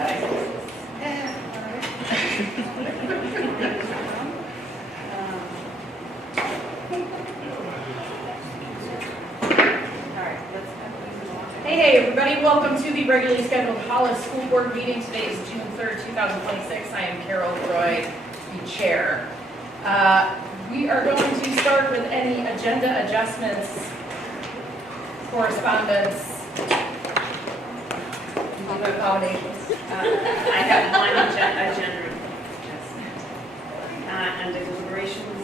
Hey everybody, welcome to the regularly scheduled Hollis School Board meeting. Today is June 3rd, 2026. I am Carol Roy, the chair. We are going to start with any agenda adjustments, correspondence, accommodations. I have one agenda adjustment. Under deliberations,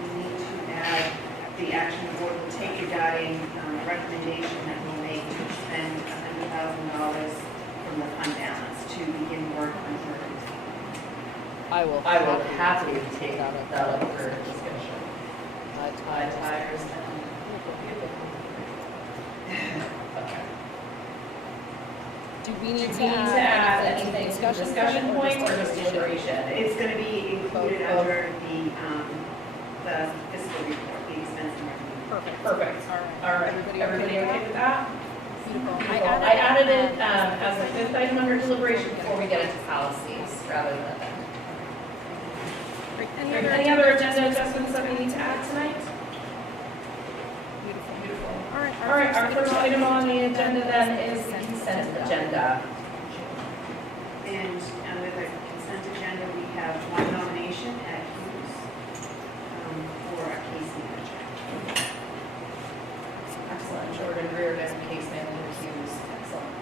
we need to add the action the board will take regarding recommendation that we'll make to spend $100,000 from the fund balance to begin work on her. I will happily take that up for discussion. Tires Okay. Do we need Do to we need to add anything anything to to discussion point or just deliberation? It's going to be included under the fiscal report, the expense and revenue. Perfect. All right. Everybody okay with that? Beautiful. I added it as a fifth item under deliberation before we get into policies rather than. Any other agenda adjustments that we need to add tonight? Beautiful. All right, our first item on the agenda then is the consent agenda. And with the consent agenda, we have one nomination at Hughes for a case manager. Excellent. Jordan Reardon, case manager, Hughes. Excellent.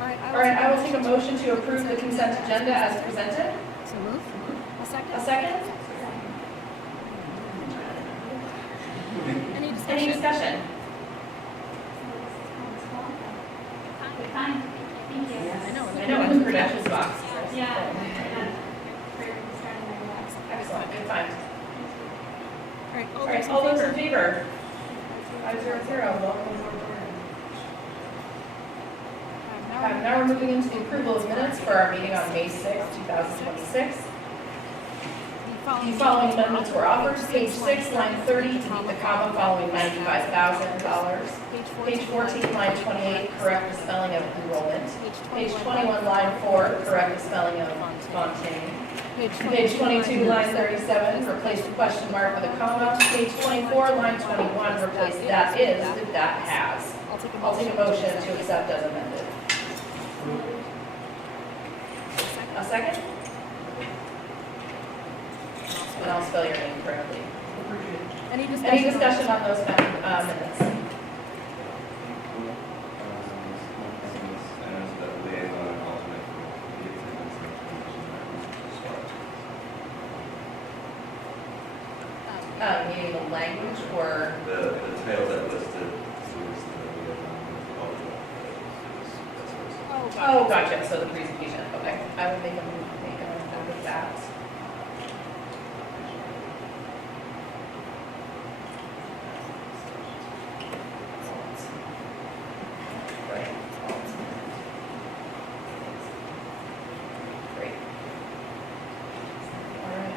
All All right, I will take a motion to approve the consent agenda as presented. So move. A second. A second? Any discussion? Fine, thank you. I know, it's credentials box. Yeah. Excellent, good time. All right, All right, all those in favor? 500, welcome aboard. Now we're moving into the approval of minutes for our meeting on May 6th, 2026. The following amendments were offered. Page 6, line 30, delete the comma following $95,000. Page 14, line 28, correct the spelling of enrollment. Page 21, line 4, correct the spelling of Fontaine. Page 22, line 37, replace the question mark with a comma. Page 24, line 21, replace that is with that has. I'll take a motion to accept as amended. A second? And I'll spell your name correctly. Any Discussion on those minutes? Meaning the language or? The title that listed. Oh, gotcha, so the presentation, okay. I would make a note of that. Great. All right.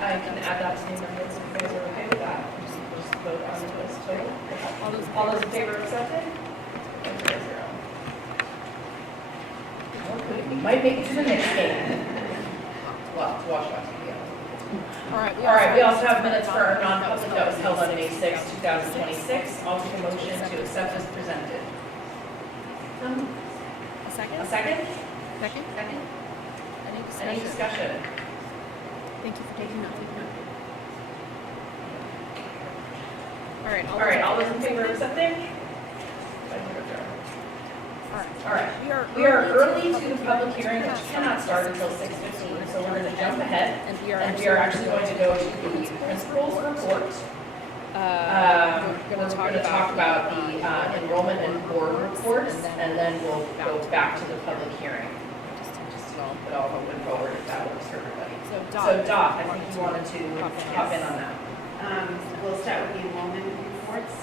I can add that to the amendments if you guys are okay with that. Just vote on this total. All those in favor of accepting? 0. We might make it to the next game. Well, to watch on TV. All right, we also have minutes for our non-public that was held on May 6, 2026. I'll take a motion to accept as presented. A second. A second? Second. Any discussion? Thank you for taking notes. All right, all those in favor of accepting? All right. We are early to the public hearing, which cannot start until 6:15, so we're going to jump ahead, and we are actually going to go to the principal's report. We're going to talk about the enrollment and board reports, and then we'll go back to the public hearing. But I'll move forward if that works for everybody. So Dot, I think you wanted to hop in on that. We'll start with the enrollment reports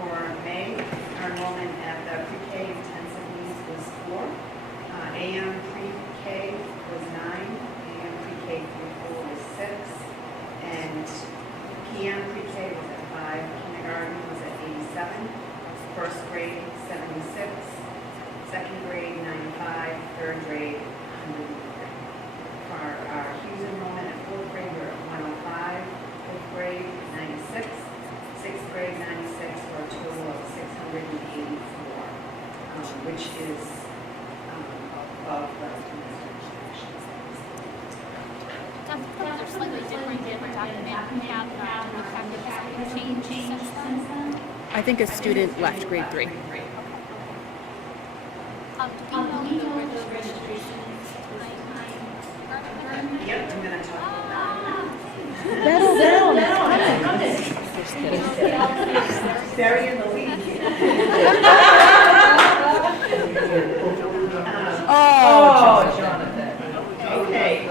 for May. Our enrollment at the pre-K intensive needs was 4. AM pre-K was 9. AM pre-K through 4 was 6. And PM pre-K was at 5. Kindergarten was at 87. First grade, 76. which is above the domestic inspections. They're slightly different document. We have the change since then. I think a student left grade 3. Do we know those registrations time? Yep, I'm gonna talk about that. Settle down. Come in. Very in the lead. Oh, Jonathan. Okay.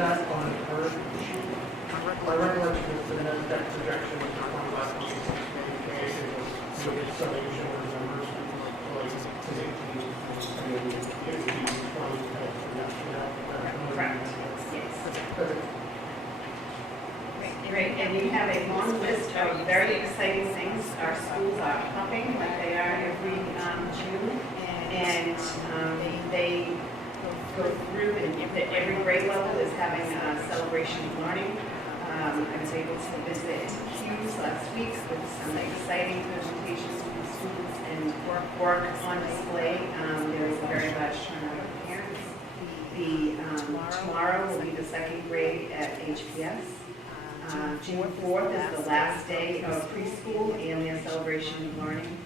My recollection is the net projection was not one last month. So it's something you should remember. Like, to 18, I mean, 15, 20, Correct. Yes. Right, and you have a long list of very exciting things. Our schools are pumping like they are every June, and they go through, and every grade level is having a celebration of learning. I was able to visit Hughes last week with some exciting presentations from students and work on display. There is a very large turnout of parents. Tomorrow will be the second grade at HPS. June 4th is the last day of preschool and their celebration of learning.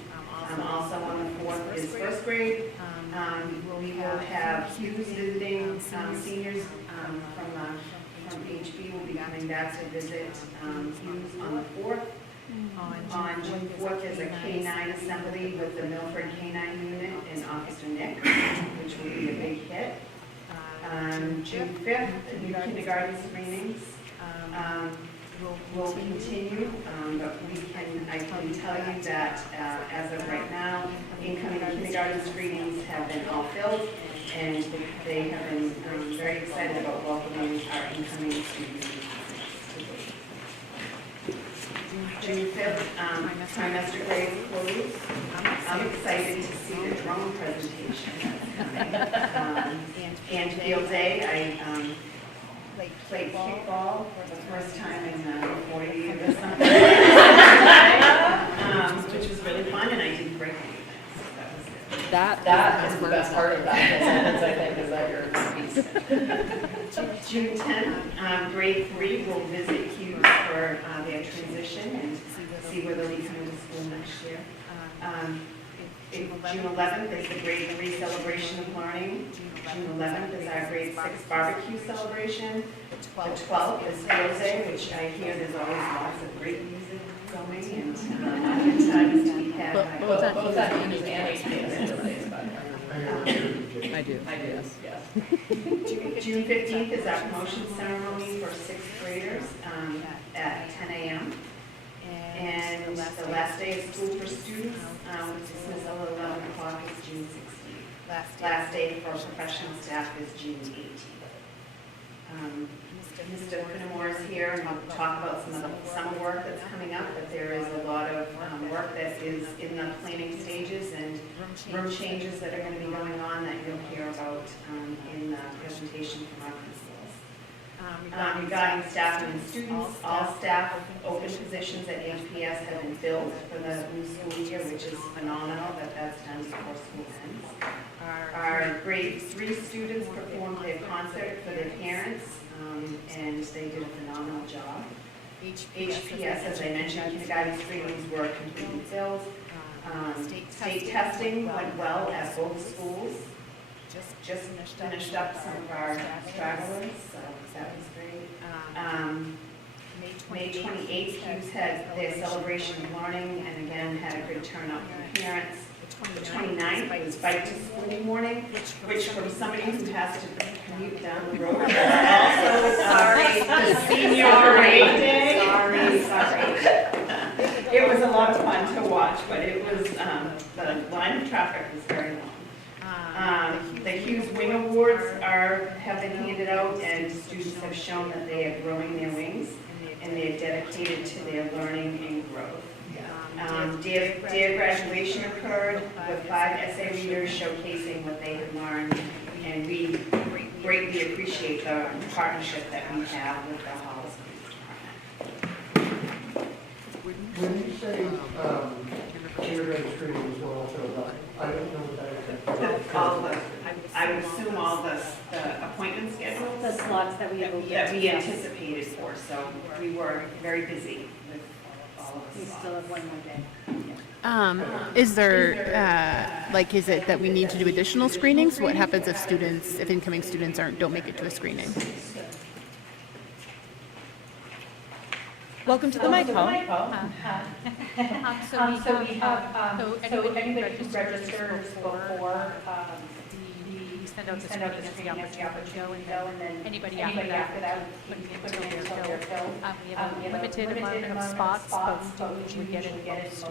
Also on the 4th is first grade. We will have Hughes visiting seniors from HB will be coming back to visit Hughes on the 4th. On June 4th, there's a K-9 assembly with the Milford K-9 unit and Officer Nick, which will be a big hit. June 5th, the new kindergarten screenings will continue, but I can tell you that as of right now, incoming kindergarten screenings have been all filled, and they have been very excited about welcoming our incoming students. June 5th, trimester grades closed. I'm excited to see the drone presentation that's coming. And field day, I played kickball for the first time in 40 years or something, which was really fun, and I didn't break anything, so that was good. That is the best part of that sentence, I think, is that you're June 10th, grade 3 will visit Hughes for their transition and see where they'll be coming to school next year. June 11th is the grade 3 celebration of learning. June 11th is our grade 6 barbecue celebration. The 12th is field day, which I hear there's always lots of great music going and good times to be had. both at Hughes and HPS. I do. Yes. June 15th is our promotion ceremony for 6th graders at 10 a.m. And the last day of school for students, with dismissal at 11 o'clock, is June 16th. Last day for professional staff is June 18th. Mr. Finnemore is here, and we'll talk about some of the summer work that's coming up, but there is a lot of work that is in the planning stages and room changes that are going to be going on that you'll hear about in the presentation from our principals. Regarding staffing and students, all staff open positions at HPS have been filled for the new school year, which is phenomenal that that's done before school ends. Our grade 3 students performed their concert for their parents, and they did a phenomenal job. HPS, as I mentioned, kindergarten screenings were completely filled. State testing went well at both schools. Just finished up some of our stragglers, so that was great. May 28th, Hughes had their celebration of learning, and again, had a good turnout from parents. The 29th was bike to school morning, which from somebody who has to commute down the road, also the senior parade day. Sorry. It was a lot of fun to watch, but it was, the line of traffic was very long. The Hughes Wing Awards have been handed out, and students have shown that they are growing their wings, and they're dedicated to their learning and growth. Their graduation occurred with 5 essay readers showcasing what they had learned, and we greatly appreciate the partnership that we have with the Hollis Police Department. When you say kindergarten screenings were also about all the, I would assume all the appointment schedules. The slots that we have open. That we anticipated for, so we were very busy with all of We the still have one more day. Is there, like, is it that we need to do additional screenings? What happens if students, if incoming students don't make it to a screening? Welcome to the mic, Paul. So anybody who registers before, we send out the screening as the opportunity to go, and then anybody after that, putting it until they're filled. We have a limited amount of spots, but we usually get in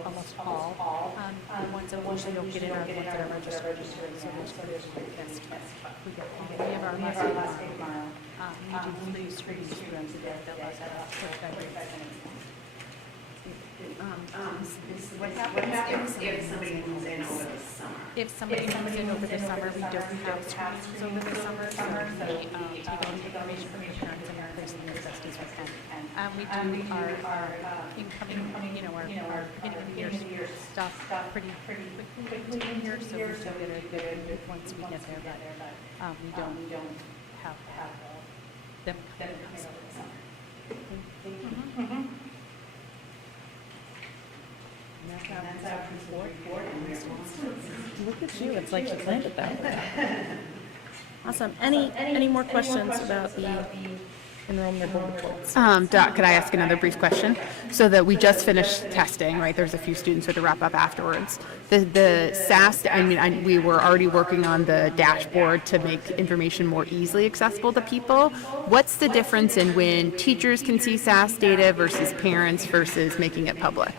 almost all. The ones that usually don't get in are the ones that are registered. So there's we have our last day tomorrow. We do 3 screenings throughout the day. What happens if somebody moves in over the summer? If somebody comes in over the summer, we don't have screenings over the summer, so we take all the information from your parents and replace them as best as we can. We do our incoming, our beginning of the year stuff pretty quickly in here, so we still get a good once we get there, but we don't have them coming in over the summer. And that's our principal report, and we're on. Look at you, it's like you planned it that way. Awesome. Any more questions about the enrollment reports? Doc, could I ask another brief question? So that we just finished testing, right? There's a few students who had to wrap up afterwards. The SAS, we were already working on the dashboard to make information more easily accessible to people. What's the difference in when teachers can see SAS data versus parents versus making it public?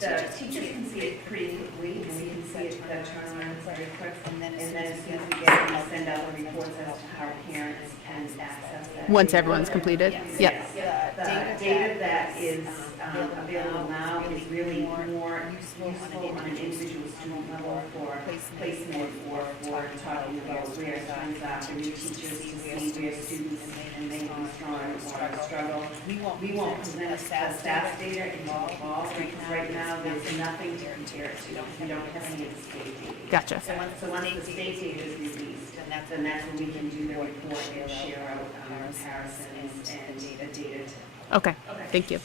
The teachers can see it pretty quickly, and you can see it, the turnaround is very quick, and then as soon as we get it, we send out the reports as to how parents can access that. Once everyone's completed? Yes. Yep. The data that is available now is really more useful on an individual student level for placement, for talking about where students are, for new teachers to see where students and maybe strong or struggle. We won't present a SAS data in the fall, because right now there's nothing to compare it to. We don't have any of the state data. Gotcha. So once the state data is released, then that's when we can do the report and share out comparisons and data. Okay, thank you.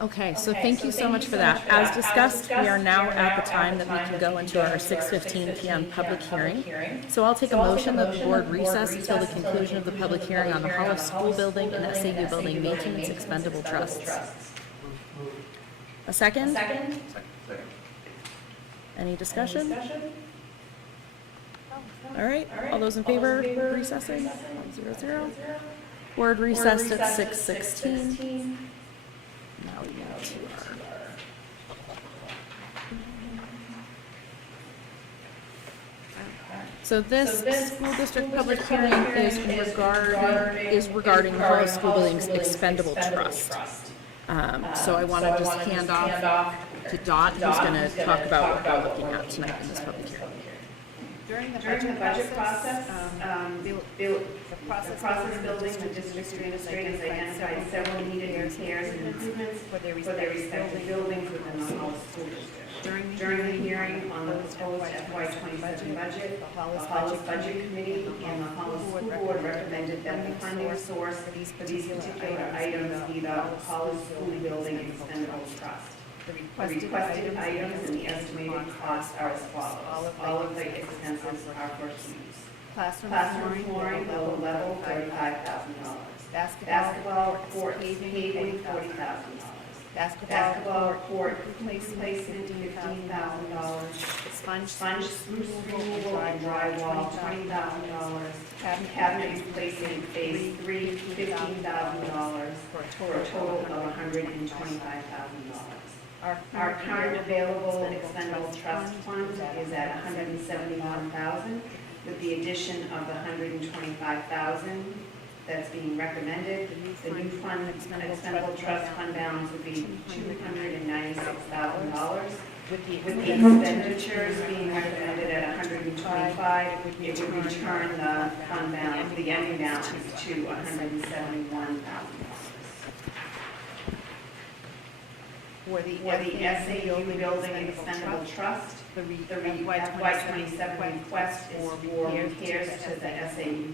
Okay, so thank you so much for that. As discussed, we are now at the time that we can go into our 6:15 p.m. public hearing. So I'll take a motion that the board recess until the conclusion of the public hearing on the Hollis School Building and SAU Building Maintenance Expendable Trusts. A second? Second. Any discussion? All right, all those in favor of recessing? 0-0. Board recessed at 6:16. Now we go to So this school district public hearing is regarding the Hollis School Building's expendable trust. So I want to just hand off to Dot, who's going to talk about what we're looking at tonight in this public hearing. During the budget process, the process building, the district administrators identified several needed repairs and improvements for their respective buildings within the Hollis School District. During the hearing on the proposed FY27 budget, the Hollis Budget Committee and the Hollis School Board recommended that the funding source for these particular items be the Hollis School Building Expendable Trust. The requested items and the estimated costs are as follows. All of the expenses are for use. Classroom flooring, lower level, $35,000. Basketball court paving, $40,000. Basketball court replacement, $15,000. Sponge spruce removal and drywall, $20,000. Cabinet replacement phase 3, $15,000, for a total of $125,000. Our current available and expendable trust fund is at $171,000, with the addition of the $125,000 that's being recommended. The new fund, expendable trust fund balance would be $296,000. With the expenditures being recommended at $125,000, it would return the fund balance, the ending balance, to $171,000. For the SAU Building Expendable Trust, the FY27 request is for repairs to the SAU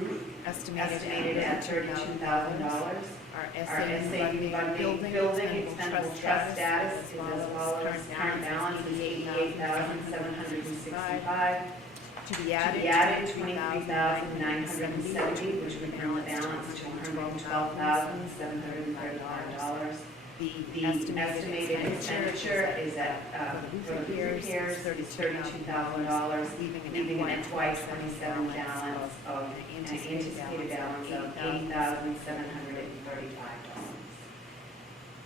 roof, estimated at $32,000. Our SAU Building Expendable Trust status is as follows. Current balance is $88,765. To be added, $23,970, which would bring the balance to $112,735. The estimated expenditure is at, for the repairs, $32,000, leaving an FY27 balance of, an anticipated balance of $80,735.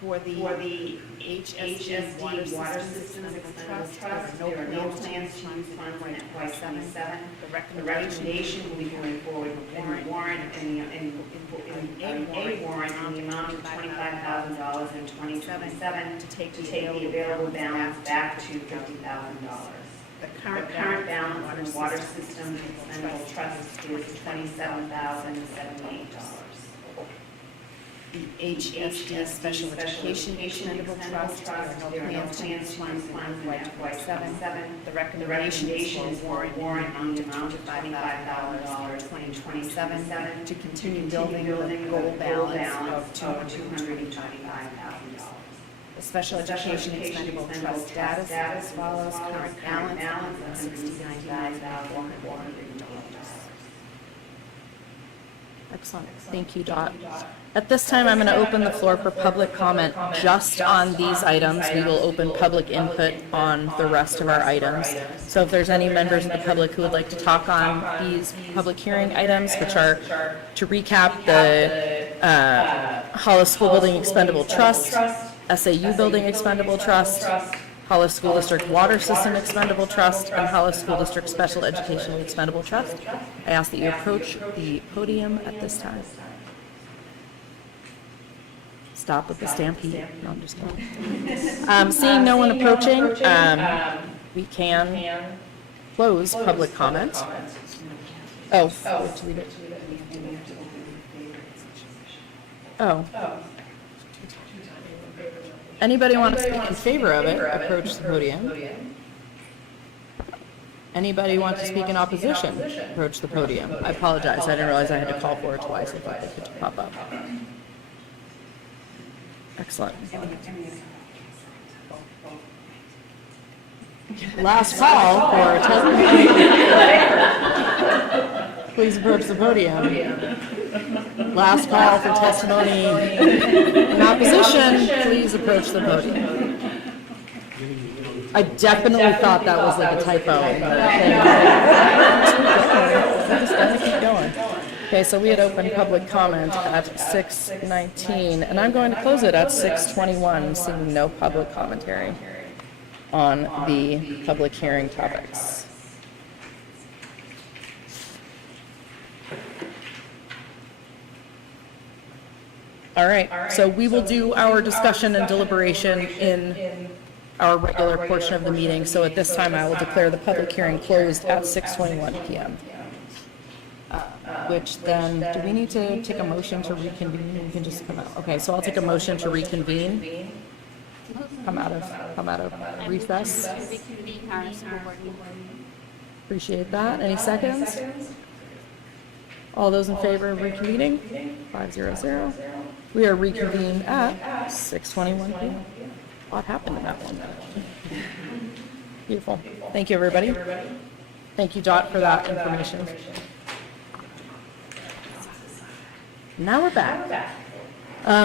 For the HSD Water Systems Expendable Trust, there are no plans to use funds in FY27. The recommendation will be going forward in the warrant, in a warrant in the amount of $25,027 to take the available balance back to $50,000. The current balance in the Water Systems Expendable Trust is $27,078. The HSD Special Education Expendable Trust, there are no plans to use funds in FY27. The recommendation is for warrant in the amount of $25,027 to continue building the goal balance of $225,000. The Special Education Expendable Trust status is as follows. Current balance of $69,400. Excellent. Thank you, Dot. At this time, I'm going to open the floor for public comment just on these items. We will open public input on the rest of our items. So if there's any members of the public who would like to talk on these public hearing items, which are to recap the Hollis School Building Expendable Trust, SAU Building Expendable Trust, Hollis School District Water System Expendable Trust, and Hollis School District Special Education Expendable Trust, I ask that you approach the podium at this time. Stop with the stampede. No, I'm just kidding. Seeing no one approaching, we can close public comment. Oh, let's read it. Oh. Anybody want to speak in favor of it, approach the podium. Anybody want to speak in opposition, approach the podium. I apologize, I didn't realize I had to call for it twice. I thought they could pop up. Excellent. Last call for testimony. Please approach the podium. Last call for testimony in opposition. Please approach the podium. I definitely thought that was like a typo. I'm just gonna keep going. Okay, so we had opened public comment at 6:19, and I'm going to close it at 6:21, seeing no public commentary on the public hearing topics. All right, so we will do our discussion and deliberation in our regular portion of the meeting. So at this time, I will declare the public hearing closed at 6:21 p.m. Which then, do we need to take a motion to reconvene? We can just come out. Okay, so I'll take a motion to reconvene. Come out of recess. Reconvene our school board meeting. Appreciate that. Any seconds? All those in favor of reconvening? 500. We are reconvened at 6:21 p.m. What happened to that one? Beautiful. Thank you, everybody. Thank you, Dot, for that information. Now we're back.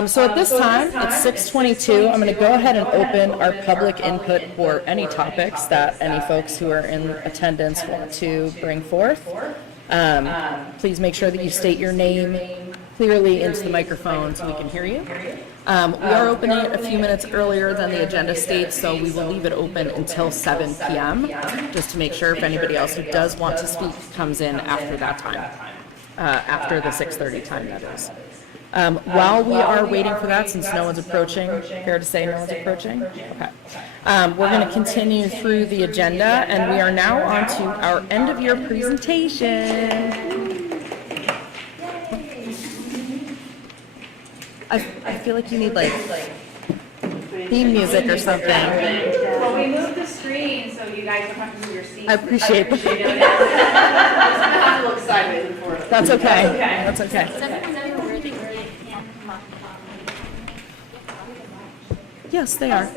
So at this time, it's 6:22. I'm going to go ahead and open our public input for any topics that any folks who are in attendance want to bring forth. Please make sure that you state your name clearly into the microphone so we can hear you. We are opening it a few minutes earlier than the agenda states, so we will leave it open until 7 p.m. just to make sure if anybody else who does want to speak comes in after that time, after the 6:30 time, that is. While we are waiting for that, since no one's approaching, fair to say no one's approaching? Okay. We're going to continue through the agenda, and we are now on to our end of year presentation. I feel like you need like theme music or something. Well, we moved the screen, so you guys don't have to move your seats. I appreciate that. It's gonna have to look sideways and forward. That's okay. That's okay. Yes, they are.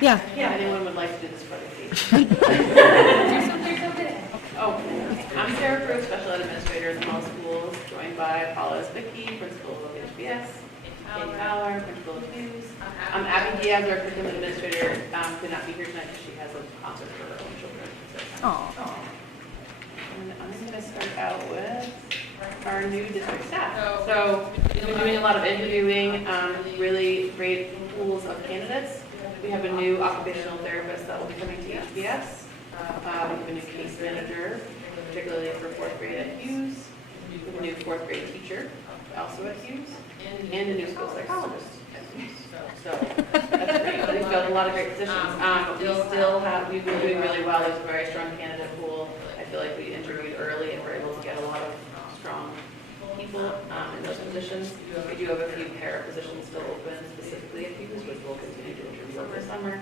Yeah. If anyone would like to do this presentation. Oh, I'm Sarah Prue, Special Ed Administrator in the Hollis Schools, joined by Hollis Vicky, Principal of HBS, Kate Fowler, Principal of Hughes. Abby Diaz, our Curriculum Administrator, could not be here tonight because she has a concert for her own children. Oh. And I'm going to start out with our new district staff. So we've been doing a lot of interviewing, really great pools of candidates. We have a new occupational therapist that will be coming to HBS. We have a new case manager, particularly for fourth grade at Hughes. We have a new fourth grade teacher, also at Hughes, and a new school psychologist at Hughes. So that's great. We've got a lot of great positions. We've been doing really well. There's a very strong candidate pool. I feel like we interviewed early and were able to get a lot of strong people in those positions. We do have a few para positions still open, specifically at Hughes, which we'll continue to interview over the summer.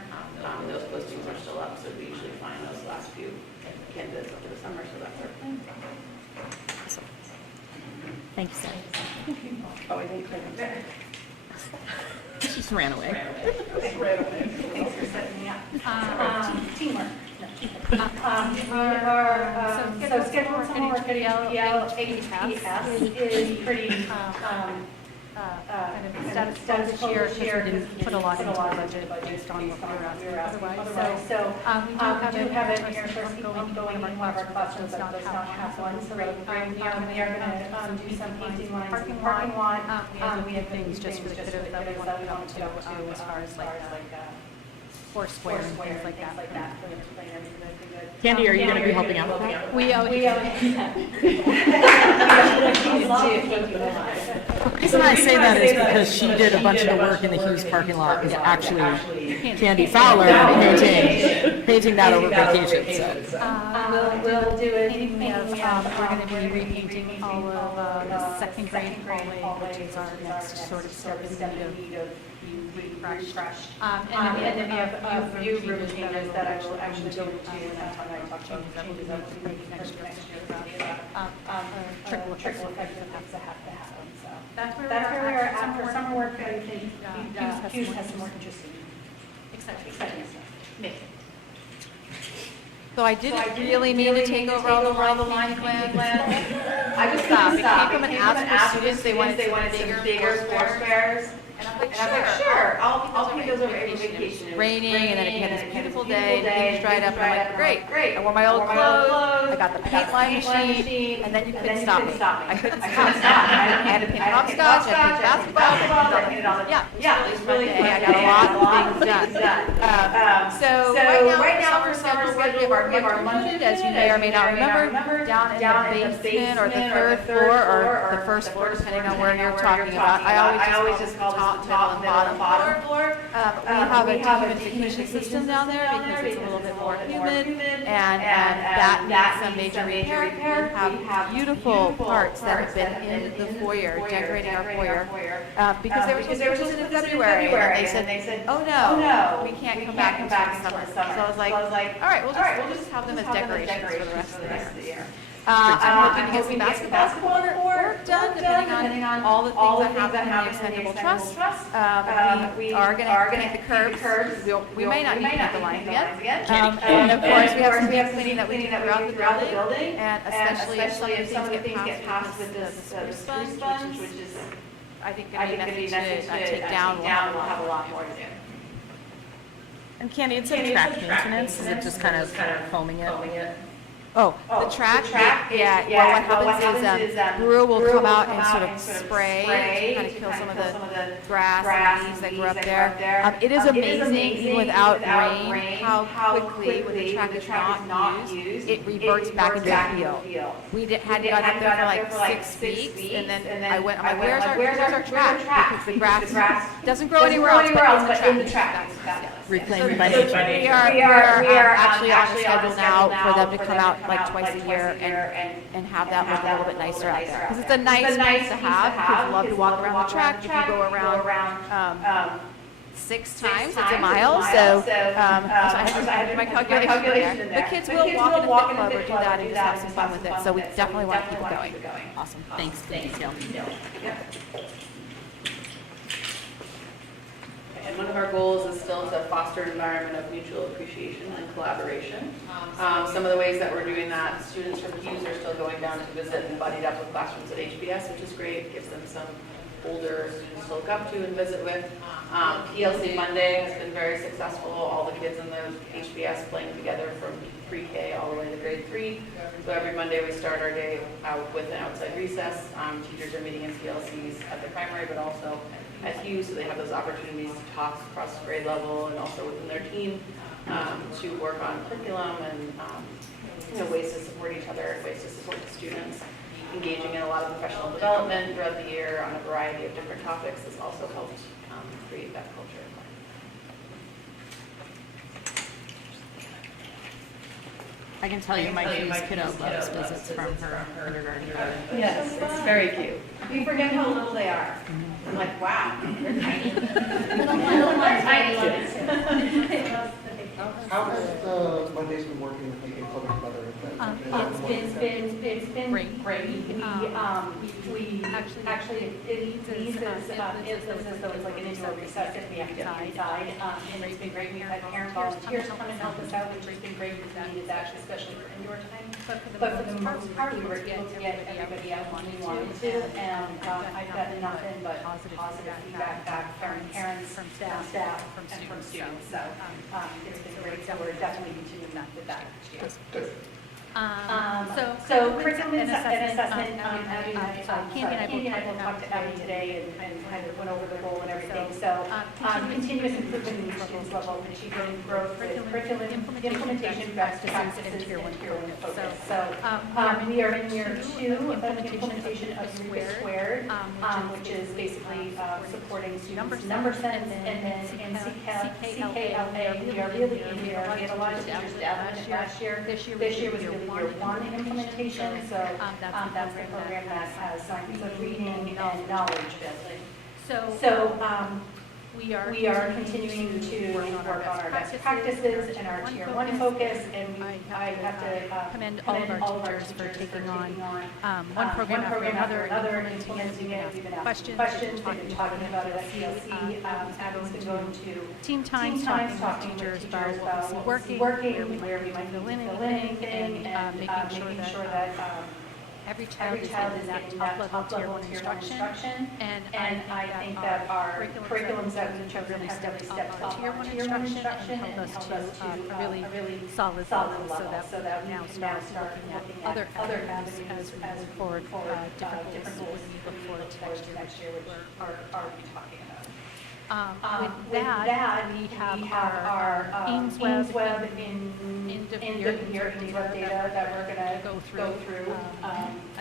Those postings are still up, so we usually find those last few candidates over the summer, so that's our plan. Thank you, Sarah. Oh, I didn't click on that. She just ran away. Thanks for setting me up. Teamwork. We are, so scheduled summer work at HPS is pretty, kind of status quo this year because we didn't put a lot into the budget based on what we were asking otherwise. So, We do have an air source heat pump going in one of our classrooms that does not have one, so we are gonna do some painting lines in the parking lot. We have things just for the kiddos that we want to come to as far as like Foursquare and things like that. Candy, are you going to be helping out with that? We The reason I say that is because she did a bunch of the work in the Hughes parking lot is actually Candy Fowler painting that over vacation. So. We'll do it. We're going to be repainting all of the second grade hallway, which is our next sort of step in need of refreshed. And then we have a few room changes that I will actually go into changes that we make next year. Trickle effect that has to happen, so. That's where we are after summer work, I think Hughes has some more interesting, exciting stuff. So I didn't really mean to take over all the line plans. I just Stop. couldn't It stop. came from an ask for students, they wanted some bigger squares. And I'm And like, I was like, sure, I'll paint those over every vacation. It was raining, and then it had this beautiful day, and things dried up, and I'm like, great. I wore my old clothes, I got the paint line machine, and then you couldn't stop me. I couldn't stop. I had to paint hopscotch, I had to paint basketball, yeah, it was really fun. I got a lot of things done. So right now for summer schedule, we have our luncheon, as you may or may not remember, down in the basement or the third floor or the first floor, depending on where you're talking about. I always just call this the top, middle, and bottom floor. We have a dehumidification system down there because it's a little bit more humid, and that needs some major repair. We have beautiful parts that have been in the foyer, decorating our foyer, because they were supposed to visit in February, and they said, oh no, we can't come back until the summer. So I was like, all right, we'll just have them as decorations for the rest of the year. I'm hoping to get some basketball work done, depending on all the things that have in the extendable truss. We are going to paint the curbs. We may not need to paint the lines again. And of course, we have some deep cleaning that we do throughout the building, and especially if some of the things get passed with the spruce sponge, which is, I think, going to be messy to take down. We'll have a lot more to do. And Candy, it's a track maintenance. Is it just kind of foaming it? Oh, the track? Yeah. Well, what happens is Brewer will come out and sort of spray to kind of kill some of the grass and leaves that grow up there. It is amazing, even without rain, how quickly, when the track is not used, it reverts back into the field. We hadn't gotten up there for like 6 weeks, and then I'm like, where's our track? Because the grass doesn't grow anywhere else but in the track. Reclaimed by nature. We are actually on schedule now for them to come out like twice a year and have that look a little bit nicer out there. Because it's a nice place to have. Kids love to walk around the track. If you go around 6 times, it's a mile, so I had to do my calculation there. The kids will walk in a fit club or do that and just have some fun with it, so we definitely want to keep it going. Awesome. Thanks for the detail. And one of our goals is still to foster an environment of mutual appreciation and collaboration. Some of the ways that we're doing that, students from Hughes are still going down to visit and buddied up with classrooms at HBS, which is great, gives them some older students to look up to and visit with. PLC Monday has been very successful, all the kids in the HBS playing together from pre-K all the way to grade 3. So every Monday we start our day out with an outside recess. Teachers are meeting in PLCs at the primary, but also at Hughes, so they have those opportunities to talk across grade level and also within their team to work on curriculum and ways to support each other, ways to support the students. Engaging in a lot of professional development throughout the year on a variety of different topics has also helped create that culture. I can tell you, my Hughes kiddo loves visits from her kindergarten. Yes, it's very cute. You forget how little they are. I'm like, wow, they're tiny. Tiny. How has Monday's been working with making public weather? It's been Great. great. We actually, it feels as though it's like an indoor recess if we have to be inside. And it's been great. We've had parent volunteers come and help us out, which has been great because we needed that, especially for indoor time. But for the most part, we were able to get everybody out when we wanted to. And I've gotten nothing but positive feedback back from parents, from staff, and from students. So it's been great. So we're definitely continuing that with that. Good. So curriculum and assessment, Candy and I will talk to Abby today and kind of went over the role and everything. So continuous improvement in each student's level of achievement and growth with curriculum implementation, best practices, and tier one focus. So we are in year 2 of implementation of Eureka Squared, which is basically supporting students' number sense, and then in CKLA, we are really in here. We had a lot of teachers established last year. This year was really year 1 implementation, so that's the program that has science of reading and knowledge building. So we are continuing to work on our best practices and our tier 1 focus, and I have to commend all of our teachers for taking on one program after another, implementing it. We've been asking questions, we've been talking about it at PLC. Abby's been going to team times, talking with teachers about what we see working, where we might fill in anything, and making sure that every child is getting that top level tier 1 instruction. And I think that our curriculums that we've chosen have really stepped up tier 1 instruction and helped us to a really solid level so that we now start looking at other avenues as we move forward, different goals when we look forward to next year, which are we talking about. With that, we have our Ames Web end of year Ames Web data that we're going to go through. I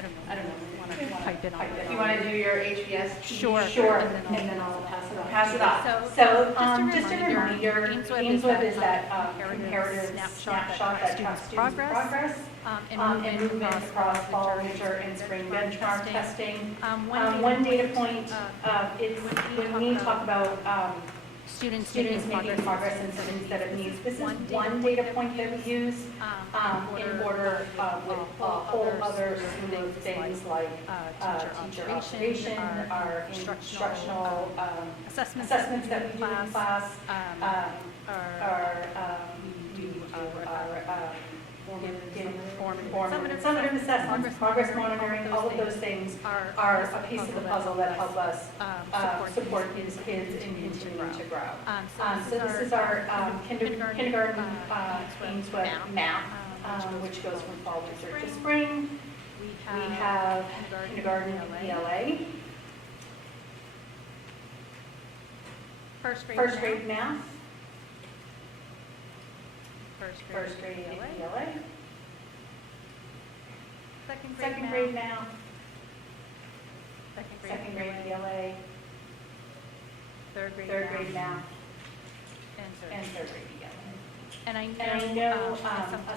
don't know. Want to pipe in on it? If you want to do your HBS, Sure. And then I'll pass it off. So just a reminder, Ames Web is that comparative snapshot that tracks students' progress and movement across fall, winter, and spring benchmark testing. One data point, it's when we talk about students making progress and students that have needs. This is one data point that we use in order with a whole other slew of things like teacher observation, our instructional assessments that we do in class, formative assessments, progress monitoring, all of those things are a piece of the puzzle that help us support these kids in continuing to grow. So this is our kindergarten Ames Web map, which goes from fall, winter to spring. We have kindergarten ELA, first grade math, first grade ELA, second grade math, second grade ELA, third grade math, and third grade ELA. And I know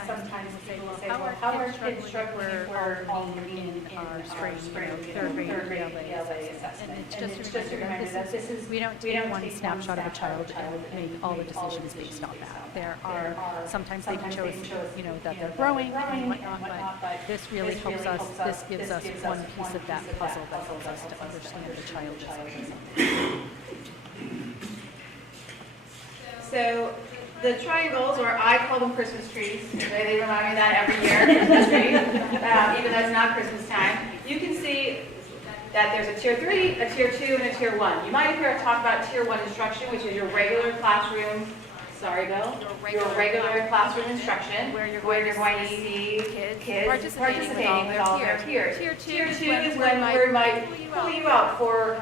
sometimes people will say, well, how are kids struggling if we're only in our spring, third grade ELA assessment? And it's just to remember that this is, we don't take one snapshot of a child and make all the decisions based on that. There are, sometimes they can show us, that they're growing and whatnot, but this really helps us, this gives us one piece of that puzzle that helps us to understand the child's autism. So the triangles, or I call them Christmas trees, they remind me of that every year, Christmas trees, even though it's not Christmas time. You can see that there's a tier 3, a tier 2, and a tier 1. You might hear us talk about tier 1 instruction, which is your regular classroom, sorry Bill, your regular classroom instruction, where you're going to see kids participating with all their peers. Tier 2 is when we might pull you out for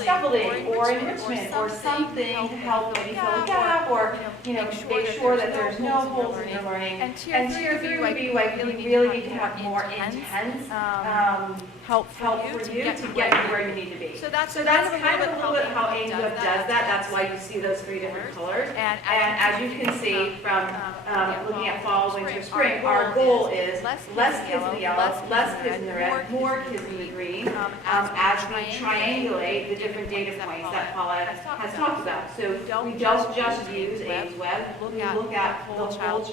scaffolding or enrichment or something to help maybe fill a gap or make sure that there's no holes in your learning. And tier 3 would be like we really need to have more intense help for you to get you where you need to be. So that's kind of a little bit how AWeb does that. That's why you see those 3 different colors. And as you can see from looking at fall, winter, spring, our goal is less kids in the yellow, less kids in the red, more kids in the green, as we triangulate the different data points that Paula has talked about. So we don't just use AWeb, we look at the whole child,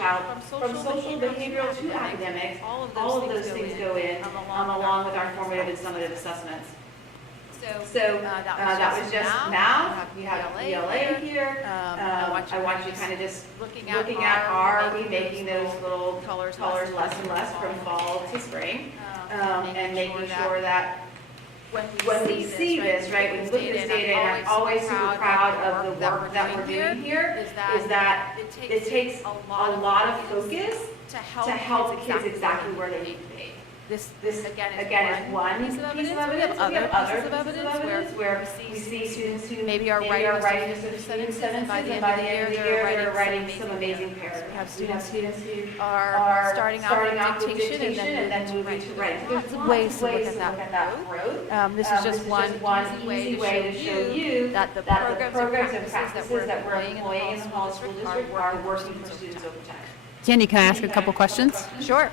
from social, behavioral to academics. All of those things go in along with our formative and summative assessments. So that was just math. We have ELA here. I want you kind of just looking at are we making those little colors less and less from fall to spring, and making sure that when we see this, right, when we look at this data, and I'm always super proud of the work that we're doing here, is that it takes a lot of focus to help kids exactly where they need to be. This again is one piece of evidence. We have other pieces of evidence where we see students who maybe are writing just a few sentences, and by the end of the year they're writing some amazing paragraphs. We have students who are starting out with dictation and then moving to writing. There's ways to look at that growth. This is just one easy way to show you that the programs and practices that we're employing in the Hollis School District are working for students over time. Candy, can I ask a couple questions? Sure.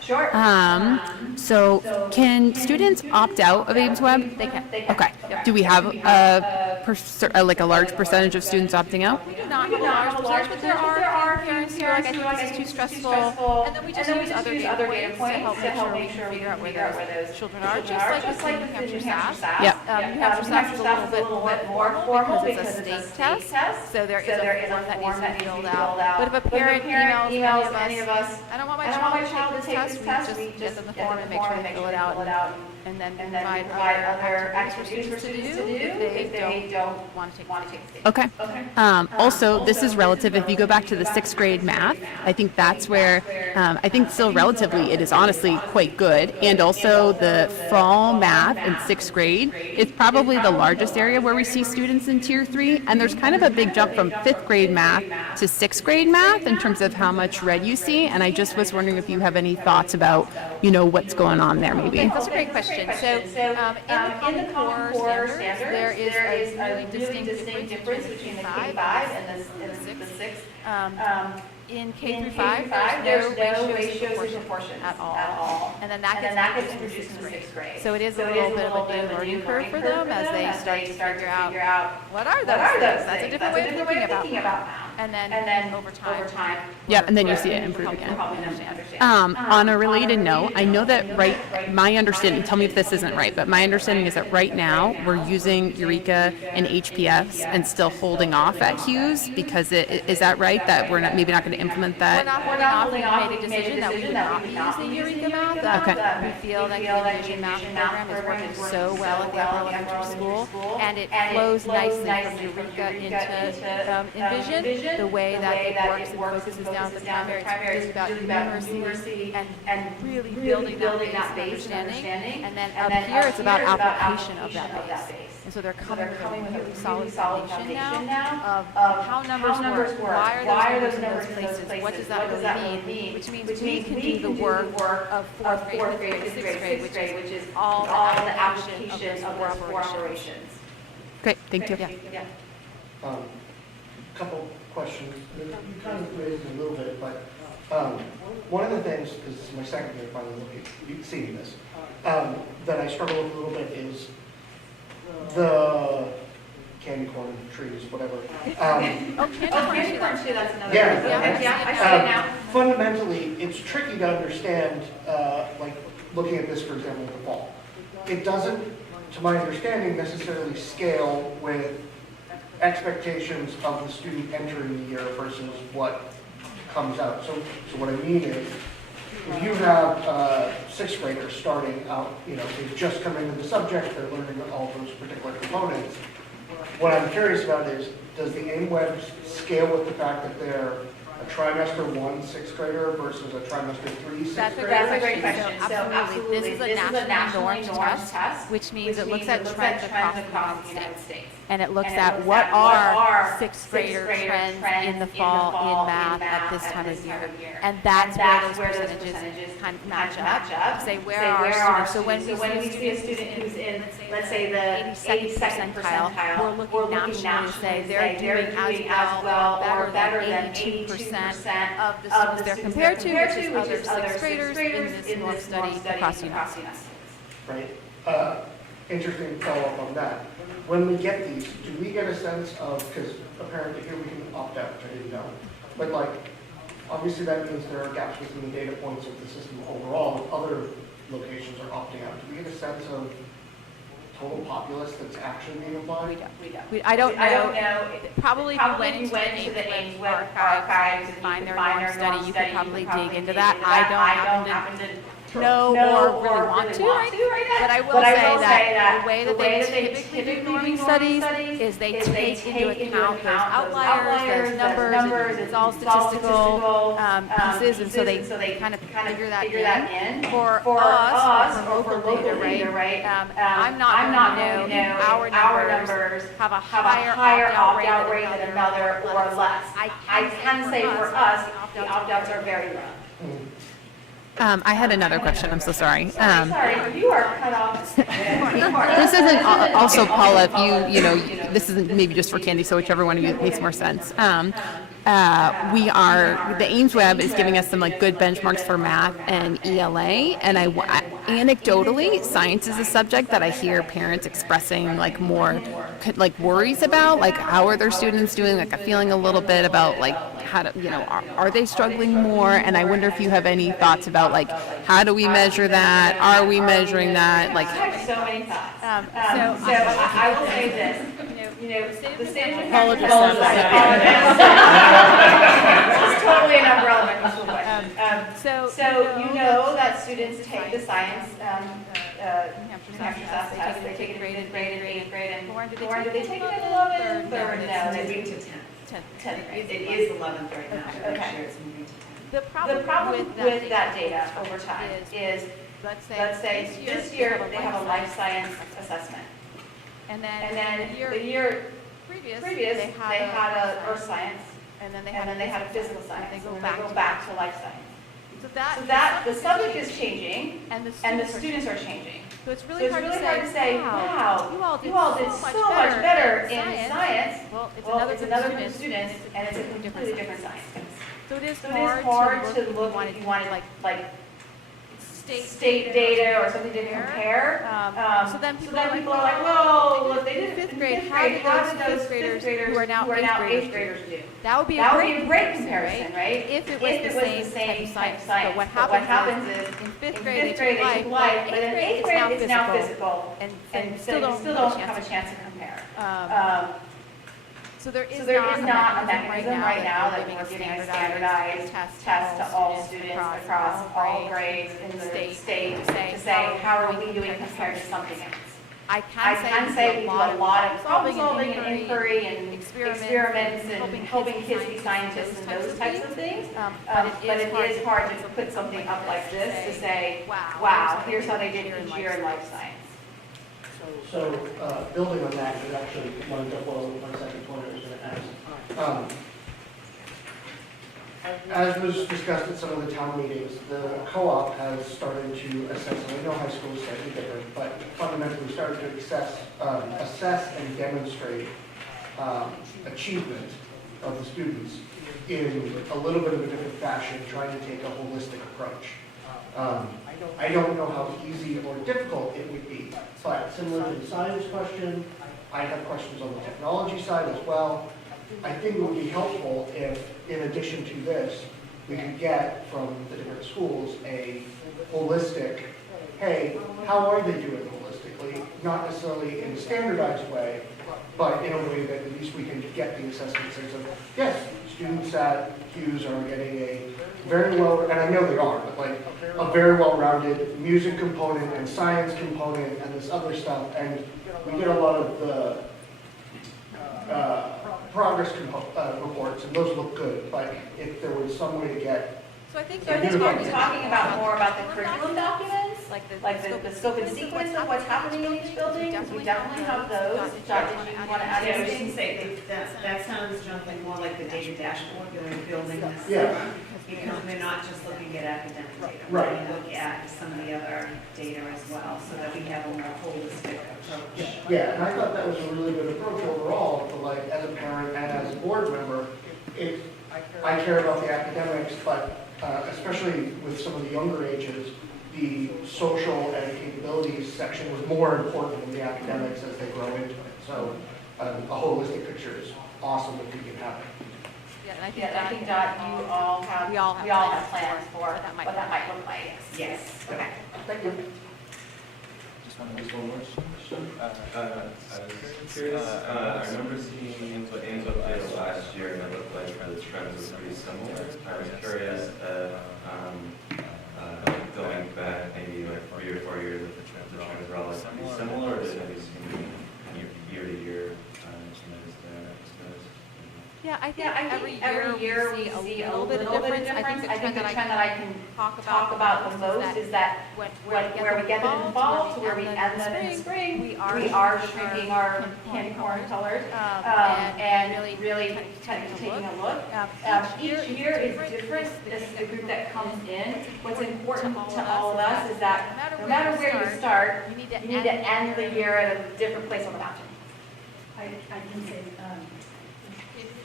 So can students opt out of AWeb? They can. Okay. Do we have a large percentage of students opting out? We do not have a large percentage, but there are parents who are like, I think this is too stressful, and then we just use other data points to help make sure we figure out where those children are, just like with the New Hampshire SAS. Yep. New Hampshire SAS is a little bit more formal because it's a state test, so there is a form that needs to be filled out. But if a parent emails any of us, I don't want my child to take this test, we just get them the form and make sure they fill it out, and then provide other activities for students to do if they don't want to take the test. Okay. Also, this is relative. If you go back to the 6th grade math, I think that's where I think still relatively it is honestly quite good. And also the fall math in 6th grade is probably the largest area where we see students in tier 3. And there's kind of a big jump from 5th grade math to 6th grade math in terms of how much red you see. And I just was wondering if you have any thoughts about, what's going on there maybe. That's a great question. So in the Common Core standards, there is a really distinct difference between the K-5 and the 6. In K through 5, there's no ratios in proportion at all. And then that gets introduced in 6th grade. So it is a little bit of a new learning curve for them as they start to figure out what are those things. That's a different way of thinking about now. And then over time. Yeah, and then you see it improve again. On a related note, I know that my understanding, tell me if this isn't right, but my understanding is that right now we're using Eureka and HPS and still holding off at Hughes because is that right, that we're maybe not going to implement that? We're not holding off. We made a decision that we would not be using Eureka Math. Okay. We feel that the Envision Math program is working so well at the upper elementary school, and it flows nicely from Eureka into Envision. The way that it works and focuses down at the primary, it's really about numeracy and really building that base of understanding. And then up here, it's about application of that base. And so they're coming with a really solid foundation now of how numbers work, why are those numbers in those places, what does that really mean, which means we can do the work of 4th grade to 6th grade, which is all the application of those 4 operations. Great, thank you. Couple question. You kind of raised it a little bit, but one of the things, because this is my second year finally seeing this, that I struggle with a little bit is the candy corn trees, whatever. Candy corn too, that's another. Yeah. I see it now. Fundamentally, it's tricky to understand, like, looking at this, for example, in the fall. It doesn't, to my understanding, necessarily scale with expectations of the student entering the year versus what comes out. So what I mean is, if you have sixth graders starting out, they've just come into the subject, they're learning all those particular components. What I'm curious about is, does the AIM-Web scale with the fact that they're a trimester 1 sixth grader versus a trimester 3 sixth grader? That's a great question. So absolutely, this is a nationally normed test, which means it looks at trends across the United States. And it looks at what are sixth grader trends in the fall in math at this time of year. And that's where those percentages kind of match up. Say, where are our students? So when we see a student who's in, let's say, the 82nd percentile, we're looking nationally to say they're doing as well or better than 82% of the students they're compared to, which is other sixth graders in this North study across the United States. Right. Interesting follow-up on that. When we get these, do we get a sense of, because apparently here we can opt out, which I didn't know, but like, obviously that means there are gaps within the data points of the system overall, if other locations are opting out. Do we get a sense of total populace that's actually being applied? We don't. I don't know. Probably if you went into the AIM-Web archives and find their norm study, you could probably dig into that. I don't happen to know or really want to right now, but I will say that the way that they typically do norming studies is they take into account those outliers, those numbers, it's all statistical pieces, and so they kind of figure that in. For us, or for local data, right, I'm not going to know our numbers have a higher opt-out rate than another or less. I can say for us, the opt-outs are very low. I had another question. I'm so sorry. Sorry, you are cut off. This isn't also, Paula, if you know, this isn't maybe just for Candy, so whichever one of you makes more sense. The AIMS-Web is giving us some like good benchmarks for math and ELA, and anecdotally, science is a subject that I hear parents expressing like more like worries about, like how are their students doing, like I'm feeling a little bit about like how to, are they struggling more? And I wonder if you have any thoughts about like how do we measure that? Are we measuring that? Like, I have so many thoughts. So I will say this. The state of Apologies. This is totally an umbrella question. So you know that students take the science New Hampshire SAS test. They take it in 8th grade, and Lauren, did they take it in 11th or no? They moved to 10th grade. It is 11th right now. Okay. It's moving to 10th. The problem with that data over time is, let's say this year they have a life science assessment. And then the year previous they had a earth science, and then they had a physical science, and then they go back to life science. So that the subject is changing, and the students are changing. So it's really hard to say, wow, you all did so much better in science. Well, it's another group of students, and it's a completely different science. So it is hard to look if you wanted like state data or something to compare. So then people are like, well, if they did it in 5th grade, how did those 5th graders who are now 8th graders do? That would be a great comparison, right? If it was the same type of science. But what happens is in 5th grade they took life, but in 8th grade it's now physical, and still don't have a chance to compare. So there is not a mechanism right now that we're giving a standardized test to all students across all grades in the state to say, how are we doing compared to something else? I can say we do a lot of problem solving and inquiry and experiments and helping kids be scientists and those types of things. But it is hard to put something up like this to say, wow, here's how they did each year in life science. So, building on that, is actually one of my second point I was going to ask. As was discussed at some of the town meetings, the co-op has started to assess, and I know high school is slightly different, but fundamentally started to assess and demonstrate achievement of the students in a little bit of a different fashion, trying to take a holistic approach. I don't know how easy or difficult it would be, but similar to the science question, I have questions on the technology side as well. I think it would be helpful if, in addition to this, we could get from the different schools a holistic, hey, how are they doing holistically? Not necessarily in a standardized way, but in a way that at least we can get the assessment sense of, yes, students at Hughes are getting a very well, and I know they are, but like a very well-rounded music component and science component and this other stuff, and we get a lot of the progress reports, and those look good, but if there was some way to get, So I think So I think we're talking about more about the curriculum documents, like the scope and sequence of what's happening in each building. We definitely have those. John, did you want to add Yeah, I was anything? just gonna say, that sounds, Jonathan, more like the data dashboard, you're building this. Yeah. Because we're not just looking at academic data. Right. We look at some of the other data as well, so that we have a more holistic approach. yeah, and I thought that was a really good approach overall, but like, as a parent and as a board member, I care about the academics, but especially with some of the younger ages, the social and capabilities section was more important than the academics as they grow into it. So a holistic picture is awesome if we can have it. Yeah, and I think Yeah, I think that you all have, we all have plans for what that might what that might look like. Yes, okay. Thank you. Just one more question. I was curious, I remember seeing input data last year, and it looked like the trends were pretty similar. I was curious, going back maybe like 3 or 4 years, if the trends were all like pretty similar, or did it maybe seem kind of year to year, just noticed? Yeah, I think Yeah, I think every year we see a little bit of difference. I think the trend that I can talk about the most is that where we get them in the fall to where we end them in the spring, we are shrinking our candy corn colors and really kind of taking a look. Each year is different. This is the group that comes in. What's important to all of us is that no matter where you start, you need to end the year at a different place on the mountain. I can say,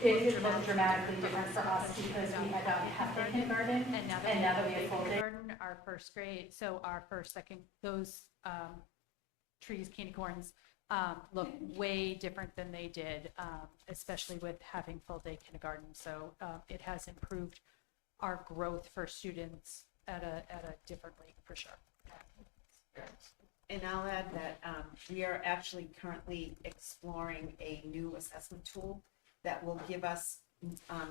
it did look dramatically different for us because we had half day kindergarten, And now that we had full day. kindergarten, our first grade, so our first, second, those trees, candy corns, look way different than they did, especially with having full day kindergarten. So it has improved our growth for students at a different rate, for sure. And I'll add that we are actually currently exploring a new assessment tool that will give us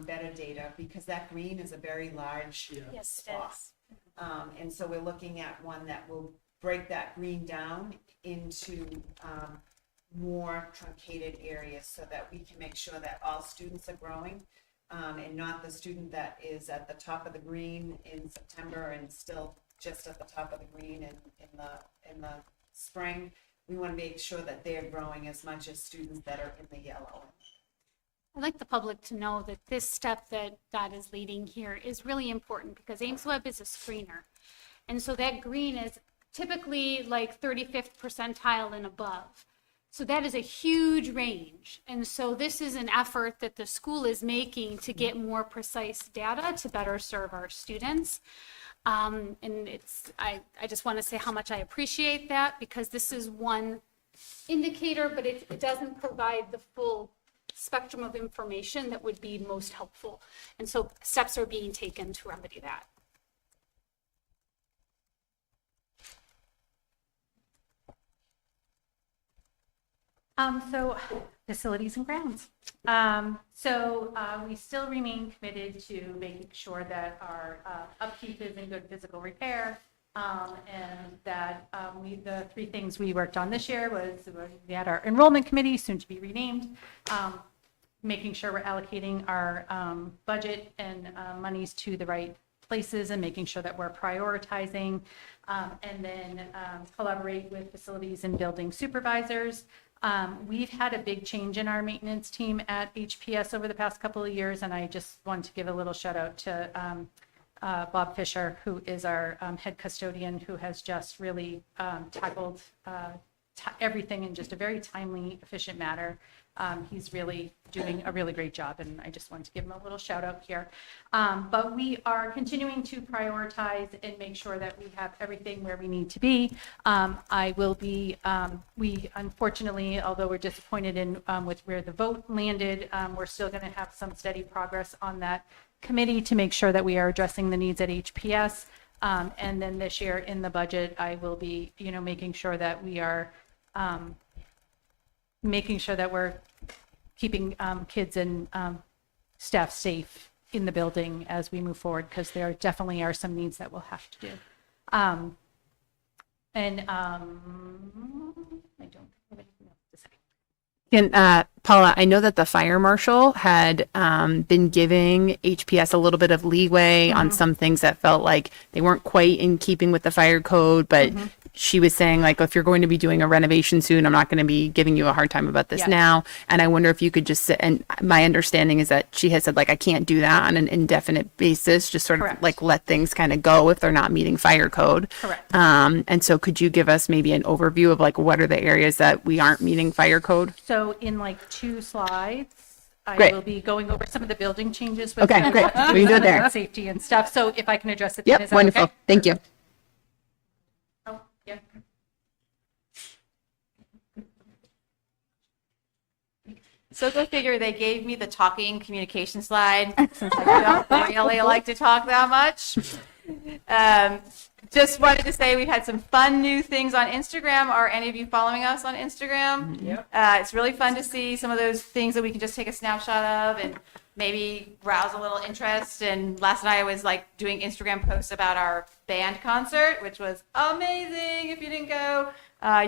better data, because that green is a very large spot. And so we're looking at one that will break that green down into more truncated areas so that we can make sure that all students are growing, and not the student that is at the top of the green in September and still just at the top of the green in the spring. We want to make sure that they're growing as much as students that are in the yellow. I'd like the public to know that this step that Dot is leading here is really important because Ames Web is a screener. And so that green is typically like 35th percentile and above. So that is a huge range. And so this is an effort that the school is making to get more precise data to better serve our students. And I just want to say how much I appreciate that, because this is one indicator, but it doesn't provide the full spectrum of information that would be most helpful. And so steps are being taken to remedy that. So facilities and grounds. We still remain committed to making sure that our upkeep is in good physical repair. And that the 3 things we worked on this year was we had our enrollment committee, soon to be renamed, making sure we're allocating our budget and monies to the right places and making sure that we're prioritizing, and then collaborate with facilities and building supervisors. We've had a big change in our maintenance team at HPS over the past couple of years, and I just want to give a little shout out to Bob Fisher, who is our head custodian, who has just really tackled everything in just a very timely, efficient manner. He's really doing a really great job, and I just wanted to give him a little shout out here. But we are continuing to prioritize and make sure that we have everything where we need to be. I will be, we unfortunately, although we're disappointed in with where the vote landed, we're still going to have some steady progress on that committee to make sure that we are addressing the needs at HPS. And then this year in the budget, I will be, making sure that we are making sure that we're keeping kids and staff safe in the building as we move forward, because there definitely are some needs that we'll have to do. I don't have anything else to say. And Paula, I know that the fire marshal had been giving HPS a little bit of leeway on some things that felt like they weren't quite in keeping with the fire code, but she was saying, like, if you're going to be doing a renovation soon, I'm not going to be giving you a hard time about this now. And I wonder if you could just sit, and my understanding is that she has said, like, I can't do that on an indefinite basis, just sort of like let things kind of go if they're not meeting fire code. Correct. And so could you give us maybe an overview of like what are the areas that we aren't meeting fire code? So in like 2 slides, I Great. will be going over some of the building changes. With Okay, you, great. what to do We can do it with there. Safety and stuff. So if I can address it, then, is Yep, that wonderful. okay? Thank you. Oh, yeah. So go figure, they gave me the talking communication slide, since I don't really like to talk that much. Just wanted to say we've had some fun new things on Instagram. Are any of you following us on Instagram? Yep. It's really fun to see some of those things that we can just take a snapshot of and maybe rouse a little interest. And last night I was like doing Instagram posts about our band concert, which was amazing. If you didn't go,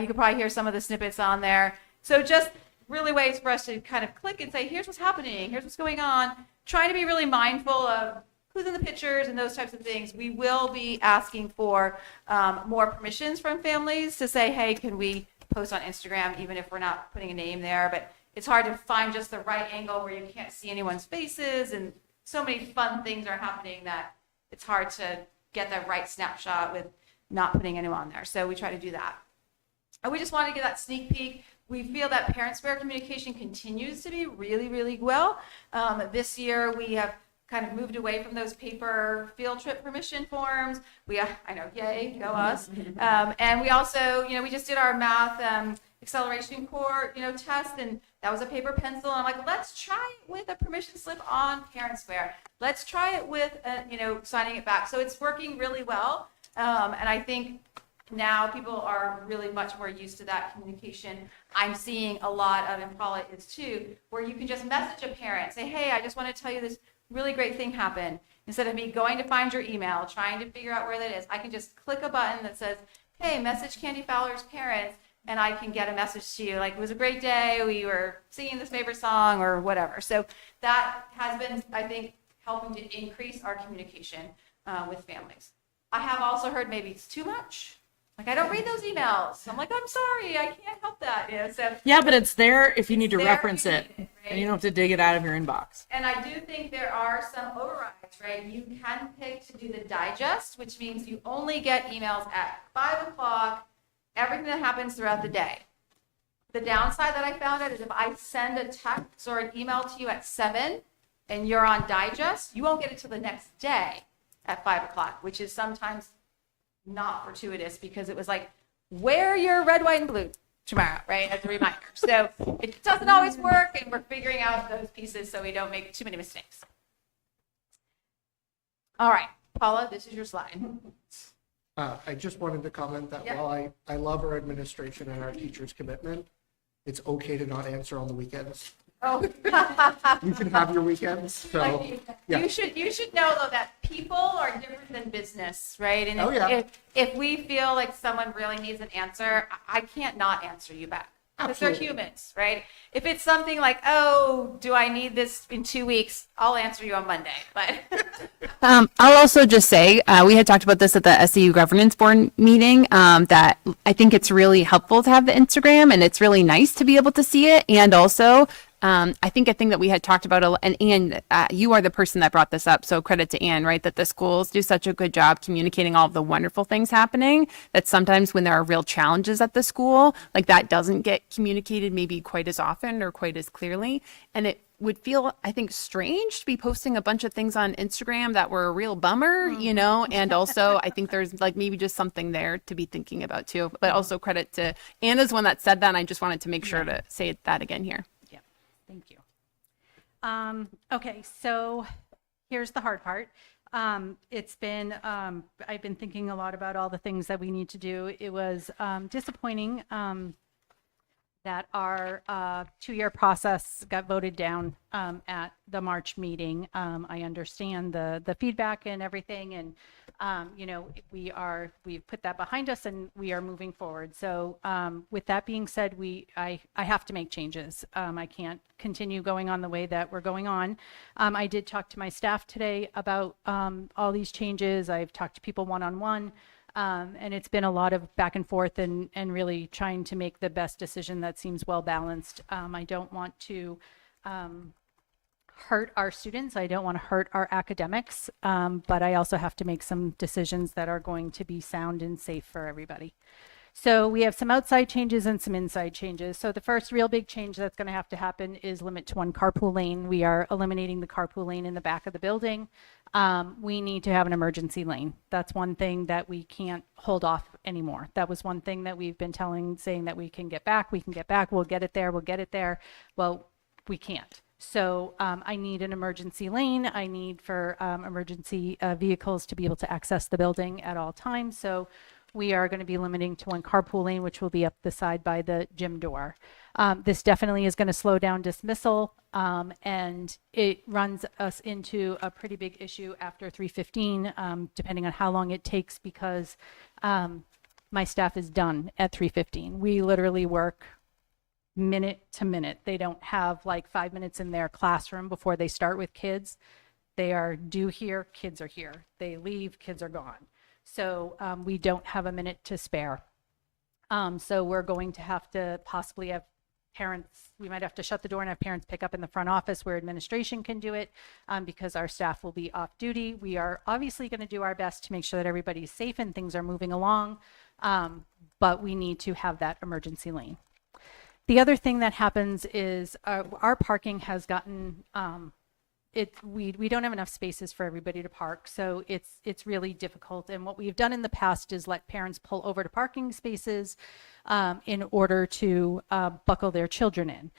you could probably hear some of the snippets on there. So just really ways for us to kind of click and say, here's what's happening, here's what's going on. Trying to be really mindful of who's in the pictures and those types of things. We will be asking for more permissions from families to say, hey, can we post on Instagram, even if we're not putting a name there. But it's hard to find just the right angle where you can't see anyone's faces, and so many fun things are happening that it's hard to get that right snapshot with not putting anyone on there. So we try to do that. And we just wanted to get that sneak peek. We feel that parent-aware communication continues to be really, really well. This year, we have kind of moved away from those paper field trip permission forms. I know, yay, go us. And we also, we just did our math acceleration core, test, and that was a paper pencil. And I'm like, let's try it with a permission slip on parent-aware. Let's try it with, signing it back. So it's working really well. And I think now people are really much more used to that communication. I'm seeing a lot of, and Paula is too, where you can just message a parent, say, hey, I just want to tell you this really great thing happened. Instead of me going to find your email, trying to figure out where that is, I can just click a button that says, hey, message Candy Fowler's parents, and I can get a message to you, like, it was a great day, we were singing this favorite song, or whatever. So that has been, I think, helping to increase our communication with families. I have also heard maybe it's too much. Like, I don't read those emails. I'm like, I'm sorry, I can't help that. So yeah, but it's there if you need to there reference if you it, need it, right? and you don't have to dig it out of your inbox. And I do think there are some overrides, right? You can pick to do the digest, which means you only get emails at 5 o'clock, everything that happens throughout the day. The downside that I found out is if I send a text or an email to you at 7 and you're on digest, you won't get it till the next day at 5 o'clock, which is sometimes not fortuitous, because it was like, wear your red, white, and blue tomorrow, right, as a reminder. So it doesn't always work, and we're figuring out those pieces so we don't make too many mistakes. All right, Paula, this is your slide. I just wanted to comment that Yep. while I love our administration and our teachers' commitment, it's okay to not answer on the weekends. Oh, You can have your weekends, so, yeah. you should know though that people are different than business, right? And Oh, yeah. if we feel like someone really needs an answer, I can't not answer you back. Because they're Absolutely. humans, right? If it's something like, oh, do I need this in 2 weeks? I'll answer you on Monday. But I'll also just say, we had talked about this at the SEU Governance Board meeting, that I think it's really helpful to have the Instagram, and it's really nice to be able to see it. And also, I think a thing that we had talked about, and Anne, you are the person that brought this up, so credit to Anne, right? That the schools do such a good job communicating all of the wonderful things happening, that sometimes when there are real challenges at the school, like that doesn't get communicated maybe quite as often or quite as clearly. And it would feel, I think, strange to be posting a bunch of things on Instagram that were a real bummer, you know? And also, I think there's like maybe just something there to be thinking about too. But also credit to Anna's one that said that, and I just wanted to make sure to say that again here. Thank you. Okay, so here's the hard part. It's been, I've been thinking a lot about all the things that we need to do. It was disappointing that our 2-year process got voted down at the March meeting. I understand the feedback and everything, and you know, we've put that behind us and we are moving forward. So with that being said, I have to make changes. I can't continue going on the way that we're going on. I did talk to my staff today about all these changes. I've talked to people one-on-one. And it's been a lot of back and forth and really trying to make the best decision that seems well balanced. I don't want to hurt our students. I don't want to hurt our academics, but I also have to make some decisions that are going to be sound and safe for everybody. So we have some outside changes and some inside changes. So the first real big change that's going to have to happen is limit to one carpool lane. We are eliminating the carpool lane in the back of the building. We need to have an emergency lane. That's one thing that we can't hold off anymore. That was one thing that we've been saying that we can get back, we'll get it there. Well, we can't. So I need an emergency lane. I need for emergency vehicles to be able to access the building at all times. So we are going to be limiting to one carpool lane, which will be up the side by the gym door. This definitely is going to slow down dismissal, and it runs us into a pretty big issue after 3:15, depending on how long it takes, because my staff is done at 3:15. We literally work minute to minute. They don't have like 5 minutes in their classroom before they start with kids. They are due here, kids are here. They leave, kids are gone. So we don't have a minute to spare. So we're going to have to possibly have parents, we might have to shut the door and have parents pick up in the front office where administration can do it, because our staff will be off duty. We are obviously going to do our best to make sure that everybody's safe and things are moving along, but we need to have that emergency lane. The other thing that happens is our parking has gotten, we don't have enough spaces for everybody to park, so it's really difficult. And what we've done in the past is let parents pull over to parking spaces in order to buckle their children in.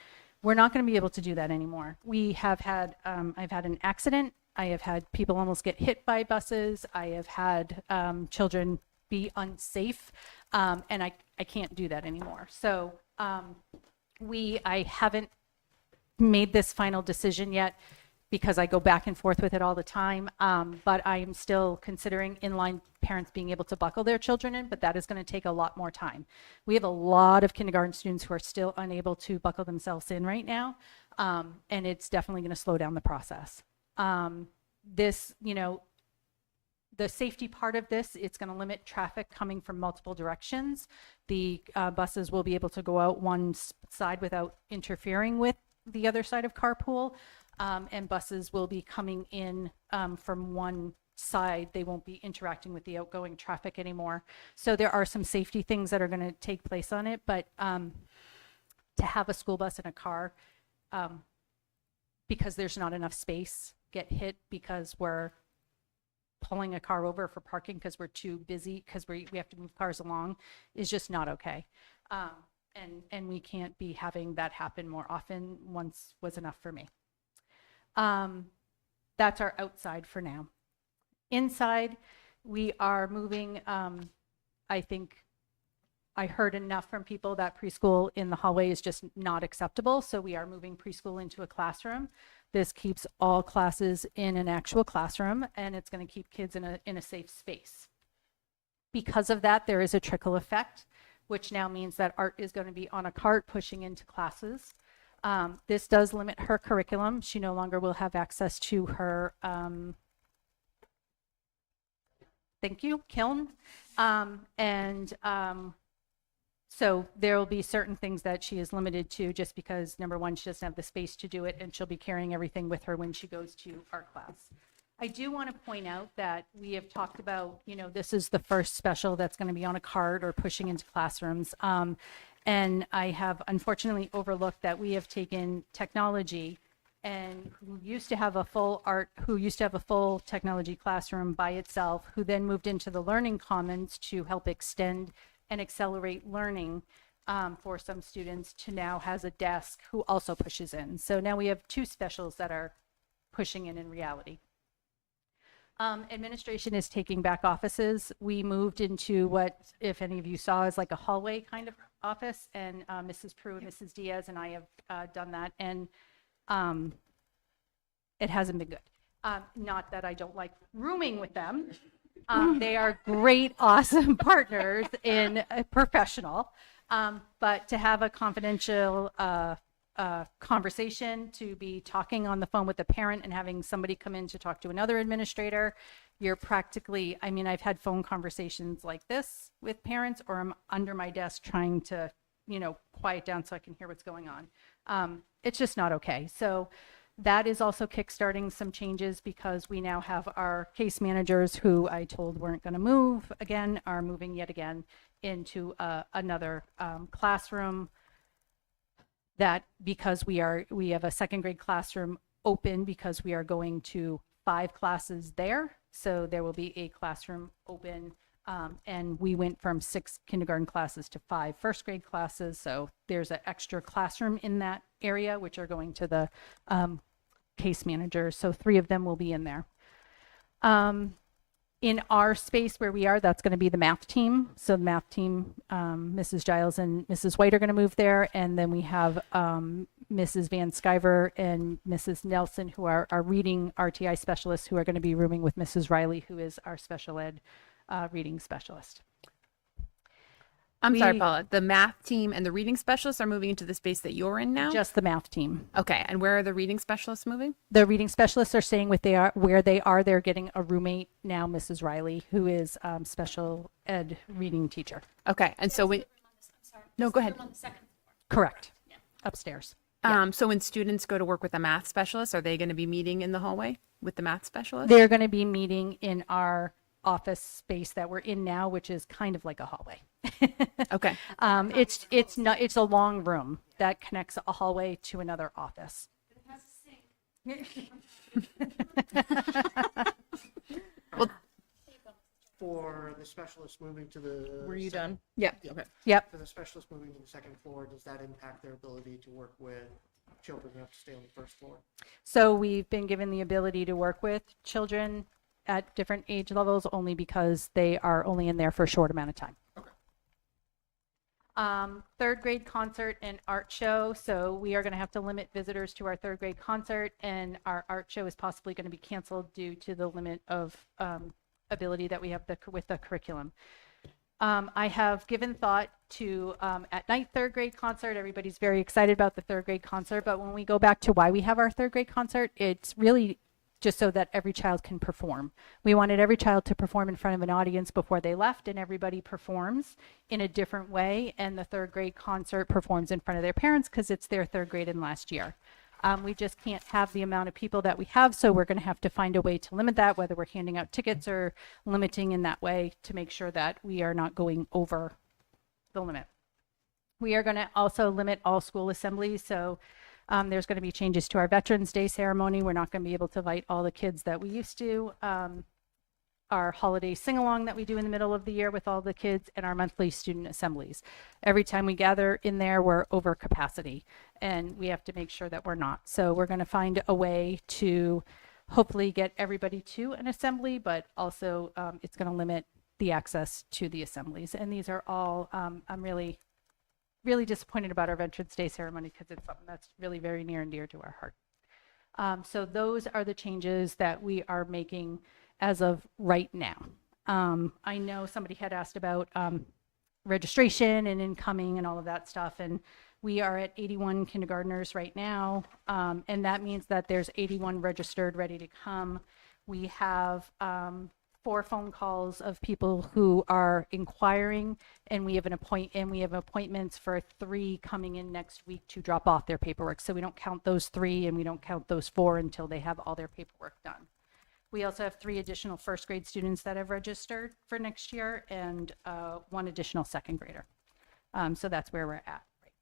We're not going to be able to do that anymore. We have had, I've had an accident. I have had people almost get hit by buses. I have had children be unsafe, and I can't do that anymore. So I haven't made this final decision yet, because I go back and forth with it all the time, but I am still considering inline parents being able to buckle their children in, but that is going to take a lot more time. We have a lot of kindergarten students who are still unable to buckle themselves in right now, and it's definitely going to slow down the process. This, you know, the safety part of this, it's going to limit traffic coming from multiple directions. The buses will be able to go out one side without interfering with the other side of carpool. And buses will be coming in from one side. They won't be interacting with the outgoing traffic anymore. So there are some safety things that are going to take place on it, but to have a school bus and a car, because there's not enough space, get hit because we're pulling a car over for parking because we're too busy, because we have to move cars along, is just not okay. And we can't be having that happen more often. Once was enough for me. That's our outside for now. Inside, we are moving, I think I heard enough from people that preschool in the hallway is just not acceptable, so we are moving preschool into a classroom. This keeps all classes in an actual classroom, and it's going to keep kids in a safe space. Because of that, there is a trickle effect, which now means that Art is going to be on a cart pushing into classes. This does limit her curriculum. She no longer will have access to her, thank you, kiln. So there will be certain things that she is limited to just because, number one, she doesn't have the space to do it, and she'll be carrying everything with her when she goes to art class. I do want to point out that we have talked about, this is the first special that's going to be on a cart or pushing into classrooms. And I have unfortunately overlooked that we have taken technology and who used to have a full technology classroom by itself, who then moved into the Learning Commons to help extend and accelerate learning for some students, to now has a desk who also pushes in. So now we have two specials that are pushing in reality. Administration is taking back offices. We moved into what, if any of you saw, is like a hallway kind of office, and Mrs. Prue and Mrs. Diaz and I have done that, and it hasn't been good. Not that I don't like rooming with them. They are great, awesome partners in a professional, but to have a confidential conversation, to be talking on the phone with a parent and having somebody come in to talk to another administrator, you're practically, I've had phone conversations like this with parents, or I'm under my desk trying to, quiet down so I can hear what's going on. It's just not okay. So that is also kickstarting some changes, because we now have our case managers, who I told weren't going to move again, are moving yet again into another classroom. That because we have a second grade classroom open, because we are going to 5 classes there. So there will be a classroom open, and we went from 6 kindergarten classes to 5 first grade classes. So there's an extra classroom in that area, which are going to the case managers. So 3 of them will be in there. In our space where we are, that's going to be the math team. So the math team, Mrs. Giles and Mrs. White are going to move there. And then we have Mrs. Van Skyver and Mrs. Nelson, who are our reading RTI specialists, who are going to be rooming with Mrs. Riley, who is our special ed reading specialist. I'm sorry, Paula. The math team and the reading specialists are moving into the space that you're in now? Just the math team. Okay. And where are the reading specialists moving? The reading specialists are staying where they are. They're getting a roommate now, Mrs. Riley, who is special ed reading teacher. Okay. And so when... No, go ahead. On the second floor. Correct. Upstairs. So when students go to work with a math specialist, are they going to be meeting in the hallway with the math specialist? They're going to be meeting in our office space that we're in now, which is kind of like a hallway. Okay. It's a long room that connects a hallway to another office. Well, For the specialist moving to the. Were you done? yeah. Okay. Yep. For the specialist moving to the second floor, does that impact their ability to work with children who have to stay on the first floor? So we've been given the ability to work with children at different age levels, only because they are only in there for a short amount of time. Okay. Third grade concert and art show. So we are going to have to limit visitors to our third grade concert, and our art show is possibly going to be canceled due to the limit of ability that we have with the curriculum. I have given thought to at night third grade concert. Everybody's very excited about the third grade concert, but when we go back to why we have our third grade concert, it's really just so that every child can perform. We wanted every child to perform in front of an audience before they left, and everybody performs in a different way, and the third grade concert performs in front of their parents because it's their third grade in last year. We just can't have the amount of people that we have, so we're going to have to find a way to limit that, whether we're handing out tickets or limiting in that way to make sure that we are not going over the limit. We are going to also limit all school assemblies, so there's going to be changes to our Veterans Day ceremony. We're not going to be able to invite all the kids that we used to. Our holiday sing-along that we do in the middle of the year with all the kids, and our monthly student assemblies. Every time we gather in there, we're over capacity, and we have to make sure that we're not. So we're going to find a way to hopefully get everybody to an assembly, but also it's going to limit the access to the assemblies. And these are all, I'm really disappointed about our Veterans Day ceremony because it's something that's really very near and dear to our heart. So those are the changes that we are making as of right now. I know somebody had asked about registration and incoming and all of that stuff, and we are at 81 kindergartners right now, and that means that there's 81 registered ready to come. We have 4 phone calls of people who are inquiring, and we have appointments for 3 coming in next week to drop off their paperwork. So we don't count those 3 and we don't count those 4 until they have all their paperwork done. We also have 3 additional first grade students that have registered for next year and 1 additional second grader. So that's where we're at right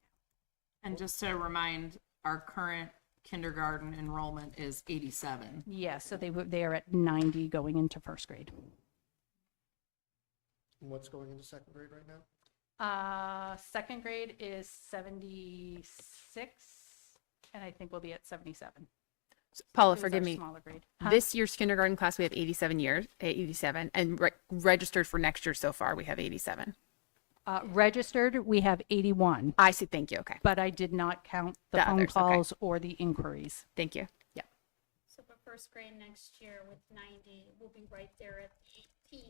now. And just to remind, our current kindergarten enrollment is 87. Yeah, so they are at 90 going into first grade. And what's going into second grade right now? Second grade is 76, and I think we'll be at 77. Paula, It was forgive our me. smaller grade. This year's kindergarten class, we have 87, and registered for next year so far, we have 87. Registered, we have 81, I see. Thank you. Okay. but I did not count the The phone others, okay. calls or the inquiries. Thank you. So for first grade next year with 90, we'll be right there at the 18.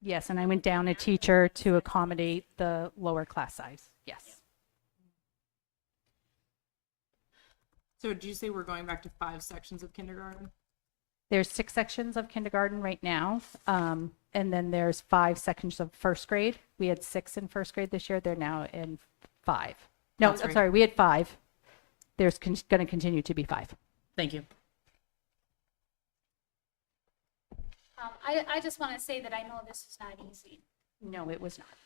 Yes, and I went down a teacher to accommodate the lower class size. Yes. So did you say we're going back to 5 sections of kindergarten? There's 6 sections of kindergarten right now, and then there's 5 sections of first grade. We had 6 in first grade this year. They're now in 5. No, That's I'm right. sorry, we had 5. There's going to continue to be 5. Thank you. I just want to say that I know this is not easy. No, it was not.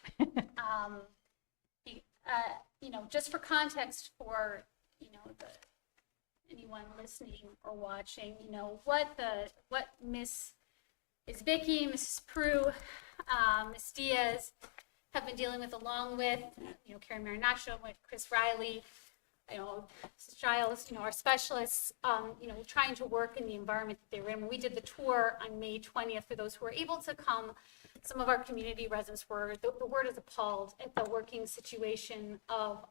Just for context for, anyone listening or watching, what Miss Vicky, Mrs. Prue, Miss Diaz have been dealing with, along with, Karen Marinaccio, with Chris Riley, Mrs. Giles, our specialists, trying to work in the environment that they were in. When we did the tour on May 20th, for those who were able to come, some of our community residents were, the word is appalled at the working situation of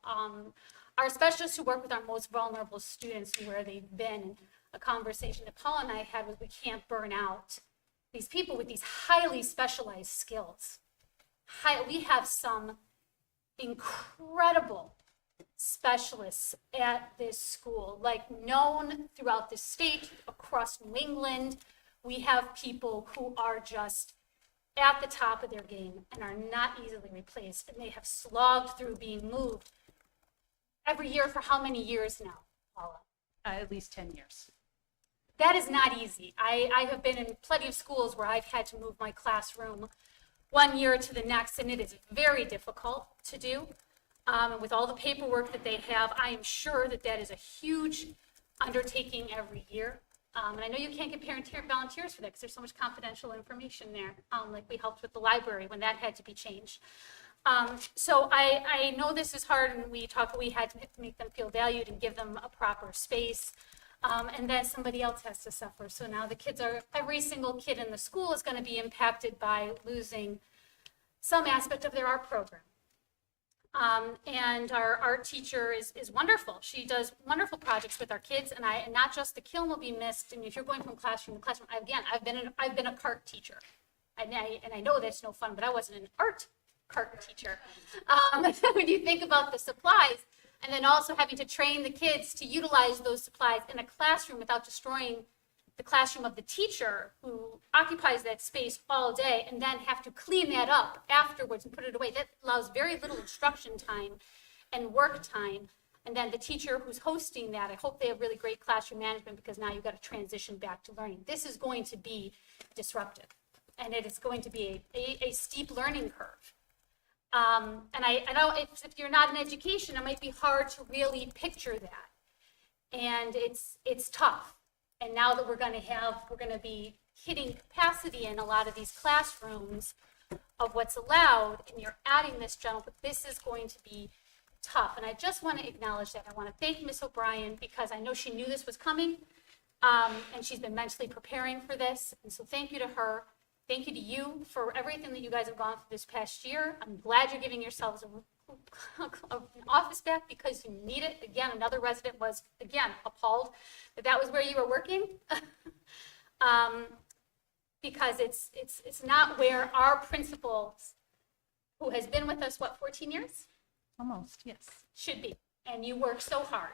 our specialists who work with our most vulnerable students and where they've been. A conversation that Paul and I had was, we can't burn out these people with these highly specialized skills. We have some incredible specialists at this school, like known throughout the state, across New England. We have people who are just at the top of their game and are not easily replaced, and they have slogged through being moved every year for how many years now, Paula? At least 10 years. That is not easy. I have been in plenty of schools where I've had to move my classroom one year to the next, and it is very difficult to do. And with all the paperwork that they have, I am sure that that is a huge undertaking every year. And I know you can't get volunteers for that because there's so much confidential information there, like we helped with the library when that had to be changed. So I know this is hard, and we had to make them feel valued and give them a proper space. And then somebody else has to suffer. So now every single kid in the school is going to be impacted by losing some aspect of their art program. And our art teacher is wonderful. She does wonderful projects with our kids, and not just the kiln will be missed. And if you're going from classroom to classroom, I've been a cart teacher, and I know that's no fun, but I wasn't an art cart teacher. When you think about the supplies, and then also having to train the kids to utilize those supplies in a classroom without destroying the classroom of the teacher who occupies that space all day, and then have to clean that up afterwards and put it away. That allows very little instruction time and work time. And then the teacher who's hosting that, I hope they have really great classroom management, because now you've got to transition back to learning. This is going to be disruptive, and it is going to be a steep learning curve. And I know if you're not in education, it might be hard to really picture that. And it's tough. And now that we're going to be hitting capacity in a lot of these classrooms of what's allowed, and you're adding this general, but this is going to be tough. And I just want to acknowledge that. I want to thank Ms. O'Brien, because I know she knew this was coming, and she's been mentally preparing for this. And so thank you to her. Thank you to you for everything that you guys have gone through this past year. I'm glad you're giving yourselves an office back, because you need it. Again, another resident was, appalled that was where you were working. Because it's not where our principal, who has been with us, 14 years? Almost, yes. Should be. And you work so hard.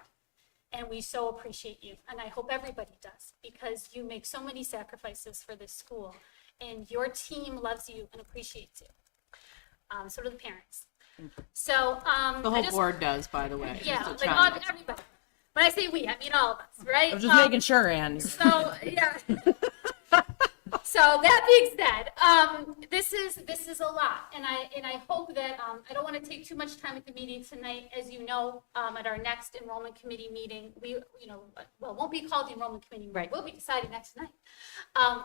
And we so appreciate you. And I hope everybody does, because you make so many sacrifices for this school. and your team loves you and appreciates you. So do the parents. So, The I whole just, board does, by the way. yeah, just to like chime in. everybody. When I say we, I mean all of us, right? I'm just making sure, Ann. So, yeah. So that being said, this is a lot, and I hope that I don't want to take too much time at the meeting tonight. As you know, at our next enrollment committee meeting, we it won't be called the enrollment committee. Right. We'll be deciding next night,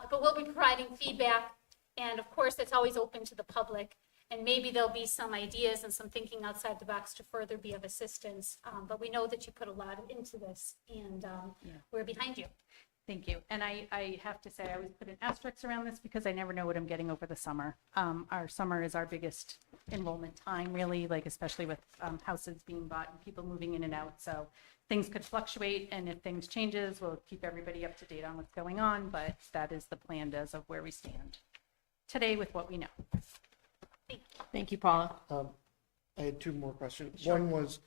but we'll be providing feedback, and of course, it's always open to the public. And maybe there'll be some ideas and some thinking outside the box to further be of assistance. But we know that you put a lot into this, and we're behind you. Thank you. And I have to say, I always put an asterisk around this because I never know what I'm getting over the summer. Our summer is our biggest enrollment time, really, like especially with houses being bought and people moving in and out. So things could fluctuate, and if things changes, we'll keep everybody up to date on what's going on. But that is the plan as of where we stand today with what we know. Thank you, Paula. I had two more questions. One was,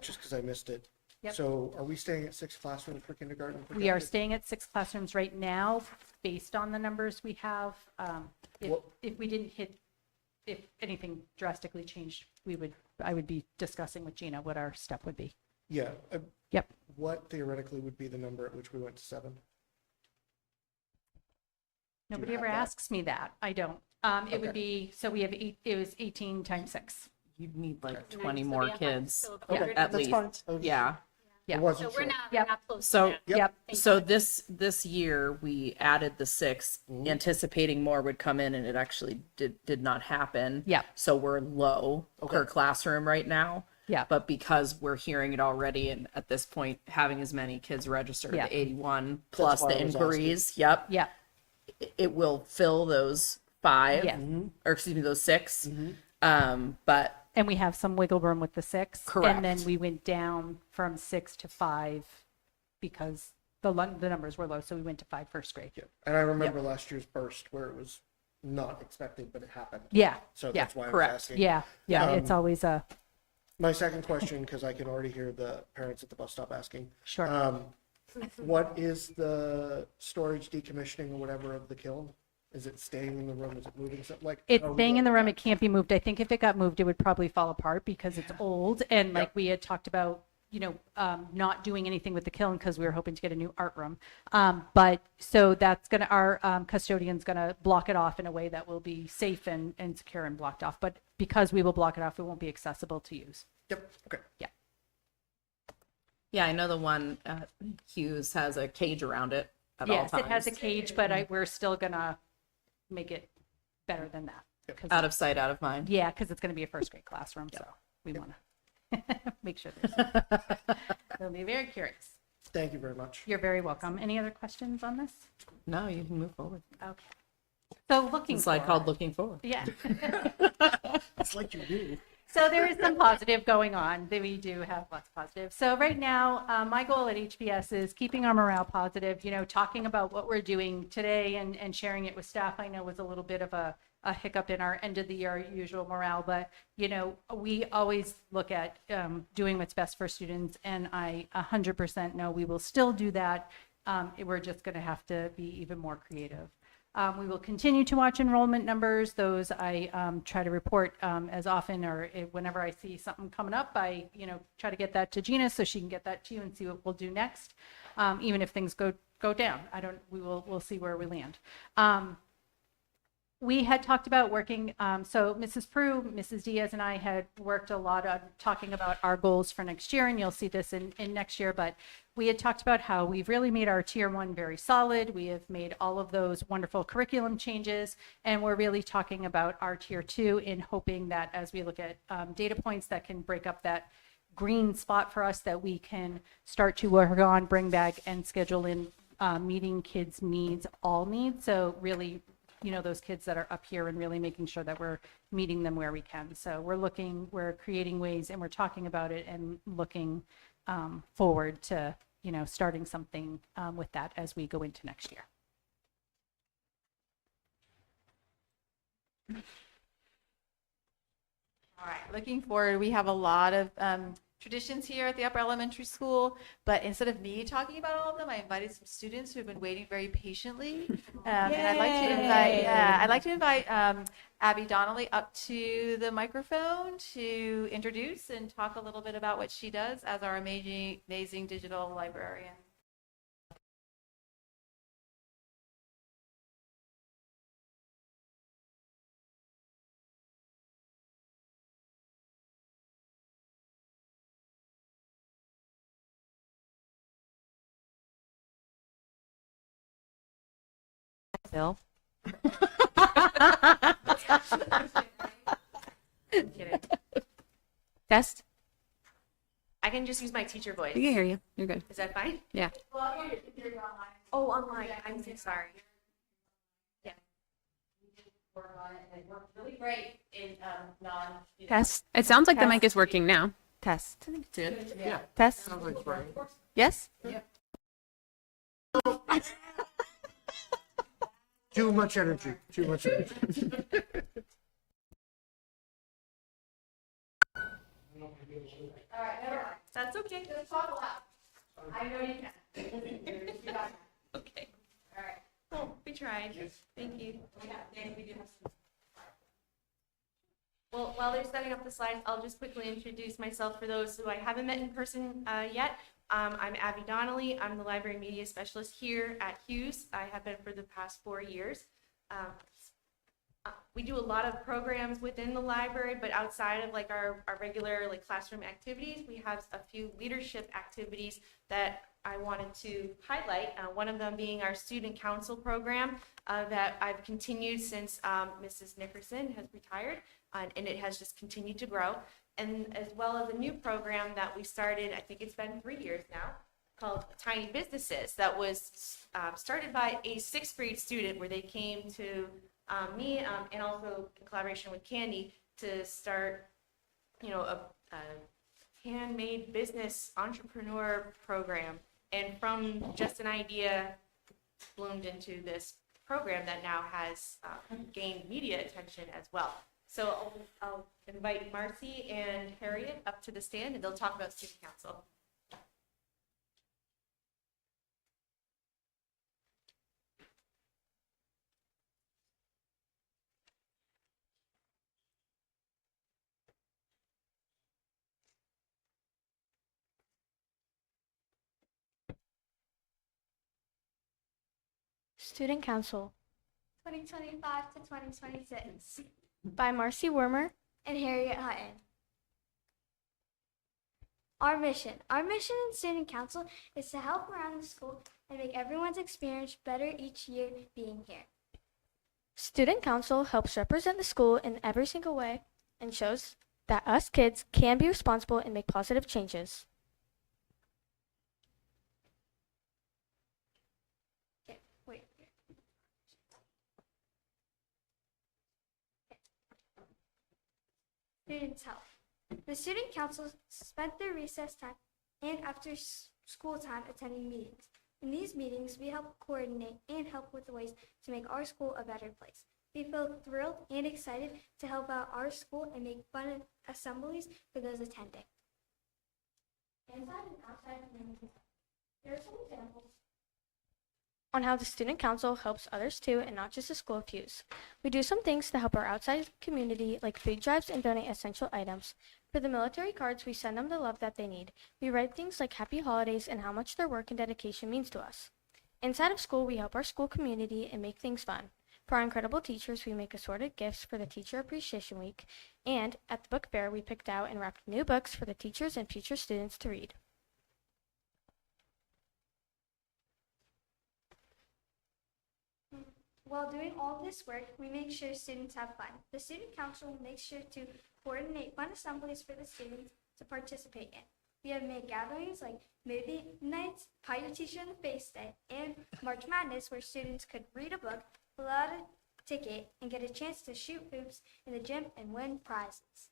just because I missed it. Yep. So are we staying at 6 classrooms for kindergarten? We are staying at 6 classrooms right now, based on the numbers we have. If we didn't hit, if anything drastically changed, I would be discussing with Gina what our step would be. Yeah. Yep. What theoretically would be the number at which we went to 7? Nobody have ever that? asks me that. I don't. It would be, so we have it was 18 times 6. You'd need like And then 20 so more we have kids. so Yeah. we're- At That's least. fine. I was- Yeah. Yeah. I So wasn't we're sure. not, Yep. we're not close So- to that. Yep. Thank So you. this year we added the 6, anticipating more would come in, and it actually did not happen. Yeah. So we're low per classroom right now. Yeah. But because we're hearing it already, and at this point having as many kids registered, Yeah. the 81 plus why the I was inquiries, yep, Yeah. it will fill those 5, Yeah. or excuse me, those 6. But And we have some wiggle room with the 6. Correct. And then we went down from 6 to 5 because the numbers were low. So we went to 5 first grade. And I remember last year's burst where it was not expected, but it happened. Yeah. So Yeah. that's why I was Correct. asking. Yeah. Yeah. It's always a My second question, because I can already hear the parents at the bus stop asking. sure. What is the storage decommissioning or whatever of the kiln? Is it staying in the room? Is it moving? Something like It's how are we staying in doing the with room. that? It can't be moved. I think if it got moved, it would probably fall apart because it's old. And like we had talked about, not doing anything with the kiln because we were hoping to get a new art room. But so that's our custodian's gonna block it off in a way that will be safe and secure and blocked off. But because we will block it off, it won't be accessible to use. Yep. Okay. yeah, I know the one at Hughes has a cage around it at all Yes, times. it has a cage, but we're still gonna make it better than that. 'Cause Out of sight, out of mind. Yeah, because it's going to be a first grade classroom, so we want to make sure there's. They'll be very curious. Thank you very much. You're very welcome. Any other questions on this? No, you can move forward. Okay. So looking It's like called forward. looking forward. Yeah. It's like you do. So there is some positive going on. We do have lots of positive. So right now, my goal at HPS is keeping our morale positive, talking about what we're doing today and sharing it with staff. I know was a little bit of a hiccup in our end of the year usual morale, but, we always look at doing what's best for students. And I 100% know we will still do that. We're just going to have to be even more creative. We will continue to watch enrollment numbers. Those I try to report as often or whenever I see something coming up, I try to get that to Gina so she can get that to you and see what we'll do next. Even if things go down, we'll see where we land. We had talked about working, so Mrs. Prue, Mrs. Diaz, and I had worked a lot on talking about our goals for next year, and you'll see this in next year, but we had talked about how we've really made our tier 1 very solid. We have made all of those wonderful curriculum changes, and we're really talking about our tier 2 in hoping that as we look at data points that can break up that green spot for us, that we can start to work on, bring back, and schedule in meeting kids' needs, all needs. So really, those kids that are up here and really making sure that we're meeting them where we can. So we're creating ways, and we're talking about it and looking forward to, starting something with that as we go into next year. All right, looking forward, we have a lot of traditions here at the upper elementary school, but instead of me talking about all of them, I invited some students who have been waiting very patiently. And I'd like to invite Abby Donnelly up to the microphone to introduce and talk a little bit about what she does as our amazing digital librarian. Bill. Kidding. Test? I can just use my teacher voice. We can hear you. You're good. Is that fine? Yeah. Oh, online. I'm so sorry. Yeah. It worked really great in non. Test. It sounds like the mic is working now. Test. Did? Yeah. Test. Sounds like it's working. Yes? Too much energy, too much energy. That's okay. Just talk loud. I know you can. Okay. All right. Well, we tried. Thank you. Well, while they're setting up the slides, I'll just quickly introduce myself for those who I haven't met in person yet. I'm Abby Donnelly. I'm the library media specialist here at Hughes. I have been for the past 4 years. We do a lot of programs within the library, but outside of like our regular like classroom activities, we have a few leadership activities that I wanted to highlight. One of them being our student council program that I've continued since Mrs. Nickerson has retired, and it has just continued to grow. And as well as a new program that we started, I think it's been 3 years now, called Tiny Businesses, that was started by a 6th grade student where they came to me and also in collaboration with Candy to start, you know, a handmade business entrepreneur program. And from just an idea bloomed into this program that now has gained media attention as well. So I'll invite Marcy and Harriet up to the stand and they'll talk about student council. Student Council 2025 to 2026 by Marcy Wormer and Harriet Hutton. Our mission in Student Council is to help around the school and make everyone's experience better each year being here. Student Council helps represent the school in every single way and shows that us kids can be responsible and make positive changes. Students help. The Student Council spent their recess time and after school time attending meetings. In these meetings, we help coordinate and help with the ways to make our school a better place. We feel thrilled and excited to help out our school and make fun assemblies for those attending. Inside and outside of meetings, there are some examples on how the Student Council helps others too, and not just the school of Hughes. We do some things to help our outside community, like food drives and donate essential items. For the military cards, we send them the love that they need. We write things like happy holidays and how much their work and dedication means to us. Inside of school, we help our school community and make things fun. For our incredible teachers, we make assorted gifts for the Teacher Appreciation Week. And at the book fair, we picked out and wrapped new books for the teachers and future students to read. While doing all this work, we make sure students have fun. The Student Council makes sure to coordinate fun assemblies for the students to participate in. We have made gatherings like movie nights, Pie Your Teacher in the Face Day, and March Madness, where students could read a book, fill out a ticket, and get a chance to shoot hoops in the gym and win prizes.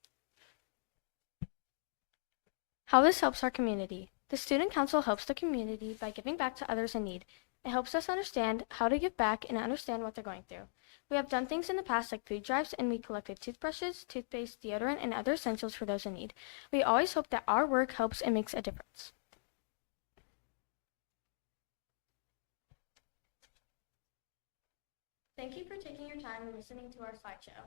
How this helps our community. The Student Council helps the community by giving back to others in need. It helps us understand how to give back and understand what they're going through. We have done things in the past like food drives, and we collected toothbrushes, toothpaste, deodorant, and other essentials for those in need. We always hope that our work helps and makes a difference. Thank you for taking your time and listening to our slideshow.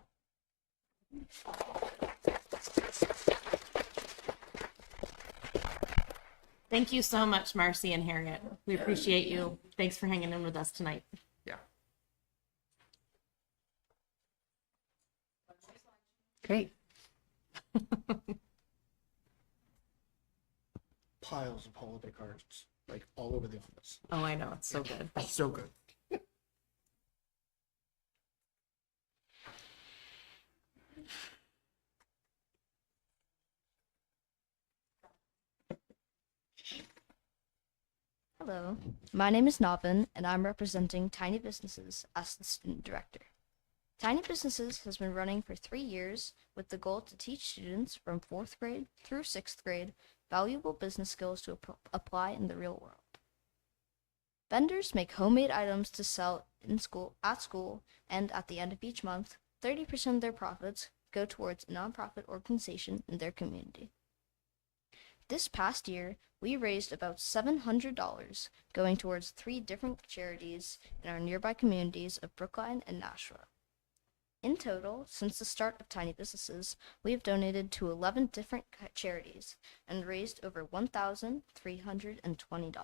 Thank you so much, Marcy and Harriet. We appreciate you. Thanks for hanging in with us tonight. Yeah. Great. Piles of holiday cards, like all over the office. Oh, I know. It's so good. So good. Hello, my name is Navin, and I'm representing Tiny Businesses as the student director. Tiny Businesses has been running for 3 years with the goal to teach students from 4th grade through 6th grade valuable business skills to apply in the real world. Vendors make homemade items to sell at school, and at the end of each month, 30% of their profits go towards a nonprofit organization in their community. This past year, we raised about $700 going towards 3 different charities in our nearby communities of Brookline and Nashua. In total, since the start of Tiny Businesses, we have donated to 11 different charities and raised over $1,320.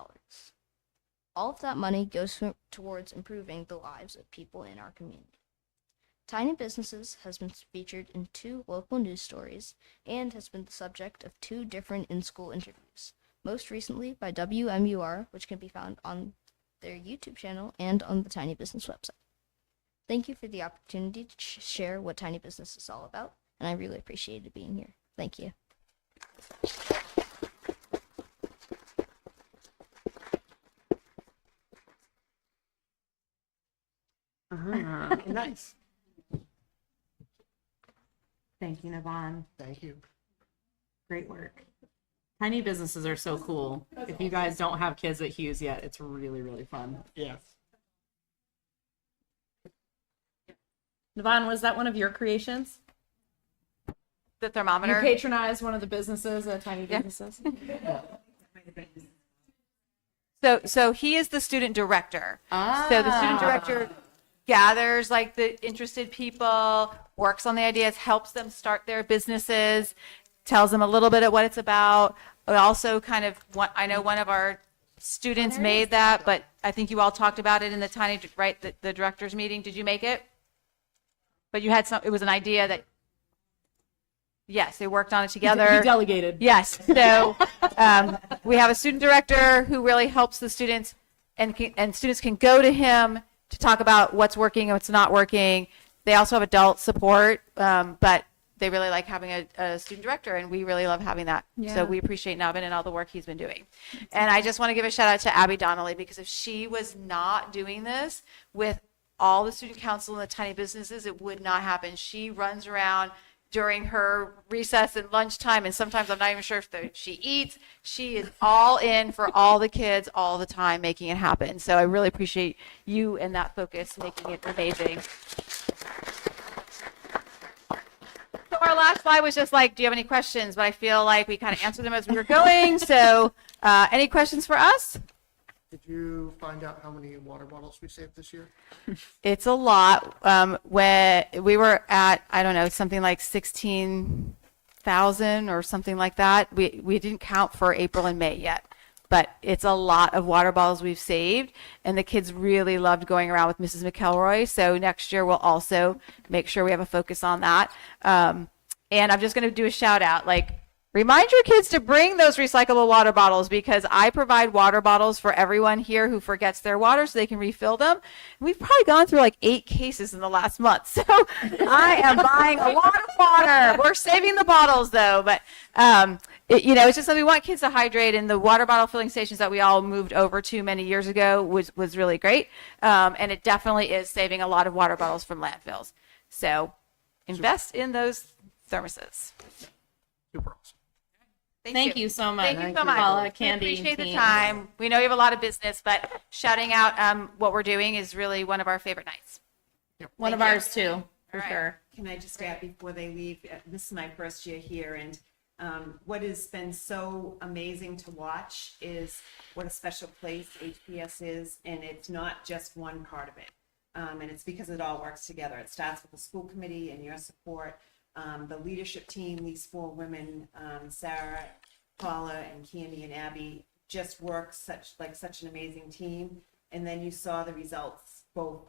All of that money goes towards improving the lives of people in our community. Tiny Businesses has been featured in 2 local news stories and has been the subject of 2 different in-school interviews, most recently by WMUR, which can be found on their YouTube channel and on the Tiny Business website. Thank you for the opportunity to share what Tiny Business is all about, and I really appreciated being here. Thank you. Nice. Thank you, Navon. Thank you. Great work. Tiny businesses are so cool. If you guys don't have kids at Hughes yet, it's really, really fun. Yeah. Navon, was that one of your creations? The You thermometer. patronized one of the businesses, Tiny Businesses? So he is the student director. So the student director gathers like the interested people, works on the ideas, helps them start their businesses, tells them a little bit of what it's about. But also kind of I know one of our students made that, but I think you all talked about it in the the directors meeting. Did you make it? But you had it was an idea that, yes, they worked on it together. You delegated. Yes. So we have a student director who really helps the students, and students can go to him to talk about what's working and what's not working. They also have adult support, but they really like having a student director, and we really love having that. Yeah. So we appreciate Navin and all the work he's been doing. And I just want to give a shout out to Abby Donnelly, because if she was not doing this with all the student council and the Tiny Businesses, it would not happen. She runs around during her recess and lunchtime, and sometimes I'm not even sure if she eats. She is all in for all the kids all the time, making it happen. So I really appreciate you and that focus, making it amazing. So our last slide was just like, do you have any questions? But I feel like we kind of answered them as we were going. So any questions for us? Did you find out how many water bottles we saved this year? It's a lot. When we were at, I don't know, something like 16,000 or something like that. We didn't count for April and May yet, but it's a lot of water bottles we've saved, and the kids really loved going around with Mrs. McElroy. So next year we'll also make sure we have a focus on that. And I'm just going to do a shout out, remind your kids to bring those recyclable water bottles, because I provide water bottles for everyone here who forgets their water so they can refill them. We've probably gone through 8 cases in the last month. So I am buying a lot of water. We're saving the bottles though, but it's just that we want kids to hydrate, and the water bottle filling stations that we all moved over to many years ago was really great. And it definitely is saving a lot of water bottles from landfills. So invest in those thermoses. Super awesome. Thank you so much. Thank you so much. Paula, We Candy, appreciate the team. time. We know you have a lot of business, but shouting out what we're doing is really one of our favorite nights. One of ours too, for All right. sure. Can I just add before they leave, this is my first year here, and what has been so amazing to watch is what a special place HPS is, and it's not just one part of it. And it's because it all works together. It starts with the school committee and your support. The leadership team, these 4 women, Sarah, Paula, and Candy and Abby, just work such an amazing team. And then you saw the results, both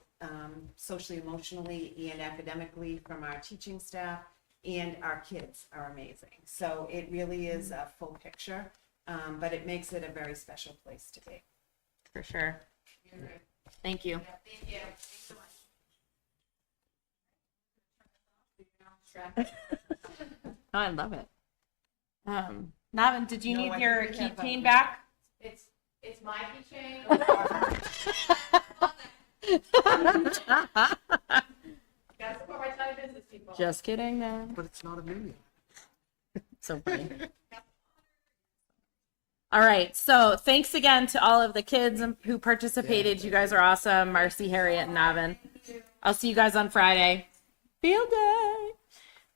socially, emotionally, and academically from our teaching staff, and our kids are amazing. So it really is a full picture, but it makes it a very special place to be. For sure. Thank you. Thank you. Oh, I love it. Navin, did you No, need I your think we have, keychain back? It's my keychain. Gotta support my tiny business people. Just kidding, no. But it's not a million. So funny. All right. So thanks again to all of the kids who participated. You guys are awesome. Marcy, Harriet, and Navin. I'll see you guys on Friday. Field day.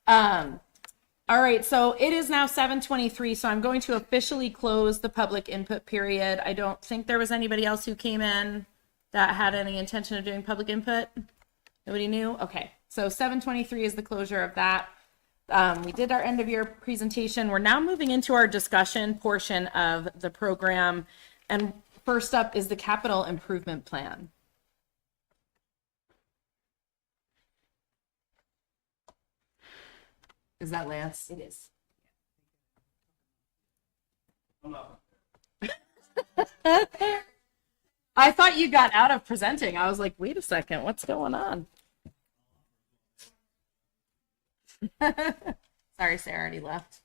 All right. So it is now 7:23. So I'm going to officially close the public input period. I don't think there was anybody else who came in that had any intention of doing public input. Nobody knew? Okay. So 7:23 is the closure of that. We did our end of year presentation. We're now moving into our discussion portion of the program. And first up is the capital improvement plan. Is that Lance? It is. I thought you got out of presenting. I was like, wait a second, what's going on? Sorry, Sarah already left.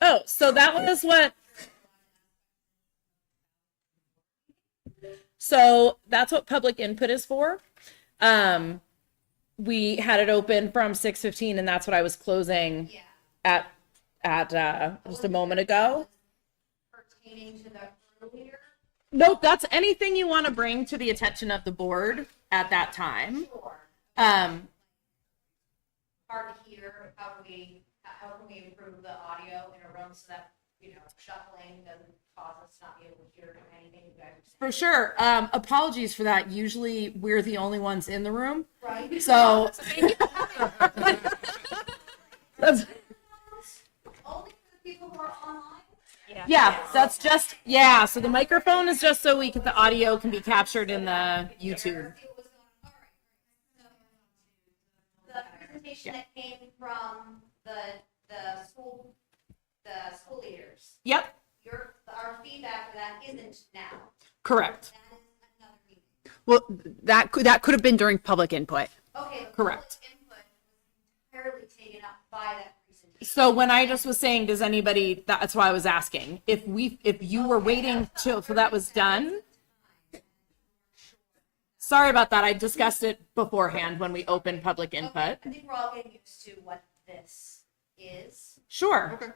Oh, so that was what. So that's what public input is for. We had it open from 6:15, and that's what I was closing at just a moment ago. Pertaining to the earlier. Nope, that's anything you want to bring to the attention of the board at that time. Hard to hear. How can we improve the audio in a room so that, shuffling doesn't cause us to not be able to hear anything you guys are saying? For sure. Apologies for that. Usually we're the only ones in the room. Right. So that's, Only for the people who are online? yeah, that's just, yeah. So the microphone is just so the audio can be captured in the YouTube. The presentation that came from the school leaders. Yep, Our feedback for that isn't now. correct. That is another meeting. Well, that could have been during public input. Okay, but Correct. public input was entirely taken up by that presentation. So when I just was saying, does anybody, that's why I was asking. If you were waiting till that was done. Sorry about that. I discussed it beforehand when we opened public input. Okay, I think we're all getting used to what this is. Sure. Okay.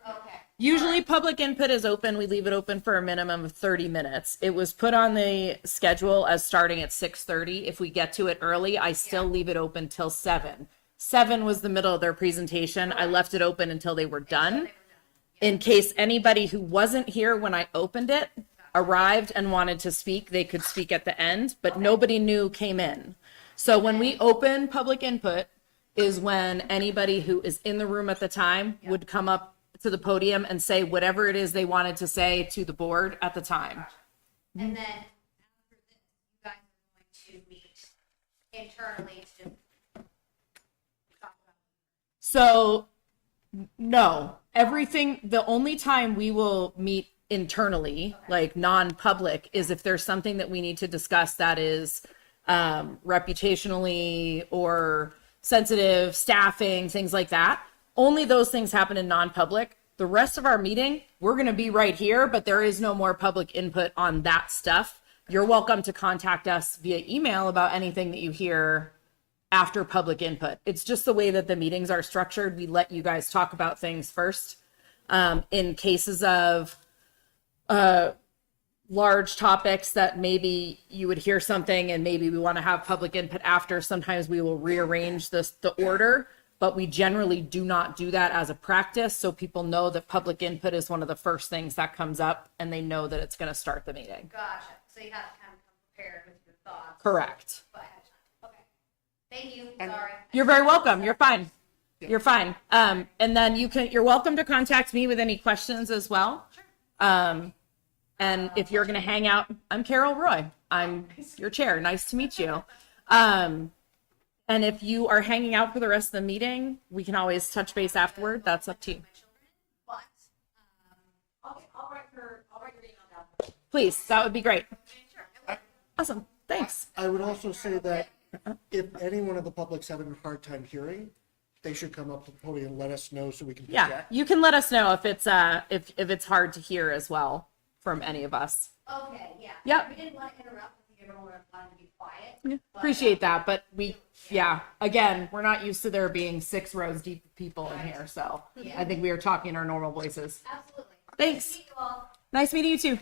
Usually public input is open. We leave it open for a minimum of 30 minutes. It was put on the schedule as starting at 6:30. If we get to it early, I still leave it open till 7. 7 was the middle of their presentation. I left it open until they were done. In case anybody who wasn't here when I opened it arrived and wanted to speak, they could speak at the end, but nobody new came in. So when we open public input is when anybody who is in the room at the time would come up to the podium and say whatever it is they wanted to say to the board at the time. And then after this, you guys are going to meet internally to talk about. So no, everything, the only time we will meet internally, like non-public, is if there's something that we need to discuss that is reputationally or sensitive, staffing, things like that. Only those things happen in non-public. The rest of our meeting, we're going to be right here, but there is no more public input on that stuff. You're welcome to contact us via email about anything that you hear after public input. It's just the way that the meetings are structured. We let you guys talk about things first. In cases of large topics that maybe you would hear something and maybe we want to have public input after, sometimes we will rearrange the order, but we generally do not do that as a practice. So people know that public input is one of the first things that comes up and they know that it's going to start the meeting. Gotcha. So you have to kind of come prepared with your thoughts. Correct. But ahead of time. Okay. Thank you. And- Sorry. You're very welcome. You're fine. You're fine. And then you're welcome to contact me with any questions as well. And if you're going to hang out, I'm Carol Roy. I'm your chair. Nice to meet you. And if you are hanging out for the rest of the meeting, we can always touch base afterward. That's up to you. But I'll write your email down. Please, that would be great. Sure. Awesome. Thanks. I would also say that if anyone of the public's having a hard time hearing, they should come up to the podium and let us know so we can Yeah, project. you can let us know if it's hard to hear as well from any of us. Okay, yeah. Yep. We didn't want to interrupt. I think everyone wanted to be quiet. Appreciate that, but again, we're not used to there being 6 rows deep of people in here, so I think we are talking in our normal voices. Absolutely. Thanks. Thank you all. Nice meeting you too.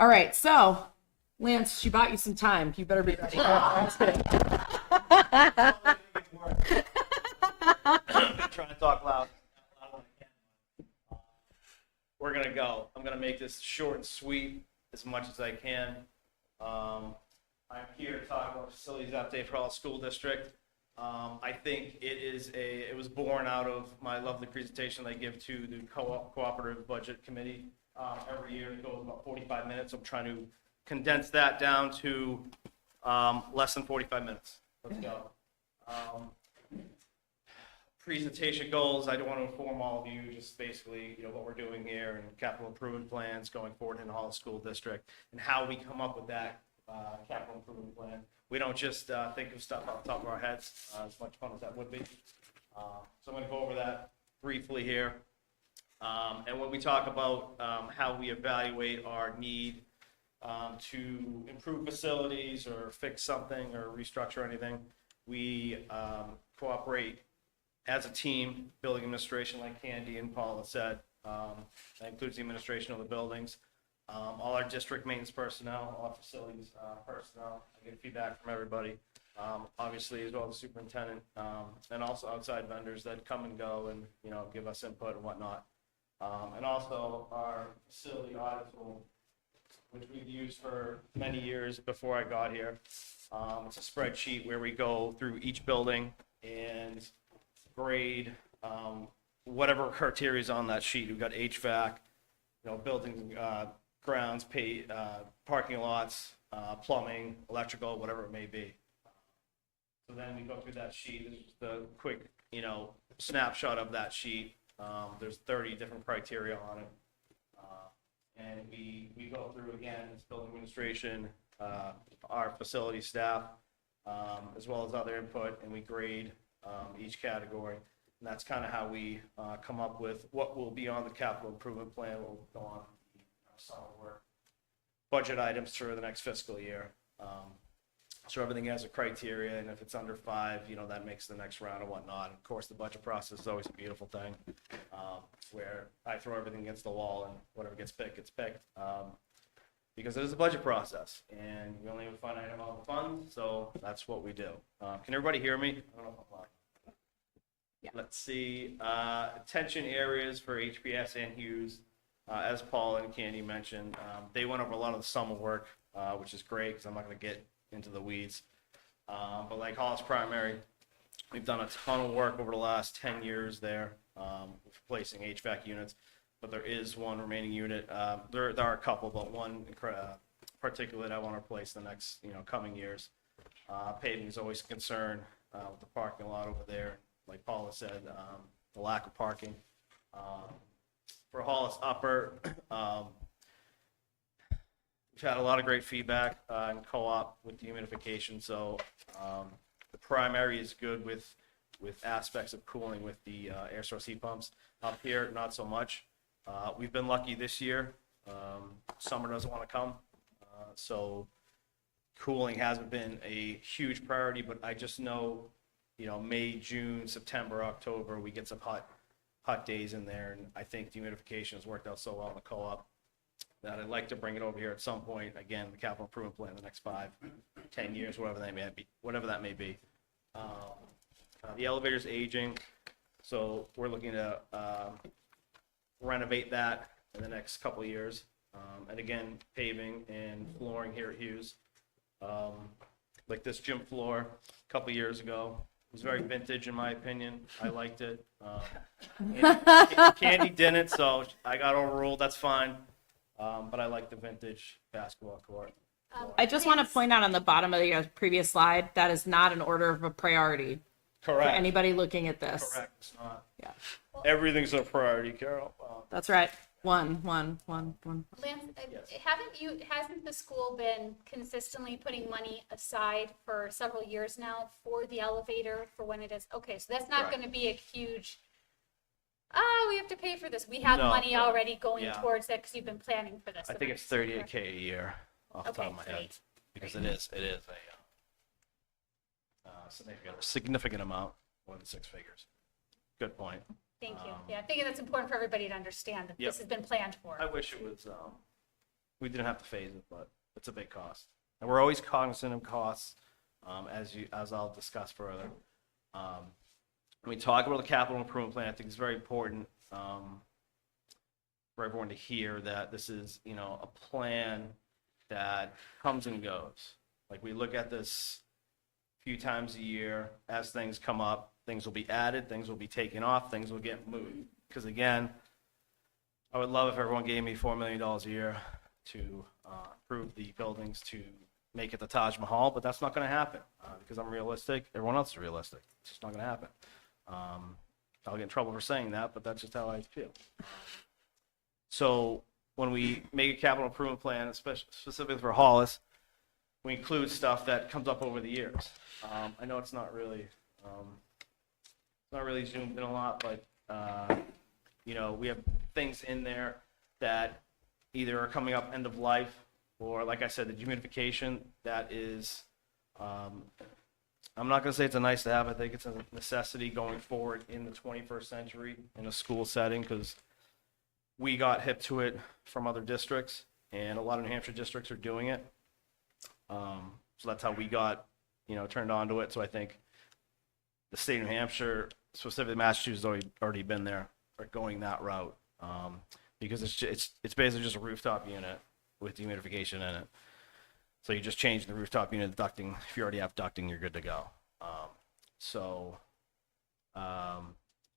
All right, so Lance, she bought you some time. You better be ready. Trying to talk loud. We're gonna go. I'm gonna make this short and sweet as much as I can. I'm here to talk about facilities update for Hollis School District. I think it was born out of my lovely presentation I give to the Cooperative Budget Committee every year. It goes about 45 minutes. I'm trying to condense that down to less than 45 minutes. Let's go. Presentation goals, I don't want to inform all of you, just basically, what we're doing here and capital improvement plans going forward in the Hollis School District and how we come up with that capital improvement plan. We don't just think of stuff off the top of our heads, as much fun as that would be. So I'm going to go over that briefly here. And when we talk about how we evaluate our need to improve facilities or fix something or restructure anything, we cooperate as a team, building administration, like Candy and Paula said. That includes the administration of the buildings. All our district maintenance personnel, all our facilities personnel. I get feedback from everybody, obviously, as well as the superintendent, and also outside vendors that come and go and give us input and whatnot. And also our facility audit tool, which we've used for many years before I got here. It's a spreadsheet where we go through each building and grade whatever criteria is on that sheet. We've got HVAC, building, grounds, parking lots, plumbing, electrical, whatever it may be. So then we go through that sheet. This is just a quick, snapshot of that sheet. There's 30 different criteria on it. And we go through, again, it's building administration, our facility staff, as well as other input, and we grade each category. And that's kind of how we come up with what will be on the capital improvement plan, what will go on the solid work budget items for the next fiscal year. So everything has a criteria, and if it's under 5, that makes the next round and whatnot. Of course, the budget process is always a beautiful thing, where I throw everything against the wall, and whatever gets picked, gets picked. Because it is a budget process, and we only have a finite amount of funds, so that's what we do. Can everybody hear me? I don't know if I'm loud. Yeah. Let's see. Attention areas for HPS and Hughes. As Paul and Candy mentioned, they went over a lot of the summer work, which is great because I'm not going to get into the weeds. But like Hollis Primary, we've done a ton of work over the last 10 years there, replacing HVAC units. But there is one remaining unit. There are a couple, but one particularly I want to replace the next coming years. Paving is always a concern with the parking lot over there. Like Paula said, the lack of parking. for Hollis Upper, we've had a lot of great feedback in co-op with dehumidification, so the primary is good with aspects of cooling with the air source heat pumps. Up here, not so much. We've been lucky this year. Summer doesn't want to come, so cooling hasn't been a huge priority, but I just know, May, June, September, October, we get some hot days in there, and I think dehumidification has worked out so well in the co-op that I'd like to bring it over here at some point, again, the capital improvement plan in the next 5-10 years, whatever that may be. The elevator's aging, so we're looking to renovate that in the next couple of years. And again, paving and flooring here at Hughes. Like this gym floor a couple of years ago, it was very vintage in my opinion. I liked it. Candy didn't, so I got overruled. That's fine. But I like the vintage basketball court. I just want to point out on the bottom of your previous slide, that is not an order of a priority. Correct. For anybody looking at this. Correct. It's not. Yeah. Everything's a priority, Carol. That's right. One. Lance, hasn't the school been consistently putting money aside for several years now for the elevator for when it is? Okay, so that's not Right. going to be a huge, we have to pay for this. We have No. money already going Yeah. towards that because you've been planning for this. I think it's 38K a year off the top Okay, of my head, great. because it is a significant amount, more than 6 figures. Good point. Thank you. Yeah, I think that's important for everybody to understand that Yep. this has been planned for. I wish it was, we didn't have to phase it, but it's a big cost. And we're always cognizant of costs, as I'll discuss further. When we talk about the capital improvement plan, I think it's very important for everyone to hear that this is, a plan that comes and goes. Like, we look at this a few times a year. As things come up, things will be added, things will be taken off, things will get moved. Because again, I would love if everyone gave me $4 million a year to improve the buildings to make it the Taj Mahal, but that's not going to happen because I'm realistic. Everyone else is realistic. It's just not going to happen. I'll get in trouble for saying that, but that's just how I feel. So when we make a capital improvement plan, especially specifically for Hollis, we include stuff that comes up over the years. I know it's not really zoomed in a lot, but we have things in there that either are coming up end of life, or like I said, the dehumidification that is, I'm not going to say it's a nice to have. I think it's a necessity going forward in the 21st century in a school setting, because we got hip to it from other districts, and a lot of New Hampshire districts are doing it. So that's how we got, turned on to it. So I think the state of New Hampshire, specifically Massachusetts, already been there, or going that route, because it's basically just a rooftop unit with dehumidification in it. So you just change the rooftop unit ducting. If you already have ducting, you're good to go.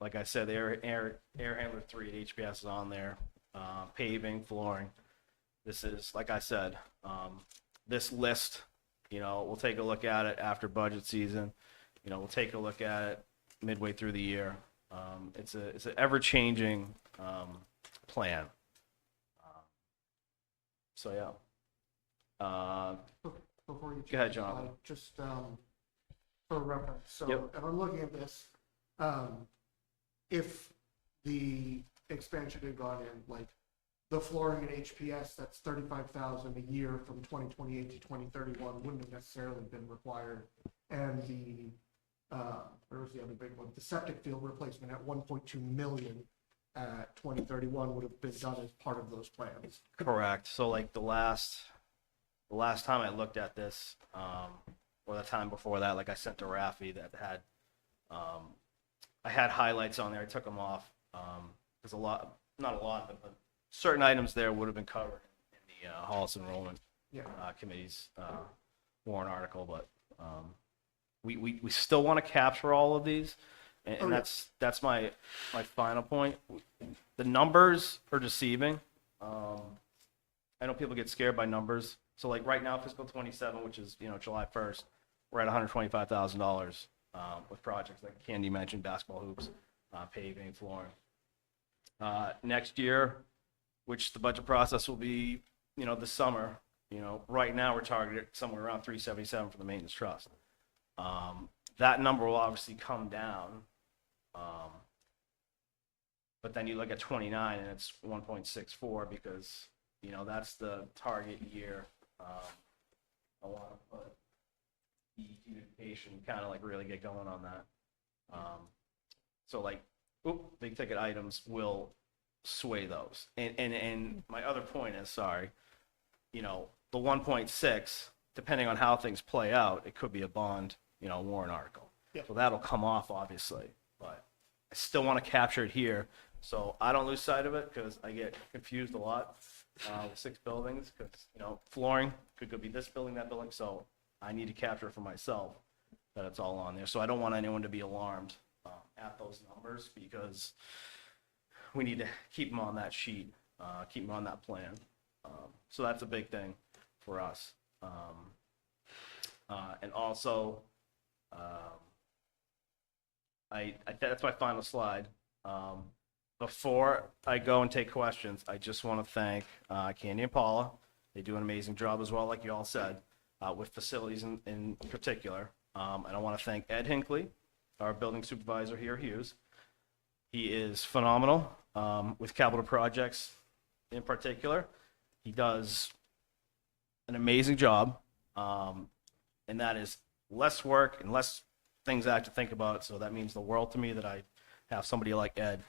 Like I said, the air handler 3 at HPS is on there. Paving, flooring. This is, like I said, this list, we'll take a look at it after budget season. We'll take a look at it midway through the year. It's an ever-changing plan. So yeah. Before you Go ahead, change the Jonathan. slide, just for reference. So Yep. if I'm looking at this, if the expansion had gone in, like the flooring at HPS, that's $35,000 a year from 2028 to 2031 wouldn't have necessarily been required. And where was the other big one? The septic field replacement at 1.2 million at 2031 would have been done as part of those plans. Correct. So like the last time I looked at this, or the time before that, like I sent to Rafi that had, I had highlights on there. I took them off because not a lot, but certain items there would have been covered in the Hollis Enrollment Committee's warrant article. But we still want to capture all of these, and that's my final point. The numbers are deceiving. I know people get scared by numbers. So like right now, fiscal 27, which is July 1st, we're at $125,000 with projects like Candy mentioned, basketball hoops, paving, flooring. Next year, which the budget process will be, this summer, right now we're targeted somewhere around 377 for the maintenance trust. That number will obviously come down. But then you look at 29 and it's 1.64 because, that's the target year. I want to put the education, kind of like really get going on that. So like, big ticket items will sway those. And my other point is, sorry, the 1.6, depending on how things play out, it could be a bond, warrant article. Yep. So that'll come off, obviously, but I still want to capture it here so I don't lose sight of it because I get confused a lot with 6 buildings because, flooring could be this building, that building. So I need to capture it for myself that it's all on there. So I don't want anyone to be alarmed at those numbers because we need to keep them on that sheet, keep them on that plan. So that's a big thing for us. And also, that's my final slide. Before I go and take questions, I just want to thank Candy and Paula. They do an amazing job as well, like you all said, with facilities in particular. And I want to thank Ed Hinckley, our building supervisor here, Hughes. He is phenomenal with capital projects in particular. He does an amazing job, and that is less work and less things I have to think about. So that means the world to me that I have somebody like Ed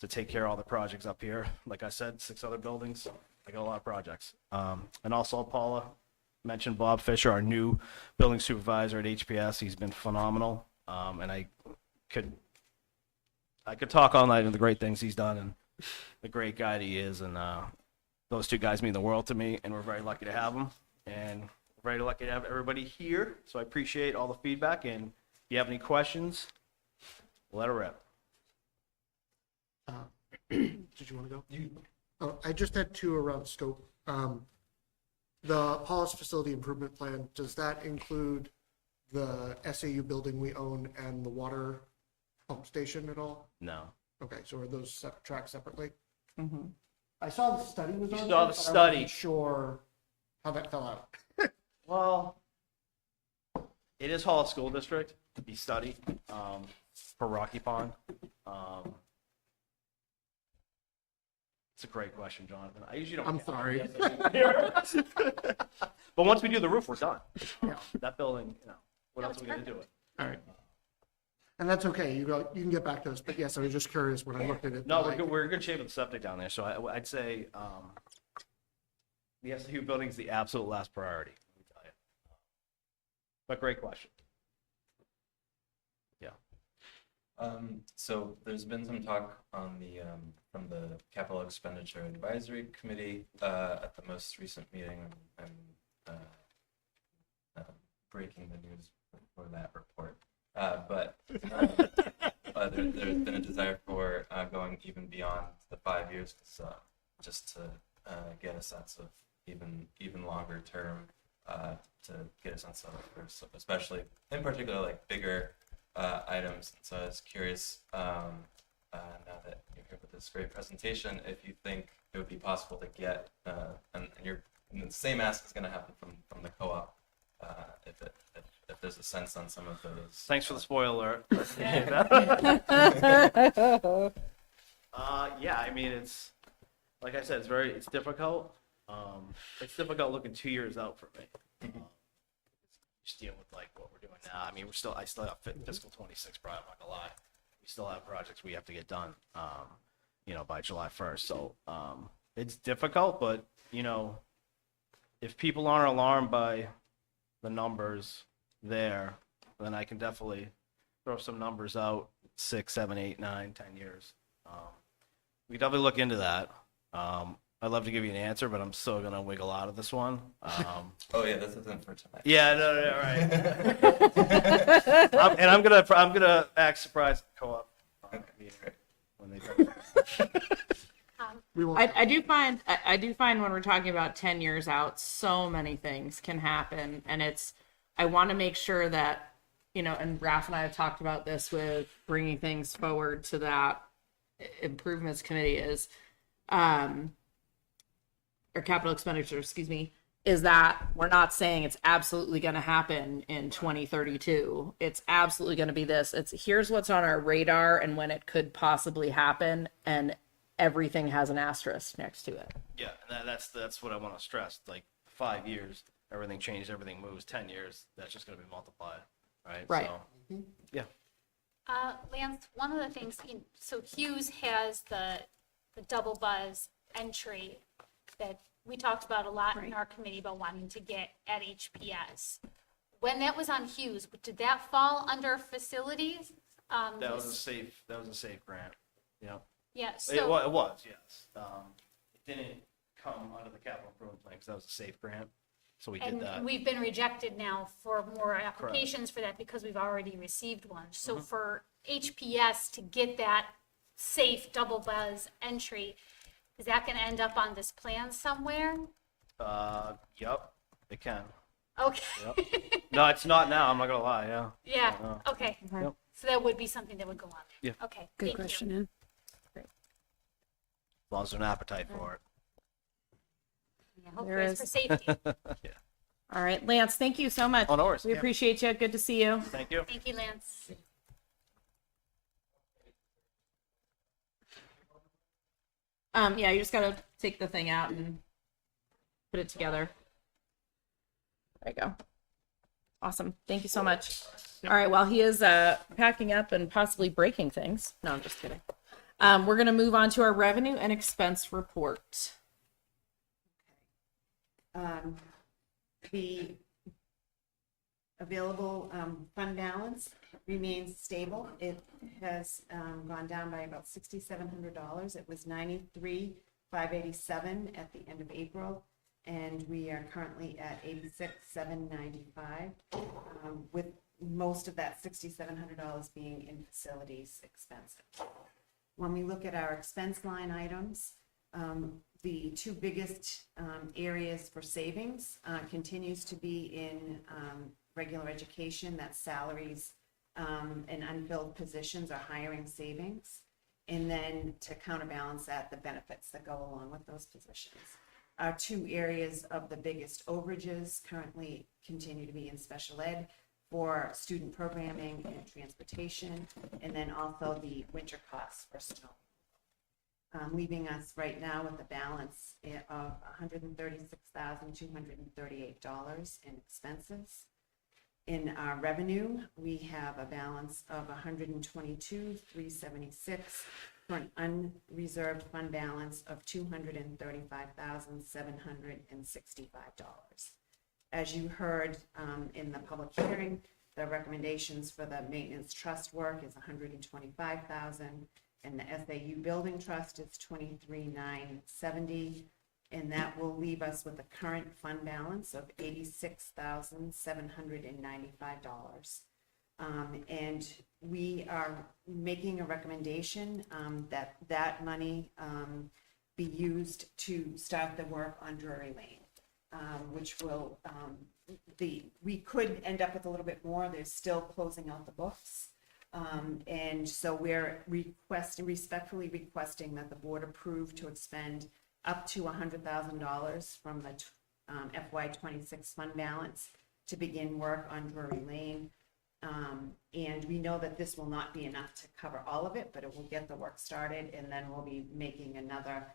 to take care of all the projects up here. Like I said, 6 other buildings. I got a lot of projects. And also Paula mentioned Bob Fisher, our new building supervisor at HPS. He's been phenomenal. And I could talk all night on the great things he's done and the great guy that he is. And those 2 guys mean the world to me, and we're very lucky to have them. And we're very lucky to have everybody here. So I appreciate all the feedback. And if you have any questions, let her rip. Did you want to go? I just had 2 around scope. The Hollis Facility Improvement Plan, does that include the SAU building we own and the water pump station at all? No. Okay, so are those tracked separately? Mm-hmm. I saw the study was You on saw there, the but I study. wasn't sure how that fell out. Well, it is Hollis School District, the study, for Rocky Pond. It's a great question, Jonathan. I usually don't. I'm sorry. But once we do the roof, we're done. Yeah. That building, what else are we gonna do it? All right. And that's okay. You can get back to us. But yes, I was just curious when I looked at it. No, like, we're in good shape with the septic down there. So I'd say the SAU building is the absolute last priority. Let me tell you. But great question. Yeah. So there's been some talk on the from the Capital Expenditure Advisory Committee at the most recent meeting. I'm breaking the news for that report. But there's been a desire for going even beyond the 5 years, just to get a sense of even longer term, to get a sense of, especially in particular, like bigger items. And so I was curious, now that you're here with this great presentation, if you think it would be possible to get, and the same ask is going to happen from the co-op, if there's a sense on some of those. Thanks for the spoiler. Yeah, I mean, it's like I said, it's difficult. It's difficult looking 2 years out for me. Just dealing with like what we're doing now. I mean, I still have fiscal 26, bro. I'm not gonna lie. We still have projects we have to get done, by July 1st. So it's difficult, but if people aren't alarmed by the numbers there, then I can definitely throw some numbers out 6, 7, 8, 9, 10 years. We can definitely look into that. I'd love to give you an answer, but I'm still gonna wiggle out of this one. Oh yeah, this isn't for tonight. Yeah, no, right. I'm gonna act surprised at co-op when they I do find when we're talking about 10 years out, so many things can happen, and I want to make sure that and Ralph and I have talked about this with bringing things forward to that improvements committee is, or capital expenditure, excuse me, is that we're not saying it's absolutely going to happen in 2032. It's absolutely going to be this. It's here's what's on our radar and when it could possibly happen, and everything has an asterisk next to it. Yeah, and that's what I want to stress. Like 5 years, everything changed, everything moves. 10 years, that's just going to be multiplied, right? Right. So, yeah. Lance, one of the things, so Hughes has the double buzz entry that we talked about a lot in our committee about wanting to get at HPS. When that was on Hughes, did that fall under facilities? That was a safe grant. Yeah. Yeah, It so, was, yes. It didn't come under the capital improvement plan because that was a safe grant. So we did and that. we've been rejected now for more applications for that because we've already received one. So for HPS to get that safe double buzz entry, is that going to end up on this plan somewhere? Yep, it can. Okay. Yep. No, it's not now. I'm not gonna lie. Yeah. Yeah, okay. Yep. So that would be something that would go on there. Yeah. Okay, Good thank you. question, Ann. As long as there's an appetite for it. Yeah, hope There there's is. for safety. Yeah. All right, Lance, thank you so much. Oh, no worries. We Yeah. appreciate you. Good to see you. Thank you. Thank you, Lance. Yeah, you just gotta take the thing out and put it together. There you go. Awesome. Thank you so much. All right, while he is packing up and possibly breaking things. No, I'm just kidding. We're gonna move on to our revenue and expense report. The available fund balance remains stable. It has gone down by about $6,700. It was $93,587 at the end of April, and we are currently at $86,795, with most of that $6,700 being in facilities expenses. When we look at our expense line items, the two biggest areas for savings continues to be in regular education, that's salaries and unfilled positions or hiring savings, and then to counterbalance that, the benefits that go along with those positions. Our two areas of the biggest overages currently continue to be in special ed for student programming and transportation, and then also the winter costs for snow. Leaving us right now with a balance of $136,238 in expenses. In our revenue, we have a balance of $122,376 for an unreserved fund balance of $235,765. As you heard in the public hearing, the recommendations for the maintenance trust work is $125,000, and the SAU building trust is $23,970, and that will leave us with a current fund balance of $86,795. And we are making a recommendation that that money be used to start the work on Drury Lane, which will, we could end up with a little bit more. They're still closing out the books. And so we're respectfully requesting that the board approve to expend up to $100,000 from the FY26 fund balance to begin work on Drury Lane. And we know that this will not be enough to cover all of it, but it will get the work started, and then we'll be making another,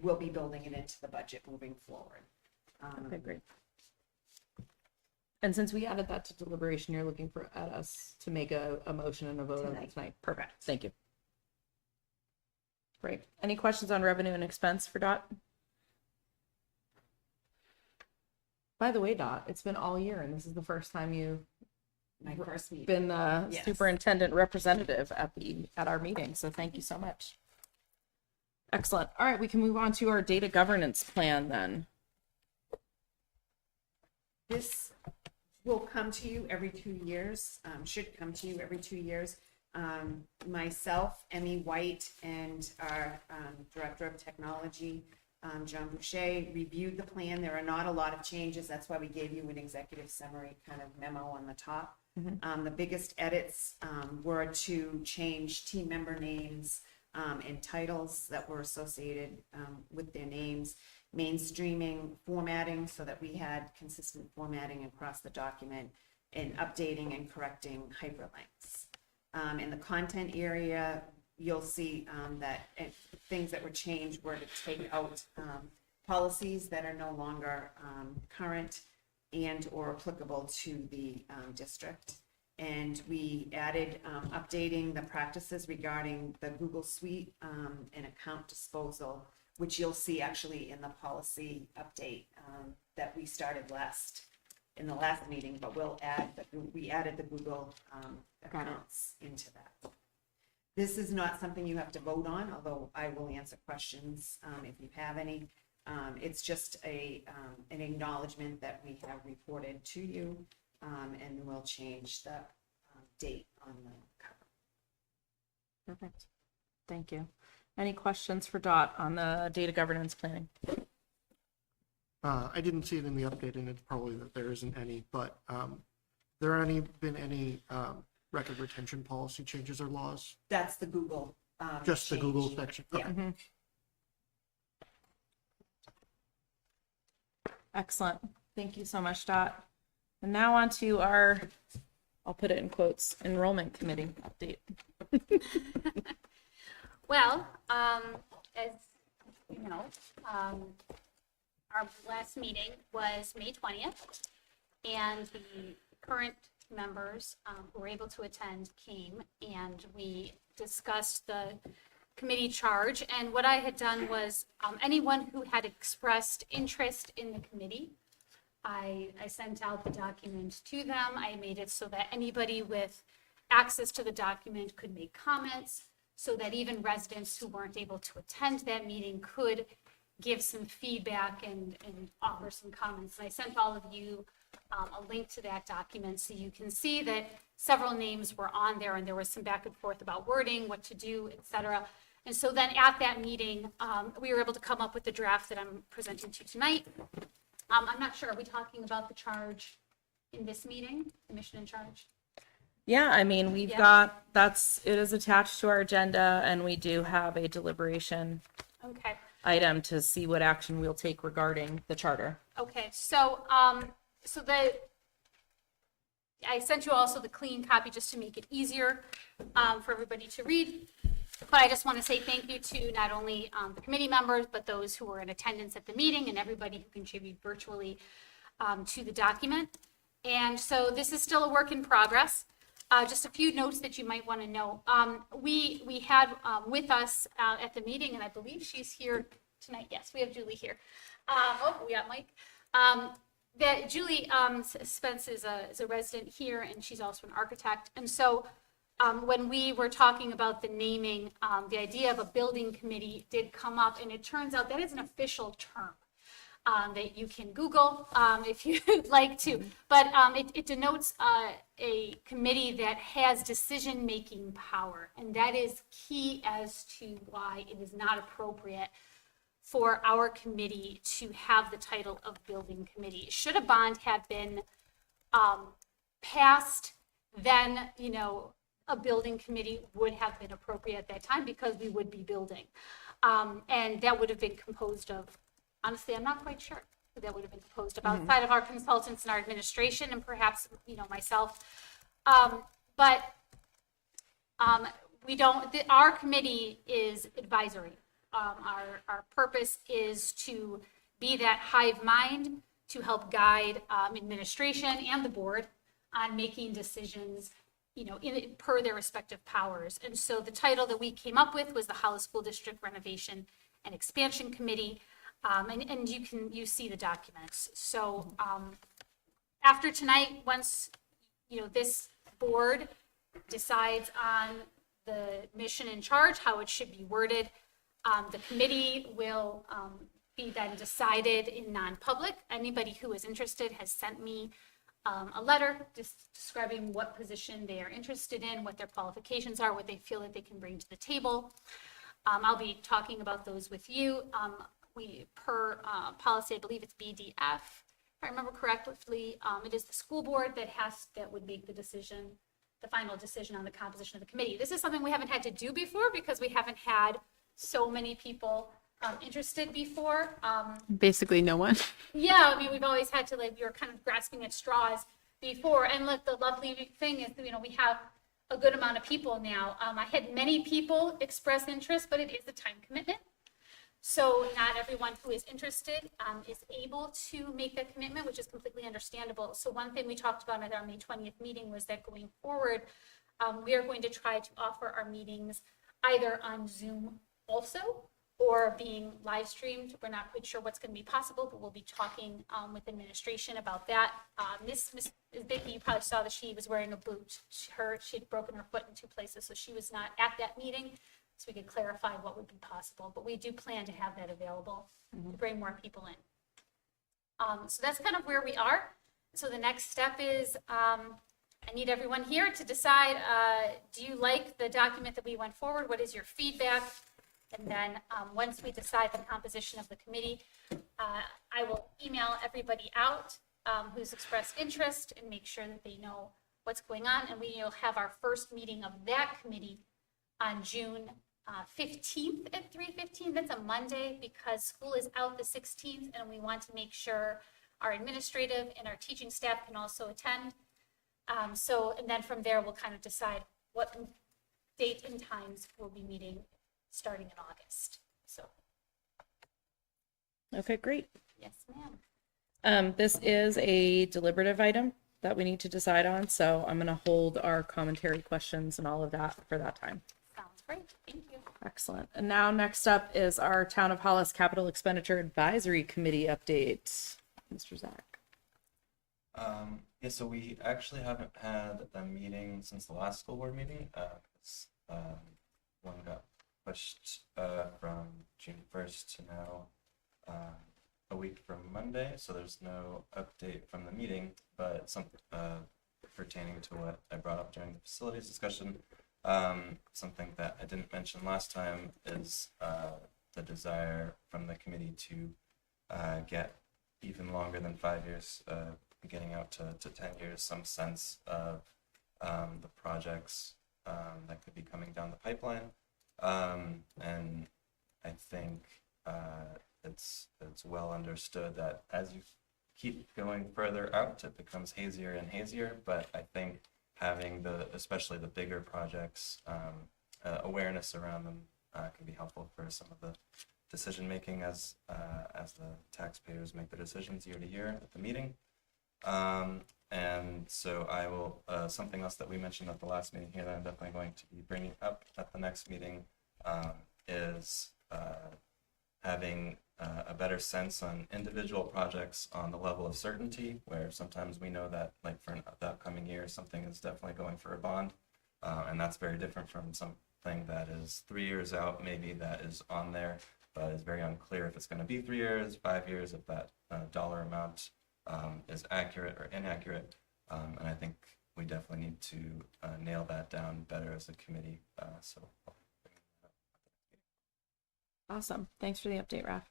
we'll be building it into the budget moving forward. Okay, great. And since we added that to deliberation, you're looking for at us to make a motion and a vote on that tonight. Perfect. Thank you. Great. Any questions on revenue and expense for Dot? By the way, Dot, it's been all year, and this is the first time you've My first meeting. been the Yes. superintendent representative at our meeting. So thank you so much. Excellent. All right, we can move on to our data governance plan then. This will come to you every 2 years, should come to you every 2 years. Myself, Emmy White, and our Director of Technology, John Boucher, reviewed the plan. There are not a lot of changes. That's why we gave you an executive summary kind of memo on the top. The biggest edits were to change team member names and titles that were associated with their names, mainstreaming formatting so that we had consistent formatting across the document, and updating and correcting hyperlinks. In the content area, you'll see that things that were changed were to take out policies that are no longer current and or applicable to the district. And we added updating the practices regarding the Google Suite and account disposal, which you'll see actually in the policy update that we started in the last meeting, but we added the Google accounts into that. This is not something you have to vote on, although I will answer questions if you have any. It's just an acknowledgement that we have reported to you, and we'll change the date on the cover. Perfect. Thank you. Any questions for Dot on the data governance planning? I didn't see it in the update, and it's probably that there isn't any, but there been any record retention policy changes or laws? That's the Google. Just the Google change. section? Yeah. Okay. Mm-hmm. Excellent. Thank you so much, Dot. And now on to our, I'll put it in quotes, enrollment committee update. Well, as you know, our last meeting was May 20th, and the current members who were able to attend came, and we discussed the committee charge. And what I had done was anyone who had expressed interest in the committee, I sent out the document to them. I made it so that anybody with access to the document could make comments, so that even residents who weren't able to attend that meeting could give some feedback and offer some comments. And I sent all of you a link to that document so you can see that several names were on there, and there was some back and forth about wording, what to do, etc. And so then at that meeting, we were able to come up with the draft that I'm presenting to you tonight. I'm not sure, are we talking about the charge in this meeting, the mission in charge? Yeah, I mean, we've got, it is attached to our agenda, and we do have a deliberation Okay. item to see what action we'll take regarding the charter. Okay, so, I sent you also the clean copy just to make it easier for everybody to read. But I just want to say thank you to not only the committee members, but those who were in attendance at the meeting and everybody who contributed virtually to the document. And so this is still a work in progress. Just a few notes that you might want to know. We had with us at the meeting, and I believe she's here tonight. Yes, we have Julie here. We got Mike. That Julie Spence is a resident here, and she's also an architect. And so when we were talking about the naming, the idea of a building committee did come up, and it turns out that is an official term that you can Google if you'd like to. But it denotes a committee that has decision-making power, and that is key as to why it is not appropriate for our committee to have the title of building committee. Should a bond have been passed, then, a building committee would have been appropriate at that time because we would be building. And that would have been composed of, honestly, I'm not quite sure who that would have been composed of outside of our consultants and our administration and perhaps, myself. But we don't, our committee is advisory. Our purpose is to be that hive mind to help guide administration and the board on making decisions, per their respective powers. And so the title that we came up with was the Hollis School District Renovation and Expansion Committee. And you see the documents. So after tonight, once, this board decides on the mission in charge, how it should be worded, the committee will be then decided in non-public. Anybody who is interested has sent me a letter just describing what position they are interested in, what their qualifications are, what they feel that they can bring to the table. I'll be talking about those with you. Per policy, I believe it's BDF, I remember correctly, it is the school board that would make the decision, the final decision on the composition of the committee. This is something we haven't had to do before because we haven't had so many people interested before. Basically, no one. Yeah, I mean, we've always had to, like, we were kind of grasping at straws before. And look, the lovely thing is, you know, we have a good amount of people now. I had many people express interest, but it is a time commitment. So not everyone who is interested is able to make that commitment, which is completely understandable. So one thing we talked about at our May 20th meeting was that going forward, we are going to try to offer our meetings either on Zoom also, or being live streamed. We're not quite sure what's going to be possible, but we'll be talking with administration about that. Miss Vicky, you probably saw that she was wearing a boot. She'd broken her foot in 2 places, so she was not at that meeting. So we could clarify what would be possible, but we do plan to have that available to bring more people in. So that's kind of where we are. So the next step is I need everyone here to decide, do you like the document that we went forward? What is your feedback? And then once we decide the composition of the committee, I will email everybody out who's expressed interest and make sure that they know what's going on. And we will have our first meeting of that committee on June 15th at 3:15. That's a Monday because school is out the 16th and we want to make sure our administrative and our teaching staff can also attend. And then from there, we'll kind of decide what date and times we'll be meeting starting in August. So. Okay, great. Yes, ma'am. This is a deliberative item that we need to decide on, so I'm going to hold our commentary questions and all of that for that time. Sounds great. Thank you. Excellent. And now next up is our Town of Hollis Capital Expenditure Advisory Committee update. Mr. Zach. Yeah, so we actually haven't had a meeting since the last school board meeting. One got pushed from June 1st to now a week from Monday, so there's no update from the meeting, but something pertaining to what I brought up during the facilities discussion. Something that I didn't mention last time is the desire from the committee to get even longer than 5 years, getting out to 10 years, some sense of the projects that could be coming down the pipeline. And I think it's well understood that as you keep going further out, it becomes hazier and hazier, but I think having especially the bigger projects, awareness around them can be helpful for some of the decision making as the taxpayers make the decisions year to year at the meeting. And so I will, something else that we mentioned at the last meeting here that I'm definitely going to be bringing up at the next meeting is having a better sense on individual projects on the level of certainty, where sometimes we know that, like, for the upcoming year, something is definitely going for a bond, and that's very different from something that is 3 years out, maybe that is on there, but is very unclear if it's going to be 3 years, 5 years, if that dollar amount is accurate or inaccurate, and I think we definitely need to nail that down better as a committee. Awesome. Thanks for the update, Raf.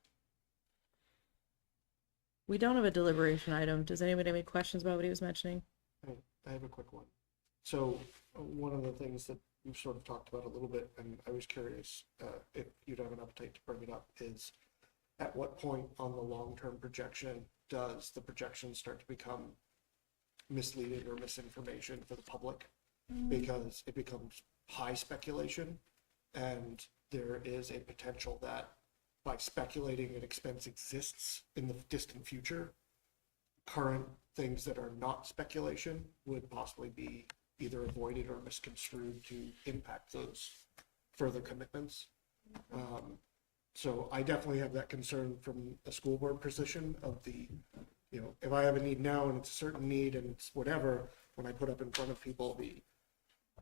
We don't have a deliberation item. Does anybody have any questions about what he was mentioning? I have a quick one. So one of the things that we've sort of talked about a little bit, and I was curious if you'd have an appetite to bring it up, is at what point on the long-term projection does the projection start to become misleading or misinformation for the public? Because it becomes high speculation, and there is a potential that by speculating an expense exists in the distant future, current things that are not speculation would possibly be either avoided or misconstrued to impact those further commitments. So I definitely have that concern from a school board position of the, if I have a need now and it's a certain need and it's whatever, when I put up in front of people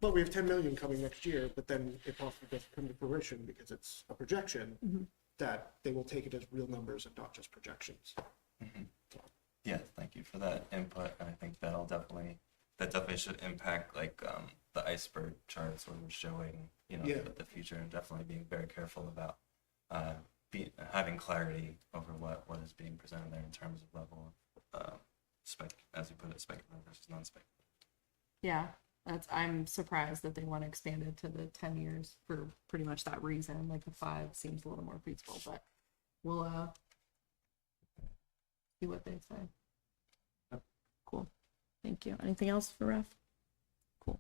but we have 10 million coming next year, but then it possibly doesn't come to fruition because it's a projection, that they will take it as real numbers and not just projections. Yeah, thank you for that input. And I think that definitely should impact, like, the iceberg charts where we're showing, the future, and definitely being very careful about having clarity over what is being presented there in terms of level of as you put it, speculative versus non-speculative. Yeah, I'm surprised that they want to expand it to the 10 years for pretty much that reason. Like the 5 seems a little more feasible, but we'll see what they say. Yep. Cool. Thank you. Anything else for Ref? Cool.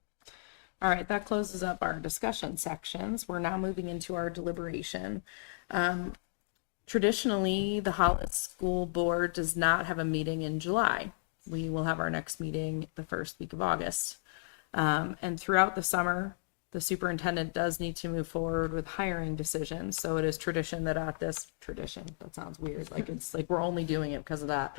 All right, that closes up our discussion sections. We're now moving into our deliberation. Traditionally, the Hollis School Board does not have a meeting in July. We will have our next meeting the first week of August. And throughout the summer, the superintendent does need to move forward with hiring decisions. So it is tradition that that sounds weird. Like it's like we're only doing it because of that.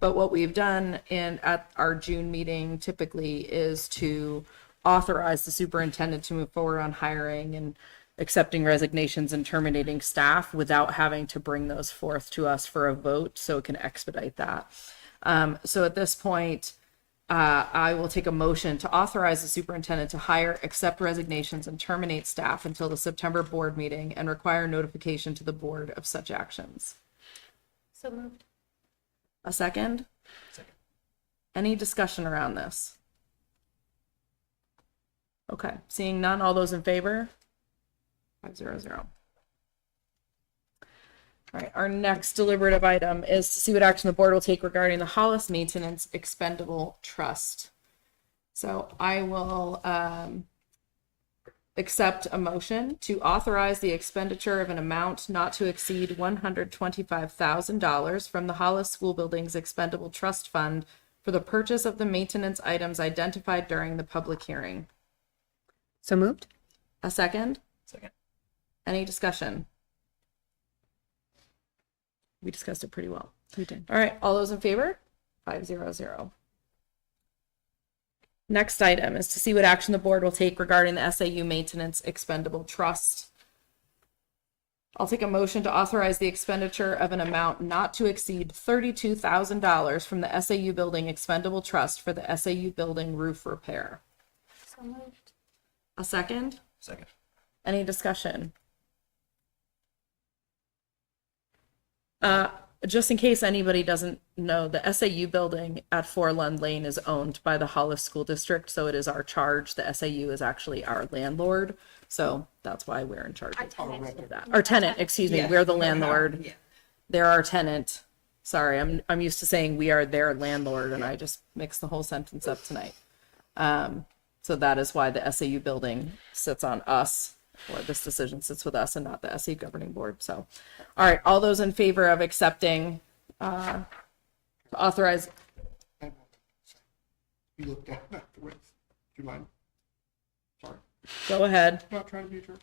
But what we've done at our June meeting typically is to authorize the superintendent to move forward on hiring and accepting resignations and terminating staff without having to bring those forth to us for a vote, so it can expedite that. So at this point, I will take a motion to authorize the superintendent to hire, accept resignations, and terminate staff until the September board meeting and require notification to the board of such actions. So moved. A second? Second. Any discussion around this? Okay, seeing none, all those in favor? 500. All right, our next deliberative item is to see what action the board will take regarding the Hollis Maintenance Expendable Trust. So I will accept a motion to authorize the expenditure of an amount not to exceed $125,000 from the Hollis School Building's Expendable Trust Fund for the purchase of the maintenance items identified during the public hearing. So moved. A second? Second. Any discussion? We discussed it pretty well. We did. All right, all those in favor? 500. Next item is to see what action the board will take regarding the SAU Maintenance Expendable Trust. I'll take a motion to authorize the expenditure of an amount not to exceed $32,000 from the SAU Building Expendable Trust for the SAU Building roof repair. So moved. A second? Second. Any discussion? Just in case anybody doesn't know, the SAU building at 4 Lund Lane is owned by the Hollis School District, so it is our charge. The SAU is actually our landlord, so that's why we're in charge of that. Our tenant, excuse me, we're the landlord. Yeah. They're our tenant. Sorry, I'm used to saying we are their landlord, and I just mixed the whole sentence up tonight. So that is why the SAU building sits on us, or this decision sits with us and not the SAU governing board. So, all right, all those in favor of accepting, to authorize. You look down afterwards. Do you mind? Sorry. Go ahead. Not trying to be a jerk.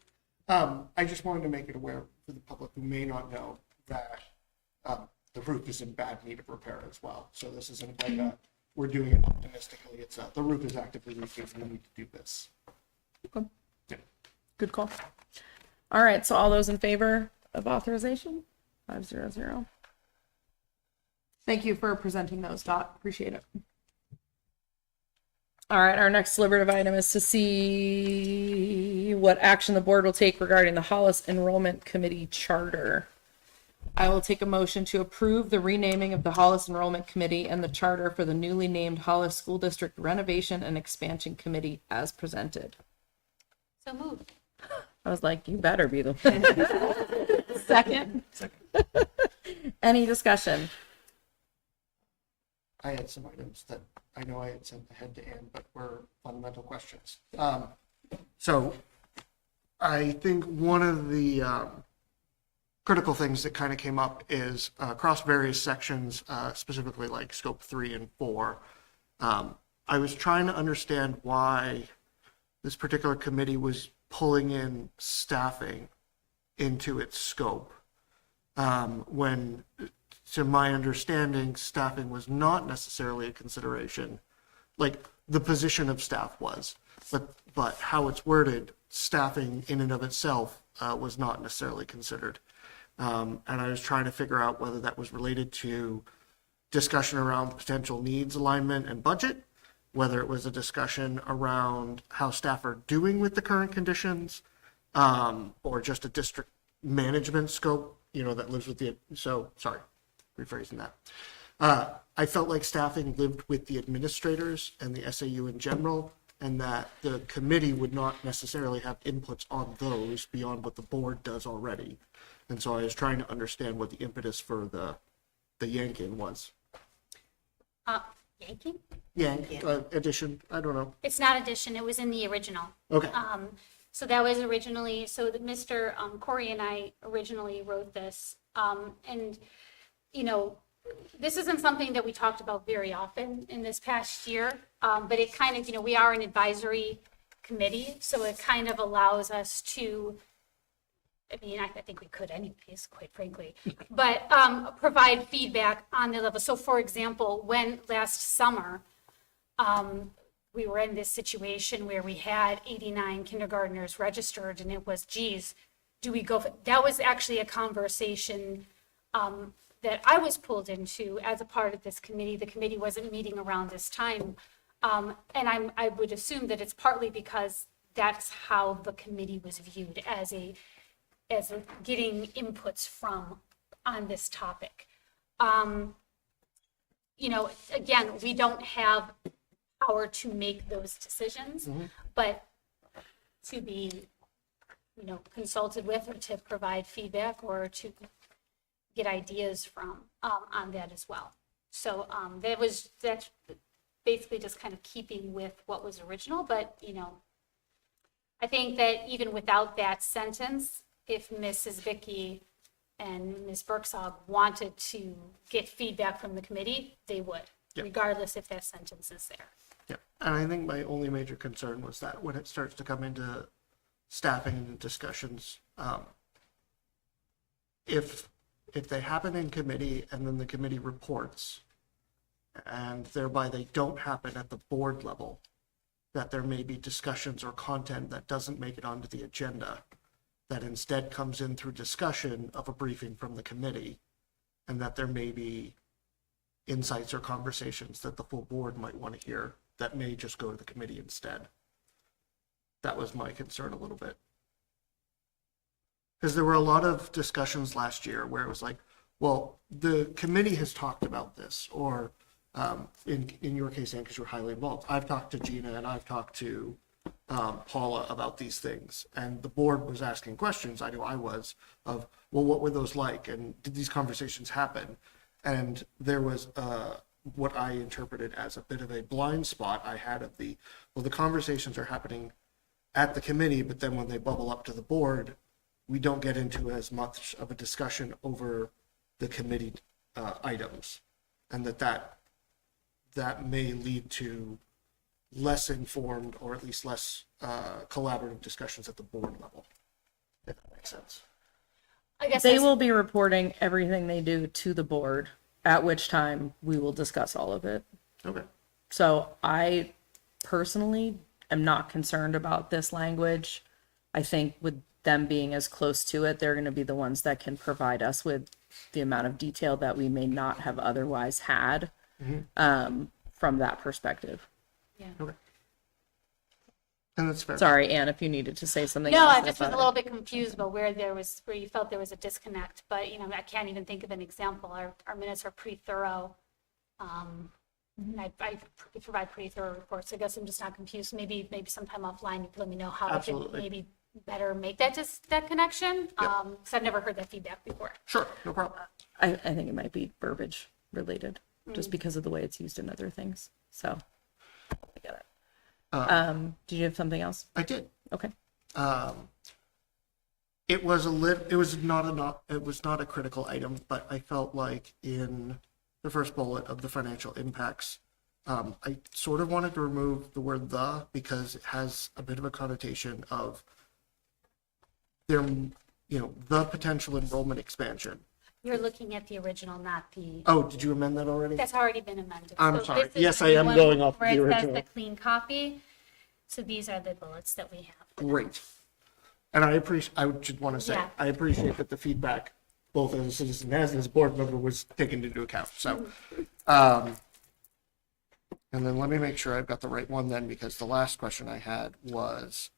I just wanted to make it aware for the public who may not know that the roof is in bad need of repair as well. So this isn't like we're doing it optimistically. It's the roof is actively leaking. We need to do this. Okay. Yeah. Good call. All right, so all those in favor of authorization? 500. Thank you for presenting those, Dot. Appreciate it. All right, our next deliberative item is to see what action the board will take regarding the Hollis Enrollment Committee charter. I will take a motion to approve the renaming of the Hollis Enrollment Committee and the charter for the newly named Hollis School District Renovation and Expansion Committee as presented. So moved. I was like, you better be the second. Any discussion? I had some items that I know I had sent ahead to Ann, but were fundamental questions. So I think one of the critical things that kind of came up is across various sections, specifically like scope 3 and 4. I was trying to understand why this particular committee was pulling in staffing into its scope when, to my understanding, staffing was not necessarily a consideration. Like the position of staff was, but how it's worded, staffing in and of itself was not necessarily considered. And I was trying to figure out whether that was related to discussion around potential needs alignment and budget, whether it was a discussion around how staff are doing with the current conditions, or just a district management scope, that lives with the, so, sorry, rephrasing that. I felt like staffing lived with the administrators and the SAU in general, and that the committee would not necessarily have inputs on those beyond what the board does already. And so I was trying to understand what the impetus for the yanking was. Yanking? Yank, addition, I don't know. It's not addition, it was in the original. Okay. So that was originally, so that Mr. Corey and I originally wrote this. And, you know, this isn't something that we talked about very often in this past year, but it kind of, you know, we are an advisory committee, so it kind of allows us to, I mean, I think we could anyways, quite frankly, but provide feedback on the level. So for example, when last summer, we were in this situation where we had 89 kindergartners registered, and it was, geez, do we go? That was actually a conversation that I was pulled into as a part of this committee. The committee wasn't meeting around this time. And I would assume that it's partly because that's how the committee was viewed, as getting inputs from on this topic. You know, again, we don't have power to make those decisions, but to be, you know, consulted with, or to provide feedback, or to get ideas from on that as well. So that's basically just kind of keeping with what was original. But, you know, I think that even without that sentence, if Mrs. Vicky and Ms. Berksog wanted to get feedback from the committee, they would, regardless if that sentence is there. Yeah, and I think my only major concern was that when it starts to come into staffing and discussions, if they happen in committee and then the committee reports, and thereby they don't happen at the board level, that there may be discussions or content that doesn't make it onto the agenda, that instead comes in through discussion of a briefing from the committee, and that there may be insights or conversations that the full board might want to hear that may just go to the committee instead. That was my concern a little bit. Because there were a lot of discussions last year where it was like, well, the committee has talked about this, or in your case, Ann, because you're highly involved, I've talked to Gina and I've talked to Paula about these things, and the board was asking questions, I know I was, of, well, what were those like, and did these conversations happen? And there was what I interpreted as a bit of a blind spot I had of the conversations are happening at the committee, but then when they bubble up to the board, we don't get into as much of a discussion over the committee items, and that may lead to less informed, or at least less collaborative discussions at the board level, if that makes sense. I guess They will be reporting everything they do to the board, at which time we will discuss all of it. Okay. So I personally am not concerned about this language. I think with them being as close to it, they're going to be the ones that can provide us with the amount of detail that we may not have otherwise had from that perspective. Yeah. Okay. And that's fair. Sorry, Anne, if you needed to say something. No, else, I just was thought a little bit confused about where you felt there was a disconnect, but, you know, I can't even think of an example. Our minutes are pretty thorough. And I provide pretty thorough reports. I guess I'm just not confused. Maybe sometime offline you can let me know how I can maybe better make that connection. Because I've never heard that feedback before. Sure, no problem. I think it might be verbiage related, just because of the way it's used in other things. So I get it. Did you have something else? I did. Okay. It was not a critical item, but I felt like in the first bullet of the financial impacts, I sort of wanted to remove the word "the" because it has a bit of a connotation of the potential enrollment expansion. You're looking at the original, not the. Oh, did you amend that already? That's already been amended. I'm So sorry. this is Yes, the I am one going off where the it says original. the clean copy. So these are the bullets that we have. Great. And I just want to say, Yeah. I appreciate that the feedback, both as a citizen and as a board member, was taken into account. So, and then let me make sure I've got the right one then, because the last question I had was,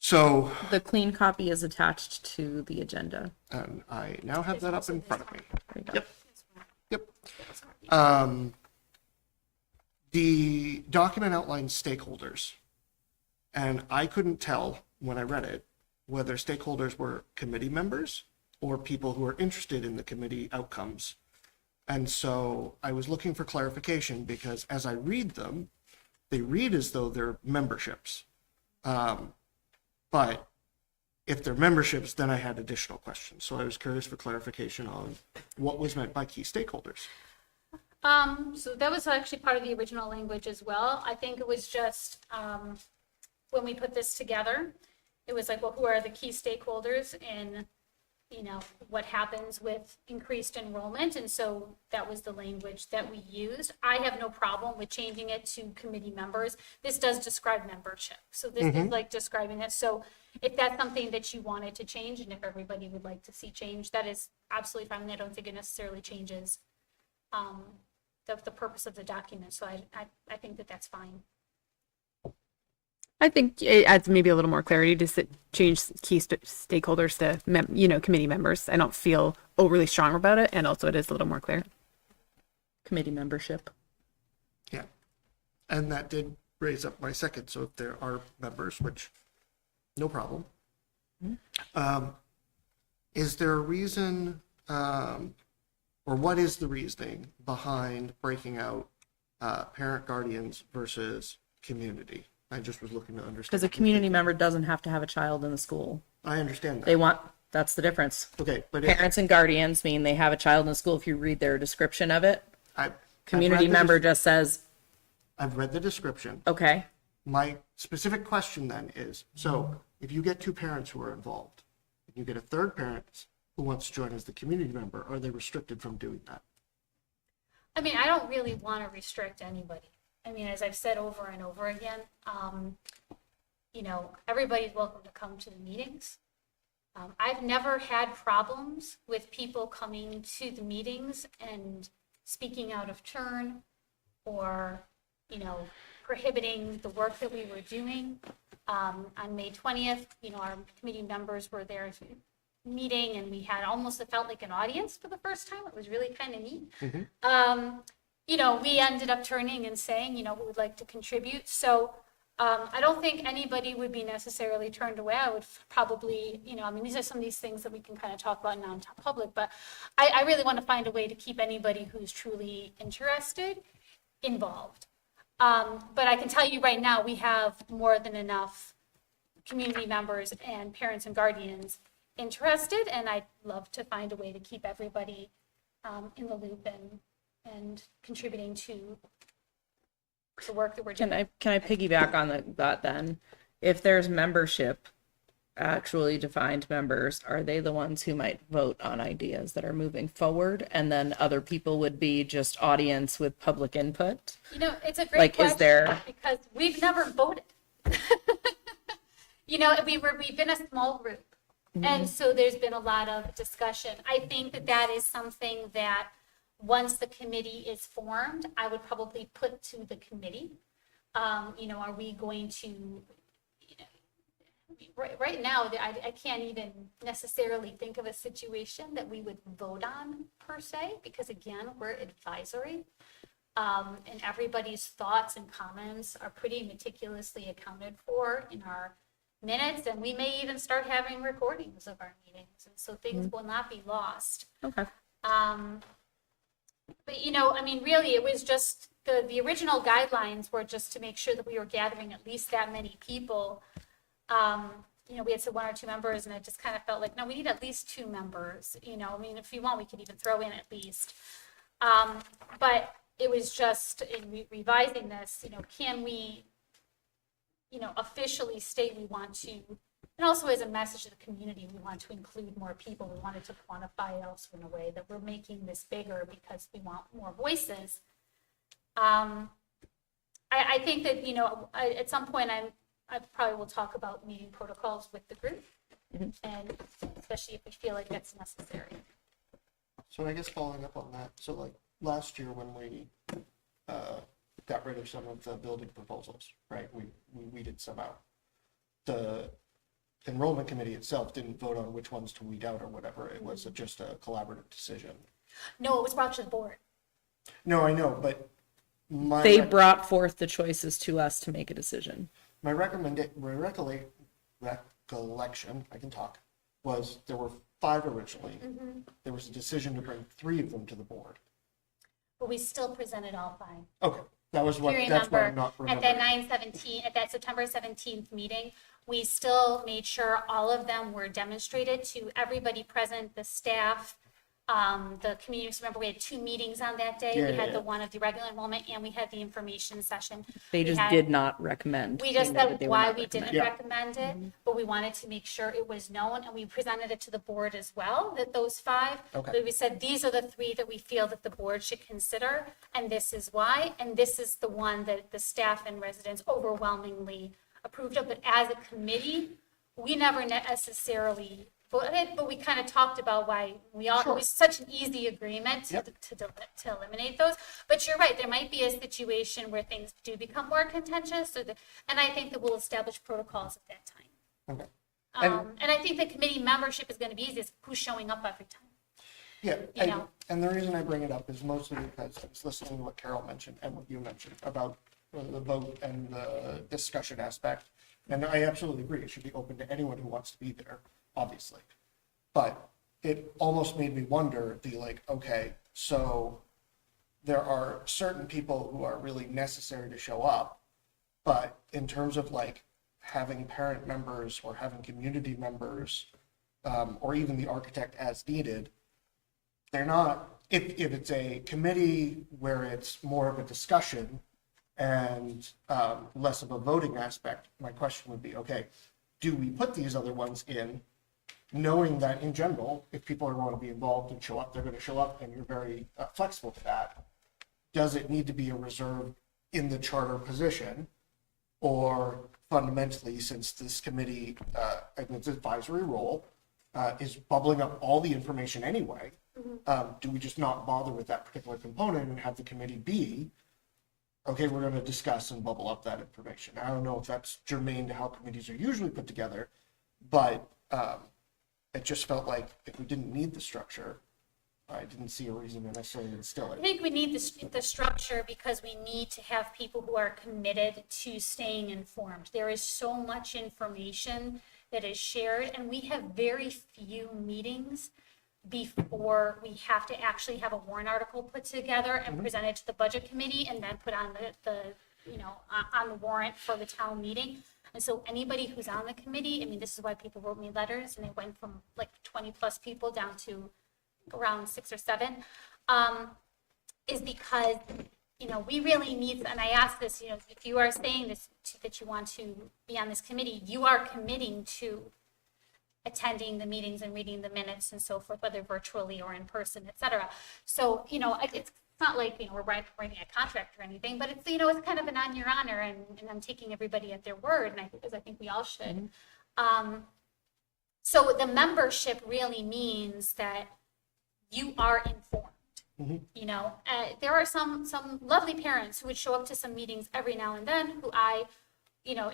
so. The clean copy is attached to the agenda. And I now have that up in front of me. There you go. Yep. Yep. The document outlines stakeholders, and I couldn't tell when I read it whether stakeholders were committee members or people who are interested in the committee outcomes. And so I was looking for clarification because as I read them, they read as though they're memberships. But if they're memberships, then I had additional questions. So I was curious for clarification on what was meant by key stakeholders. So that was actually part of the original language as well. I think it was just, when we put this together, it was like, well, who are the key stakeholders in, what happens with increased enrollment? And so that was the language that we used. I have no problem with changing it to committee members. This does describe membership. So this is like describing it. So if that's something that you wanted to change, and if everybody would like to see change, that is absolutely fine. I don't think it necessarily changes the purpose of the document. So I think that that's fine. I think it adds maybe a little more clarity to change key stakeholders to, committee members. I don't feel overly strong about it. And also it is a little more clear. Committee membership. Yeah. And that did raise up my second. So if there are members, which no problem. Is there a reason, or what is the reasoning behind breaking out parent guardians versus community? I just was looking to understand. Because a community member doesn't have to have a child in the school. I understand that. That's the difference. Okay, but Parents and guardians mean they have a child in the school if you read their description of it. Community member just says. I've read the description. Okay. My specific question then is, so if you get two parents who are involved, and you get a third parent who wants to join as the community member, are they restricted from doing that? I mean, I don't really want to restrict anybody. I mean, as I've said over and over again, everybody's welcome to come to the meetings. I've never had problems with people coming to the meetings and speaking out of turn or, prohibiting the work that we were doing. On May 20th, our committee members were there meeting, and we had it felt like an audience for the first time. It was really kind of neat. We ended up turning and saying, we would like to contribute. So I don't think anybody would be necessarily turned away. I would probably, these are some of these things that we can kind of talk about non-public, but I really want to find a way to keep anybody who's truly interested involved. But I can tell you right now, we have more than enough community members and parents and guardians interested, and I'd love to find a way to keep everybody in the loop and contributing to the work that we're doing. Can I piggyback on that then? If there's membership, actually defined members, are they the ones who might vote on ideas that are moving forward, and then other people would be just audience with public input? It's a great question, is there, because we've never voted. We've been a small group, and so there's been a lot of discussion. I think that is something that once the committee is formed, I would probably put to the committee. Are we going to, right now, I can't even necessarily think of a situation that we would vote on per se, because again, we're advisory. And everybody's thoughts and comments are pretty meticulously accounted for in our minutes, and we may even start having recordings of our meetings, and so things will not be lost. Okay. But really, it was just the original guidelines were just to make sure that we were gathering at least that many people. We had said 1 or 2 members, and it just kind of felt like, no, we need at least 2 members. If you want, we could even throw in at least. But it was just in revising this, can we, officially state we want to, and also as a message to the community, we want to include more people. We wanted to quantify it also in a way that we're making this bigger because we want more voices. I think that, at some point I probably will talk about meeting protocols with the group, and especially if we feel like that's necessary. So I guess following up on that, so like last year when we got rid of some of the building proposals, right? We weeded some out. The enrollment committee itself didn't vote on which ones to weed out or whatever. It was just a collaborative decision. No, it was brought to the board. No, I know, but They brought forth the choices to us to make a decision. my recollection, I can talk, was there were 5 originally. There was a decision to bring 3 of them to the board. But we still presented all 5. Okay, that's what I'm not At remembering. at that September 17th meeting, we still made sure all of them were demonstrated to everybody present, the staff, the community. Remember, we had 2 meetings on that day. We had the one of the regular enrollment and we had the information session. They just did not recommend. We just said why we didn't Yeah. recommend it, but we wanted to make sure it was known, and we presented it to the board as well, that those 5. Okay. But we said, these are the 3 that we feel that the board should consider, and this is why, and this is the one that the staff and residents overwhelmingly approved of. But as a committee, we never necessarily voted, but we kind of talked about why it was such an easy agreement to eliminate those. But you're right, there might be a situation where things do become more contentious, and I think that we'll establish protocols at that time. Okay. And I think the committee membership is going to be easy, is who's showing up every time. Yeah, and the reason I bring it up is mostly because I was listening to what Carol mentioned and what you mentioned about the vote and the discussion aspect. And I absolutely agree, it should be open to anyone who wants to be there, obviously. But it almost made me wonder, okay, so there are certain people who are really necessary to show up, but in terms of having parent members or having community members, or even the architect as needed, they're not, if it's a committee where it's more of a discussion and less of a voting aspect, my question would be, okay, do we put these other ones in, knowing that in general, if people are going to be involved and show up, they're going to show up, and you're very flexible to that. Does it need to be a reserve in the charter position? Or fundamentally, since this committee, and its advisory role, is bubbling up all the information anyway, do we just not bother with that particular component and have the committee be, okay, we're going to discuss and bubble up that information? I don't know if that's germane to how committees are usually put together, but it just felt like if we didn't need the structure, I didn't see a reason to necessarily instill it. I think we need the structure because we need to have people who are committed to staying informed. There is so much information that is shared, and we have very few meetings before we have to actually have a warrant article put together and presented to the budget committee and then put on on the warrant for the town meeting. And so anybody who's on the committee, I mean, this is why people wrote me letters, and they went from 20 plus people down to around 6 or 7, is because, we really need, and I ask this, if you are saying this, that you want to be on this committee, you are committing to attending the meetings and reading the minutes and so forth, whether virtually or in person, et cetera. So, it's not like, we're writing a contract or anything, but it's, it's kind of an on your honor, and I'm taking everybody at their word, and I think we all should. So the membership really means that you are informed. There are some lovely parents who would show up to some meetings every now and then who I,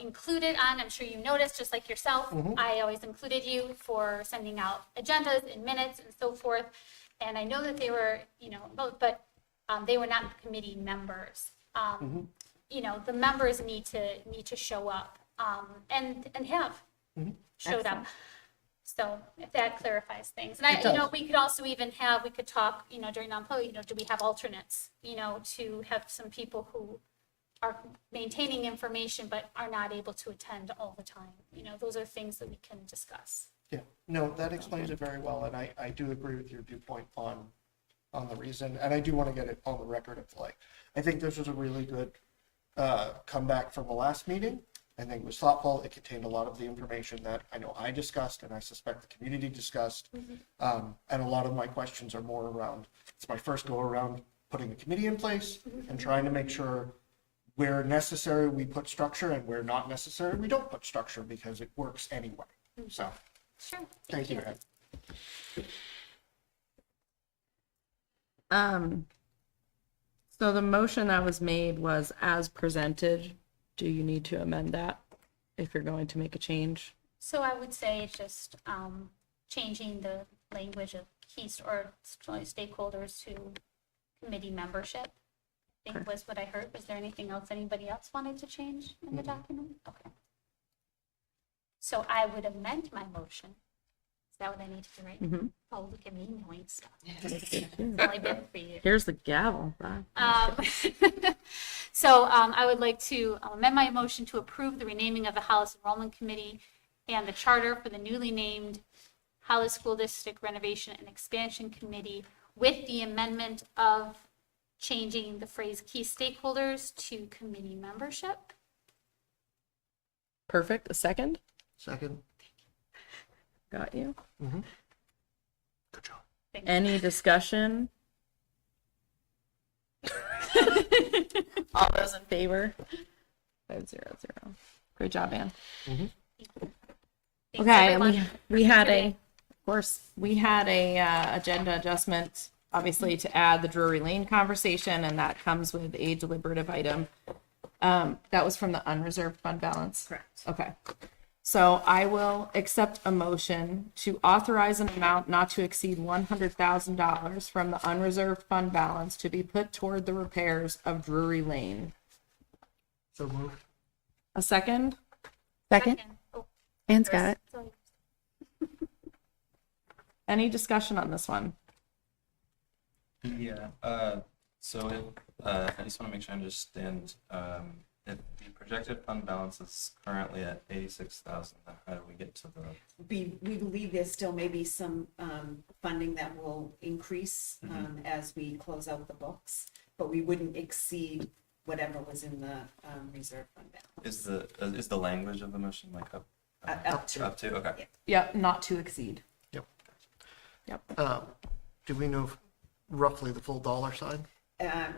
included on, I'm sure you noticed, just like yourself, I always included you for sending out agendas and minutes and so forth. And I know that they were, but they were not committee members. The members need to show up and have showed up. So if that clarifies things. And we could also even we could talk, during non-public, do we have alternates, to have some people who are maintaining information but are not able to attend all the time. Those are things that we can discuss. Yeah, no, that explains it very well, and I do agree with your viewpoint on the reason, and I do want to get it on the record of I think this was a really good comeback from the last meeting. I think it was thoughtful. It contained a lot of the information that I know I discussed and I suspect the community discussed. And a lot of my questions are more around, it's my first go around putting a committee in place and trying to make sure where necessary we put structure and where not necessary we don't put structure because it works anyway. So, sure. Thank you, Ed. So the motion that was made was as presented. Do you need to amend that if you're going to make a change? So I would say just changing the language of key or stakeholders to committee membership, I think was what I heard. Was there anything else anybody else wanted to change in the document? Okay. So I would amend my motion. Is that what I need to do, right? Mhm. Oh, look at me knowing stuff. It's only been for you. Here's the gavel. Bye. So I would like to amend my motion to approve the renaming of the Hollis Enrollment Committee and the charter for the newly named Hollis School District Renovation and Expansion Committee with the amendment of changing the phrase key stakeholders to committee membership. Perfect. A second? Second. Got you. Mm-hmm. Good job. Any discussion? All those in favor? 500. Great job, Ann. Mm-hmm. Thanks, Okay, everyone. and we had of course, we had a agenda adjustment, obviously, to add the Drury Lane conversation, and that comes with a deliberative item. That was from the unreserved fund balance. Correct. Okay. So I will accept a motion to authorize an amount not to exceed $100,000 from the unreserved fund balance to be put toward the repairs of Drury Lane. So moved. A second? Second. Oh, Anne's got it. sorry. Any discussion on this one? Yeah, so I just want to make sure I understand, if the projected fund balance is currently at 86,000, then how do we get to the? We believe there's still maybe some funding that will increase as we close out the books, but we wouldn't exceed whatever was in the reserve fund balance. Is the language of the motion like up? Up to. Up to, okay. Yep, not to exceed. Do we know roughly the full dollar sign?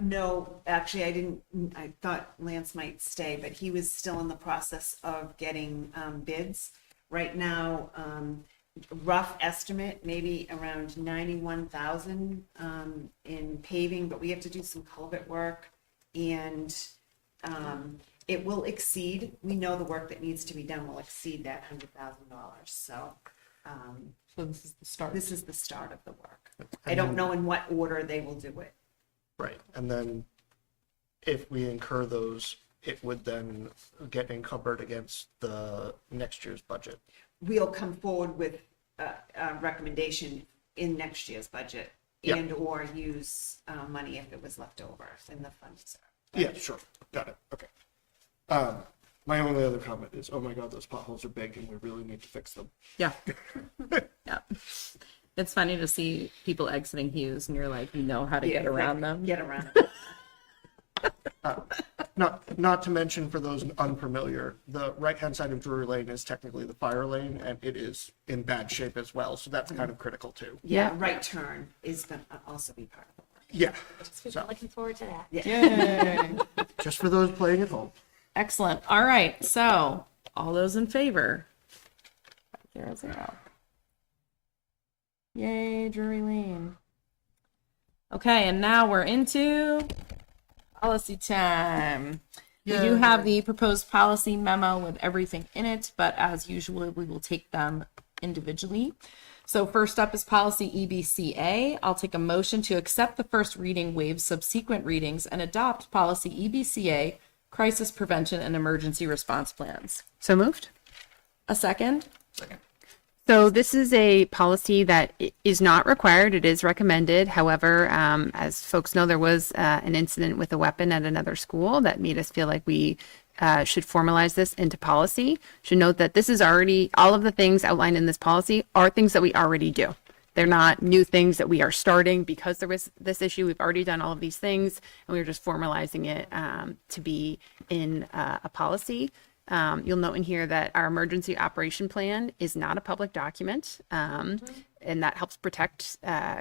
No, actually, I thought Lance might stay, but he was still in the process of getting bids. Right now, rough estimate, maybe around 91,000 in paving, but we have to do some culvert work, and it will exceed, we know the work that needs to be done will exceed that $100,000, so. So this is the start. This is the start of the work. I don't know in what order they will do it. Right, and then if we incur those, it would then get encumbered against the next year's budget. We'll come forward with a recommendation in next year's budget Yeah. and or use money if it was left over in the funds. Yeah, sure, got it, okay. My only other comment is, oh my God, those potholes are big and we really need to fix them. Yeah. Yeah. It's funny to see people exiting Hughes and you're like, you know how to get around them. Get around. Not to mention, for those unfamiliar, the right-hand side of Drury Lane is technically the fire lane, and it is in bad shape as well, so that's kind of critical too. Yeah, right turn is going to also be part of the work. Yeah. Super looking forward to that. Yay. Just for those playing at home. Excellent. All right. So all those in favor? 500. Yay, Drury Lane. Okay, and now we're into policy time. We do have the proposed policy memo with everything in it, but as usual, we will take them individually. So first up is policy EBCA. I'll take a motion to accept the first reading, waive subsequent readings, and adopt policy EBCA, crisis prevention and emergency response plans. So moved. A second? Second. So this is a policy that is not required. It is recommended. However, as folks know, there was an incident with a weapon at another school that made us feel like we should formalize this into policy. Should note that this is already, all of the things outlined in this policy are things that we already do. They're not new things that we are starting because there was this issue. We've already done all of these things, and we're just formalizing it to be in a policy. You'll note in here that our emergency operation plan is not a public document, and that helps protect,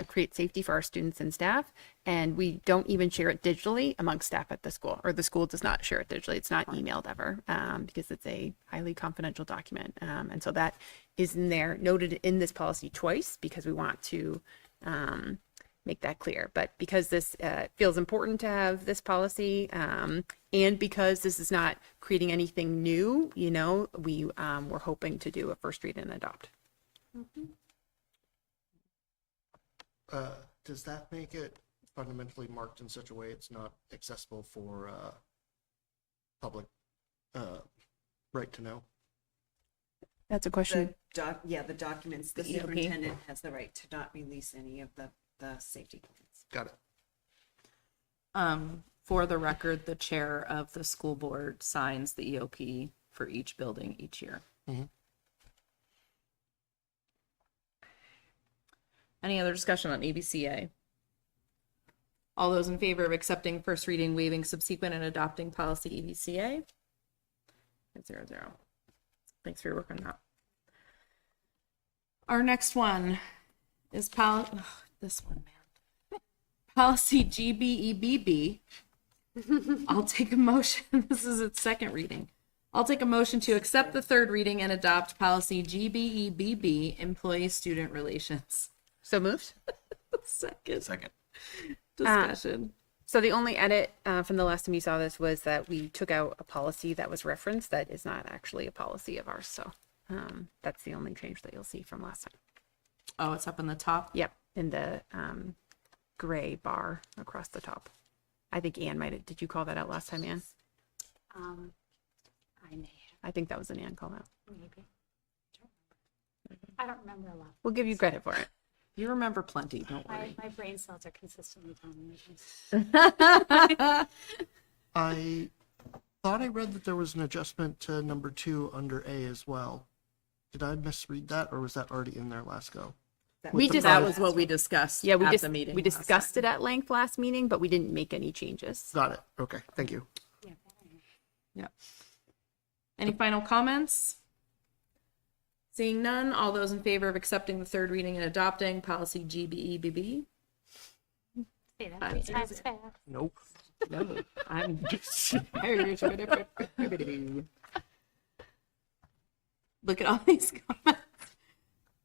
create safety for our students and staff. And we don't even share it digitally amongst staff at the school, or the school does not share it digitally. It's not emailed ever, because it's a highly confidential document. And so that is in there, noted in this policy twice, because we want to make that clear. But because this feels important to have this policy, and because this is not creating anything new, you know, we're hoping to do a first read and adopt. Does that make it fundamentally marked in such a way it's not accessible for public right to know? That's a question. The documents, the The EOP. superintendent has the right to not release any of the safety plans. Got it. For the record, the chair of the school board signs the EOP for each building each year. Mhm. Any other discussion on ABCA? All those in favor of accepting first reading, waiving subsequent, and adopting policy ABCA? 0-0. Thanks for your work on that. Our next one is this one, man. Policy GBEBB. I'll take a motion. This is its second reading. I'll take a motion to accept the third reading and adopt policy GBEBB, employee-student relations. So moved. Second. Discussion. So the only edit from the last time you saw this was that we took out a policy that was referenced that is not actually a policy of ours. So that's the only change that you'll see from last time. Oh, it's up in the top? Yep, in the gray bar across the top. I think Anne might have, did you call that out last time, Anne? I may I think that was an Anne call out. maybe. I don't remember a lot. We'll give you credit for it. You remember plenty, don't worry. My brain cells are consistently telling me. I thought I read that there was an adjustment to number 2 under A as well. Did I misread that, or was that already in there last go? That was what we discussed Yeah, at the meeting. we discussed it at length last meeting, but we didn't make any changes. Got it. Okay, thank you. Yeah. Any final comments? Seeing none, all those in favor of accepting the third reading and adopting policy GBEBB? Say that 3 times fast. Nope. No, I'm look at all these comments.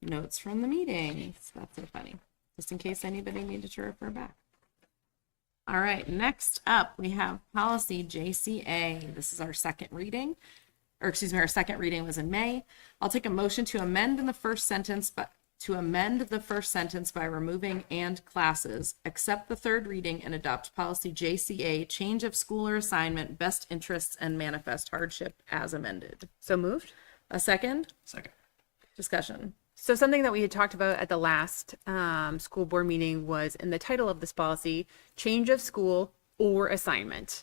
Notes from the meetings. That's so funny. Just in case anybody needed to refer back. All right, next up we have policy JCA. This is our second reading. Or excuse me, our second reading was in May. I'll take a motion to amend the first sentence by removing "and classes," accept the third reading, and adopt policy JCA, change of school or assignment, best interests, and manifest hardship as amended. So moved. A second? Second. Discussion. So something that we had talked about at the last school board meeting was in the title of this policy, change of school or assignment,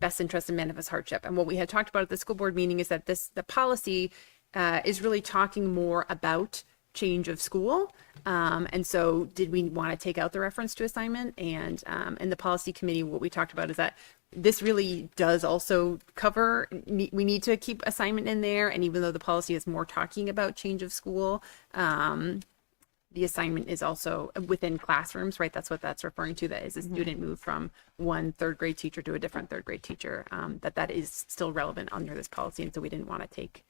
best interest and manifest hardship. And what we had talked about at the school board meeting is that the policy is really talking more about change of school. And so did we want to take out the reference to assignment? And in the policy committee, what we talked about is that this really does also cover, we need to keep assignment in there. And even though the policy is more talking about change of school, the assignment is also within classrooms, right? That's what that's referring to. That is a student moved from one third grade teacher to a different third grade teacher, that is still relevant under this policy. And so we didn't want to take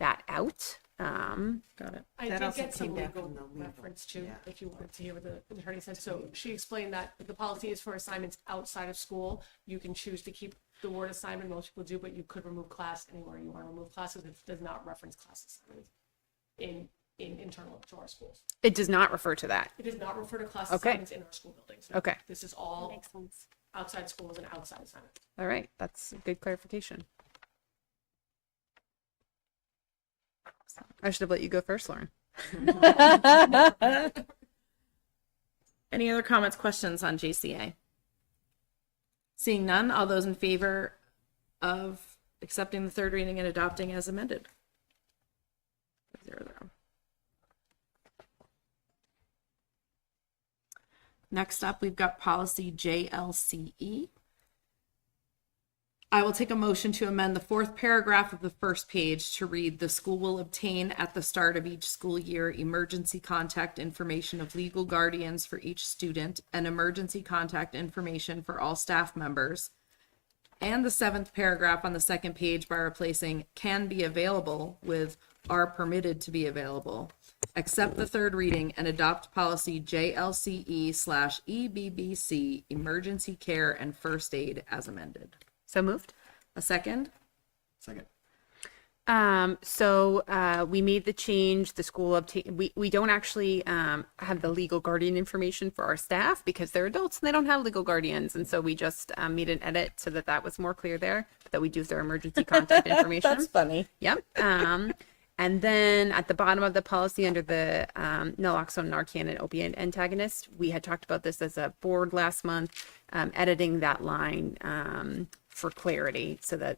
that out. Got it. I did get the legal reference too, if you wanted to hear what the attorney said. So she explained that the policy is for assignments outside of school. You can choose to keep the word assignment, most people do, but you could remove class anywhere you want to remove classes. It does not reference class assignments in internal to our schools. It does not refer to that. It does not refer to class Okay. assignments in our school buildings. Okay. This is all Makes sense. outside schools and outside assignments. All right. That's a good clarification. I should have let you go first, Lauren. Any other comments, questions on JCA? Seeing none, all those in favor of accepting the third reading and adopting as amended? 0-0. Next up, we've got policy JLCE. I will take a motion to amend the fourth paragraph of the first page to read, "The school will obtain at the start of each school year emergency contact information of legal guardians for each student and emergency contact information for all staff members." And the seventh paragraph on the second page by replacing "can be available" with "are permitted to be available." Accept the third reading and adopt policy JLCE/EBBC, emergency care and first aid as amended. So moved. A second? Second. We made the change, the school we don't actually have the legal guardian information for our staff because they're adults and they don't have legal guardians. And so we just made an edit so that that was more clear there, that we do their emergency contact information. That's funny. Yep. And then at the bottom of the policy under the naloxone, Narcan, and opiate antagonist, we had talked about this as a board last month, editing that line for clarity so that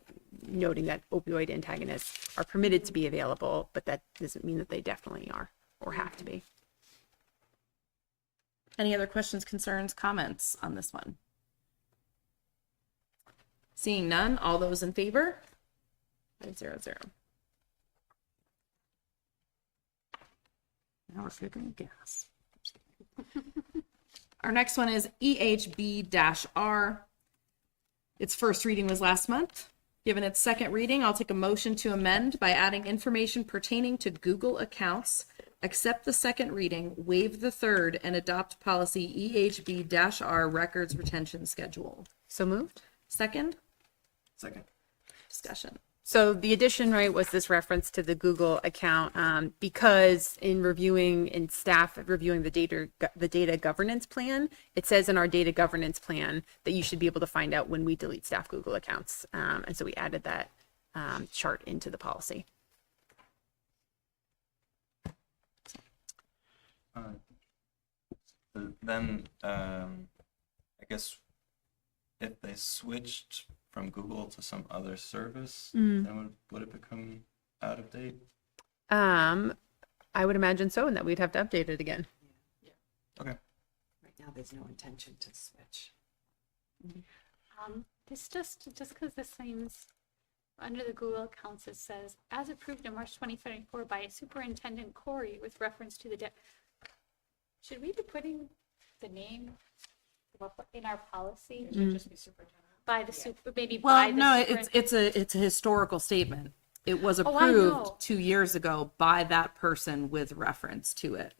noting that opioid antagonists are permitted to be available, but that doesn't mean that they definitely are or have to be. Any other questions, concerns, comments on this one? Seeing none, all those in favor? 500. Now we're cooking gas. Our next one is EHB-R. Its first reading was last month. Given its second reading, I'll take a motion to amend by adding information pertaining to Google accounts, accept the second reading, waive the third, and adopt policy EHB-R records retention schedule. So moved. Second? Second. Discussion. So the addition, right, was this reference to the Google account because in reviewing and staff reviewing the data governance plan, it says in our data governance plan that you should be able to find out when we delete staff Google accounts. And so we added that chart into the policy. Then I guess if they switched from Google to some other service, then would it become out of date? I would imagine so, and that we'd have to update it again. Okay. Right now, there's no intention to switch. This just because this seems under the Google accounts, it says as approved in March 2024 by Superintendent Corey with reference to the should we be putting the name in our policy? It should just be superintendent. By the super, maybe by Well, the no, superintendent. it's a historical statement. It was I approved know. 2 years ago by that person with reference to it.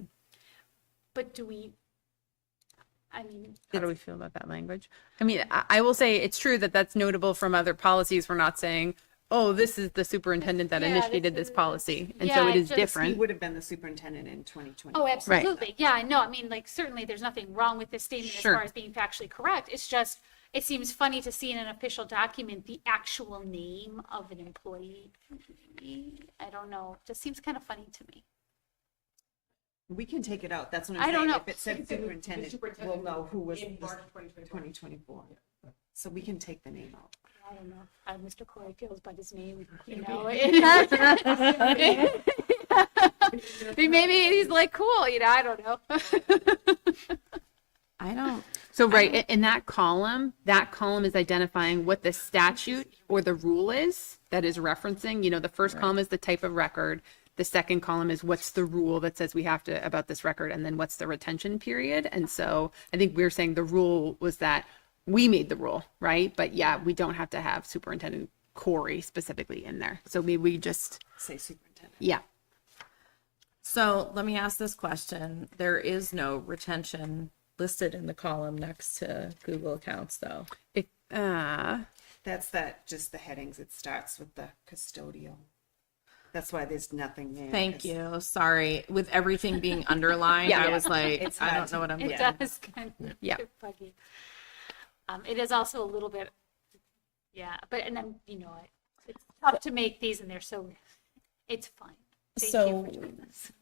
But do we? I mean, How do we feel about that language? I mean, I will say it's true that that's notable from other policies. We're not saying, oh, this is the superintendent that initiated this policy. And so yeah, it is just- He different. would have been the superintendent in 2020. oh, absolutely. Yeah, I know. I mean, like, certainly there's nothing wrong with this statement Sure. as far as being factually correct. It's just, it seems funny to see in an official document the actual name of an employee. I don't know. Just seems kind of funny to me. We can take it out. That's what I'm I saying. don't know. If it said superintendent, we'll know who was In this March 2024. 2024. So we can take the name out. I don't know how Mr. Corey feels about his name, you know. Maybe he's like, cool, you know, I don't know. I don't. So right in that column is identifying what the statute or the rule is that is referencing. You know, the first column is the type of record. The second column is what's the rule that says we have to about this record, and then what's the retention period. And so I think we're saying the rule was that we made the rule, right? But yeah, we don't have to have Superintendent Corey specifically in there. So maybe we just Say superintendent. yeah. So let me ask this question. There is no retention listed in the column next to Google accounts, though. If That's just the headings. It starts with the custodial. That's why there's nothing there. Thank 'cause you. Sorry. With everything being underlined, I was like, It's I hard don't know what I'm It doing. does kind of Yeah. get buggy. It is also a little bit, yeah, but, and then, you know, it's tough to make these and they're so, it's fine. Thank you for doing this.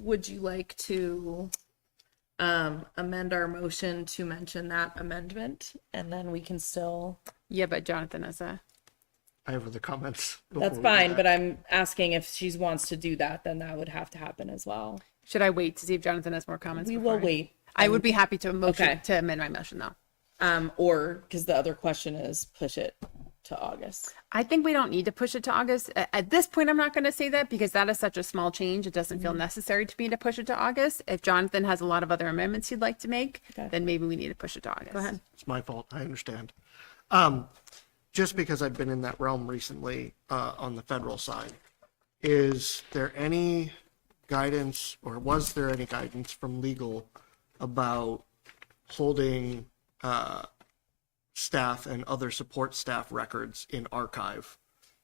Would you like to amend our motion to mention that amendment? And then we can still. Yeah, but Jonathan has a. I have other comments. That's before we do fine, that. but I'm asking if she wants to do that, then that would have to happen as well. Should I wait to see if Jonathan has more comments? We before will wait. I would be happy to motion Okay. to amend my motion though. Or because the other question is push it to August. I think we don't need to push it to August. At this point, I'm not going to say that because that is such a small change. It doesn't feel necessary to me to push it to August. If Jonathan has a lot of other amendments he'd like to make, then maybe we need to push it to August. Go ahead. It's my fault. I understand. Just because I've been in that realm recently on the federal side, is there any guidance or was there any guidance from legal about holding staff and other support staff records in archive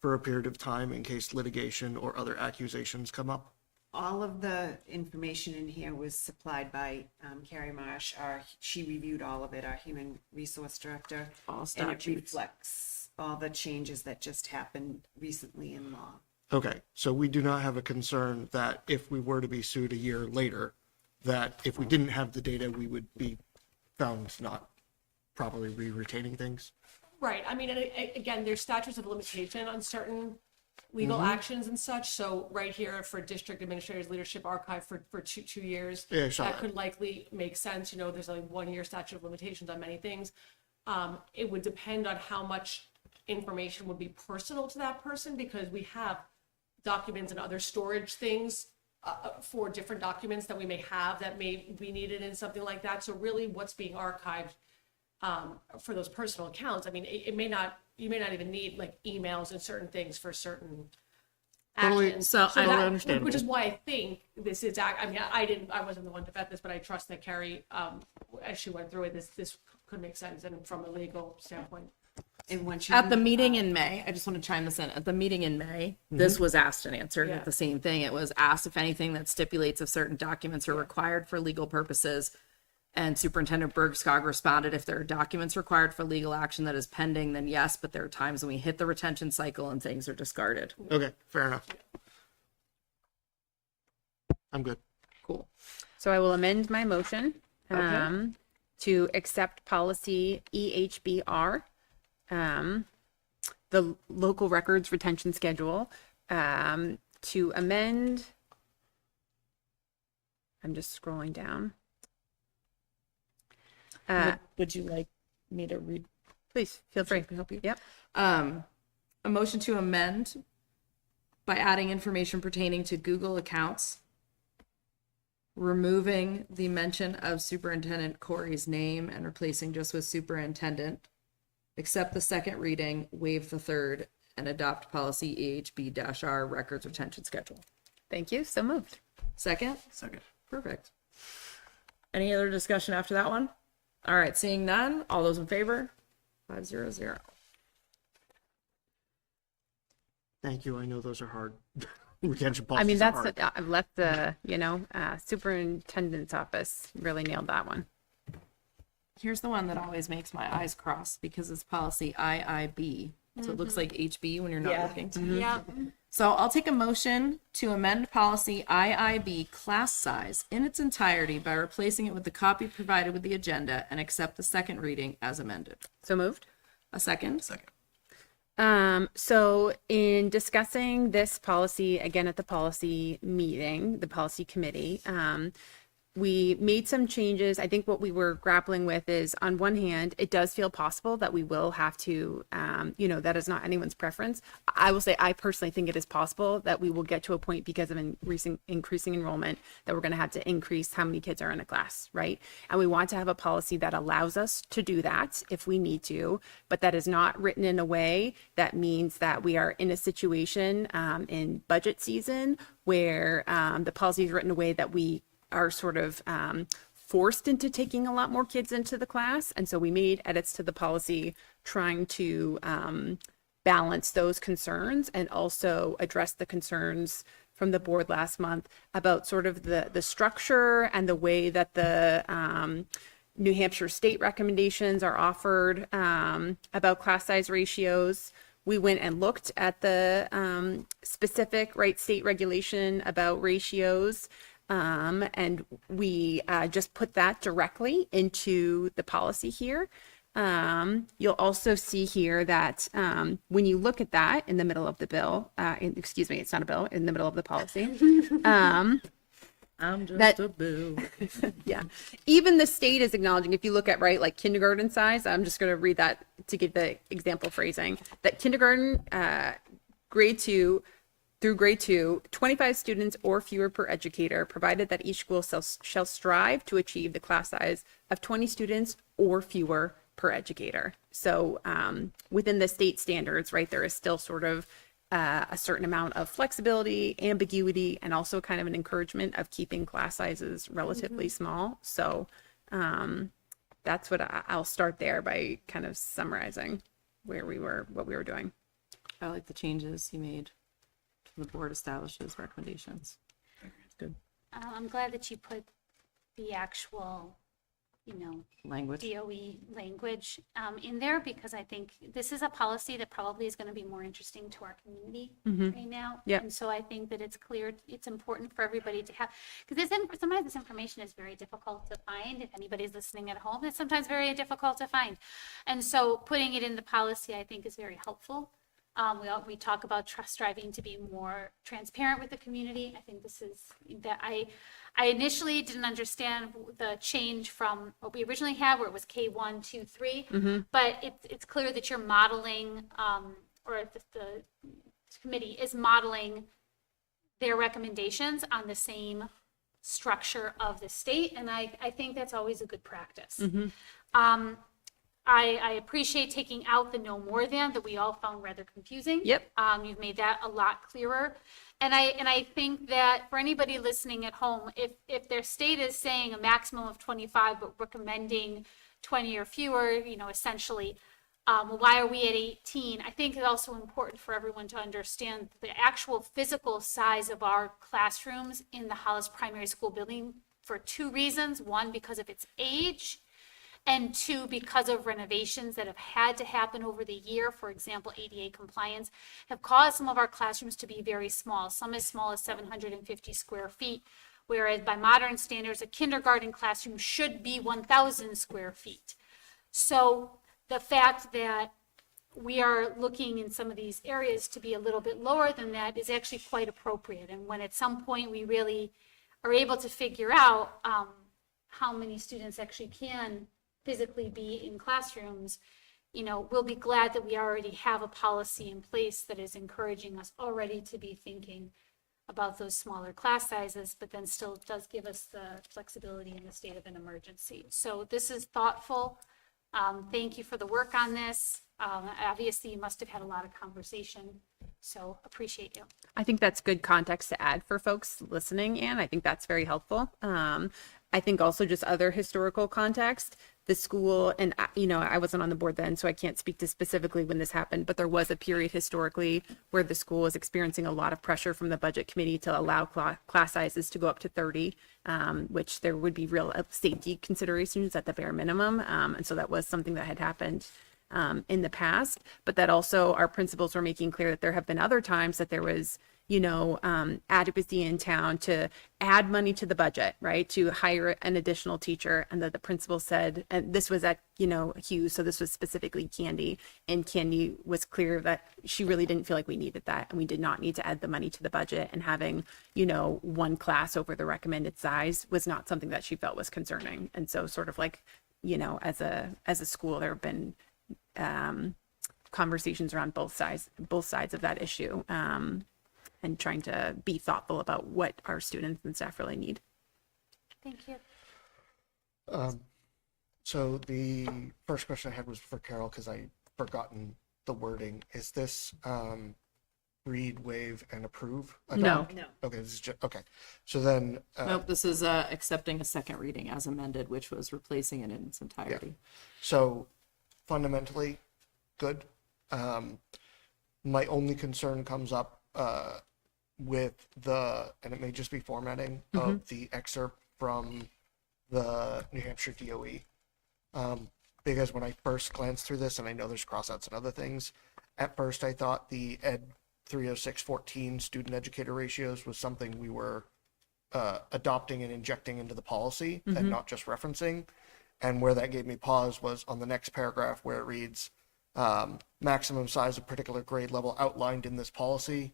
for a period of time in case litigation or other accusations come up? All of the information in here was supplied by Carrie Marsh. She reviewed all of it, our human resource director. All And it statutes. reflects all the changes that just happened recently in law. Okay, so we do not have a concern that if we were to be sued a year later, that if we didn't have the data, we would be found not properly retaining things? Right, I mean, and again, there's statutes of limitation on certain legal actions and such, so right here for district administrators leadership archive for two years, Yeah, I saw that that. could likely make sense, you know, there's only 1 year statute of limitations on many things. It would depend on how much information would be personal to that person, because we have documents and other storage things for different documents that we may have that may be needed in something like that. So really what's being archived for those personal accounts, I mean, you may not even need like emails and certain things for certain Totally- actions. so I don't that- understand. Which is why I think this is, I mean, I wasn't the one to vet this, but I trust that Carrie, as she went through it, this could make sense and from a legal standpoint. And once you At the meeting in May, I just want to chime this in. At the meeting in May, this was asked and answered Yeah. the same thing. It was asked if anything that stipulates if certain documents are required for legal purposes. And Superintendent Bergskog responded, if there are documents required for legal action that is pending, then yes, but there are times when we hit the retention cycle and things are discarded. Okay, fair enough. I'm good. Cool. So I will amend my motion to accept policy EHBR, the local records retention schedule, to amend. I'm just scrolling down. Would you like me to read? Please feel free. Help you? Yep. A motion to amend by adding information pertaining to Google accounts, removing the mention of Superintendent Corey's name and replacing just with Superintendent, accept the second reading, waive the third, and adopt policy EHB-R records retention schedule. Thank you. So moved. Second? Second. Perfect. Any other discussion after that one? All right, seeing none, all those in favor? 500. Thank you. I know those are hard. Retention I policies mean, are that's, hard. I've let the, superintendent's office really nailed that one. Here's the one that always makes my eyes cross because it's policy IIB. So it looks like HB when you're not looking. Yeah. So I'll take a motion to amend policy IIB class size in its entirety by replacing it with the copy provided with the agenda and accept the second reading as amended. So moved. A second? Second. So in discussing this policy again at the policy meeting, the policy committee, we made some changes. I think what we were grappling with is, on one hand, it does feel possible that we will have to, that is not anyone's preference. I will say, I personally think it is possible that we will get to a point, because of increasing enrollment, that we're going to have to increase how many kids are in a class, right? And we want to have a policy that allows us to do that if we need to, but that is not written in a way that means that we are in a situation in budget season where the policy is written in a way that we are sort of forced into taking a lot more kids into the class. And so we made edits to the policy trying to balance those concerns and also address the concerns from the board last month about sort of the structure and the way that the New Hampshire state recommendations are offered about class size ratios. We went and looked at the specific state regulation about ratios. And we just put that directly into the policy here. You'll also see here that when you look at that in the middle of the bill, it's not a bill, in the middle of the policy. I'm just a bill. Yeah. Even the state is acknowledging, if you look at, like kindergarten size, I'm just going to read that to give the example phrasing, that kindergarten, grade 2 through grade 2, 25 students or fewer per educator, provided that each school shall strive to achieve the class size of 20 students or fewer per educator. So within the state standards, there is still sort of a certain amount of flexibility, ambiguity, and also kind of an encouragement of keeping class sizes relatively small. So that's what I'll start there by kind of summarizing what we were doing. I like the changes you made to the board establishes recommendations. Good. I'm glad that you put the actual, Language. DOE language in there, because I think this is a policy that probably is going to be more interesting to our community right now. Yep. And so I think that it's clear, it's important for everybody to have, because sometimes this information is very difficult to find. If anybody's listening at home, it's sometimes very difficult to find. And so putting it in the policy, I think, is very helpful. We talk about striving to be more transparent with the community. I think this is that I initially didn't understand the change from what we originally had, where it was K1, 2, 3. But it's clear that you're modeling, or the committee is modeling their recommendations on the same structure of the state, and I think that's always a good practice. I appreciate taking out the no more than that we all found rather confusing. Yep. You've made that a lot clearer. And I think that for anybody listening at home, if their state is saying a maximum of 25, but recommending 20 or fewer, essentially, why are we at 18? I think it's also important for everyone to understand the actual physical size of our classrooms in the Hollis Primary School building for two reasons. One, because of its age, and two, because of renovations that have had to happen over the year. For example, ADA compliance have caused some of our classrooms to be very small, some as small as 750 square feet, whereas by modern standards, a kindergarten classroom should be 1,000 square feet. So the fact that we are looking in some of these areas to be a little bit lower than that is actually quite appropriate. And when at some point we really are able to figure out how many students actually can physically be in classrooms, we'll be glad that we already have a policy in place that is encouraging us already to be thinking about those smaller class sizes, but then still does give us the flexibility in the state of an emergency. So this is thoughtful. Thank you for the work on this. Obviously, you must have had a lot of conversation, so appreciate you. I think that's good context to add for folks listening, and I think that's very helpful. I think also just other historical context, the school, and I wasn't on the board then, so I can't speak to specifically when this happened, but there was a period historically where the school was experiencing a lot of pressure from the budget committee to allow class sizes to go up to 30, which there would be real safety considerations at the bare minimum. And so that was something that had happened in the past, but that also our principals were making clear that there have been other times that there was adequacy in town to add money to the budget, right? To hire an additional teacher. And that the principal said, and this was at, Hughes, so this was specifically Candy, and Candy was clear that she really didn't feel like we needed that. And we did not need to add the money to the budget, and having, one class over the recommended size was not something that she felt was concerning. And so sort of like, as a school, there have been, conversations around both sides of that issue. And trying to be thoughtful about what our students and staff really need. Thank you. So the first question I had was for Carol, because I forgotten the wording. Is this read, waive, and approve? No. Okay, this is just, okay. So then. Nope, this is accepting a second reading as amended, which was replacing it in its entirety. Yeah. So fundamentally, good. My only concern comes up with and it may just be formatting of the excerpt from the New Hampshire DOE. Because when I first glanced through this, and I know there's crossouts and other things, at first I thought the Ed 30614 student educator ratios was something we were adopting and injecting into the policy and not just referencing. And where that gave me pause was on the next paragraph where it reads, maximum size of particular grade level outlined in this policy.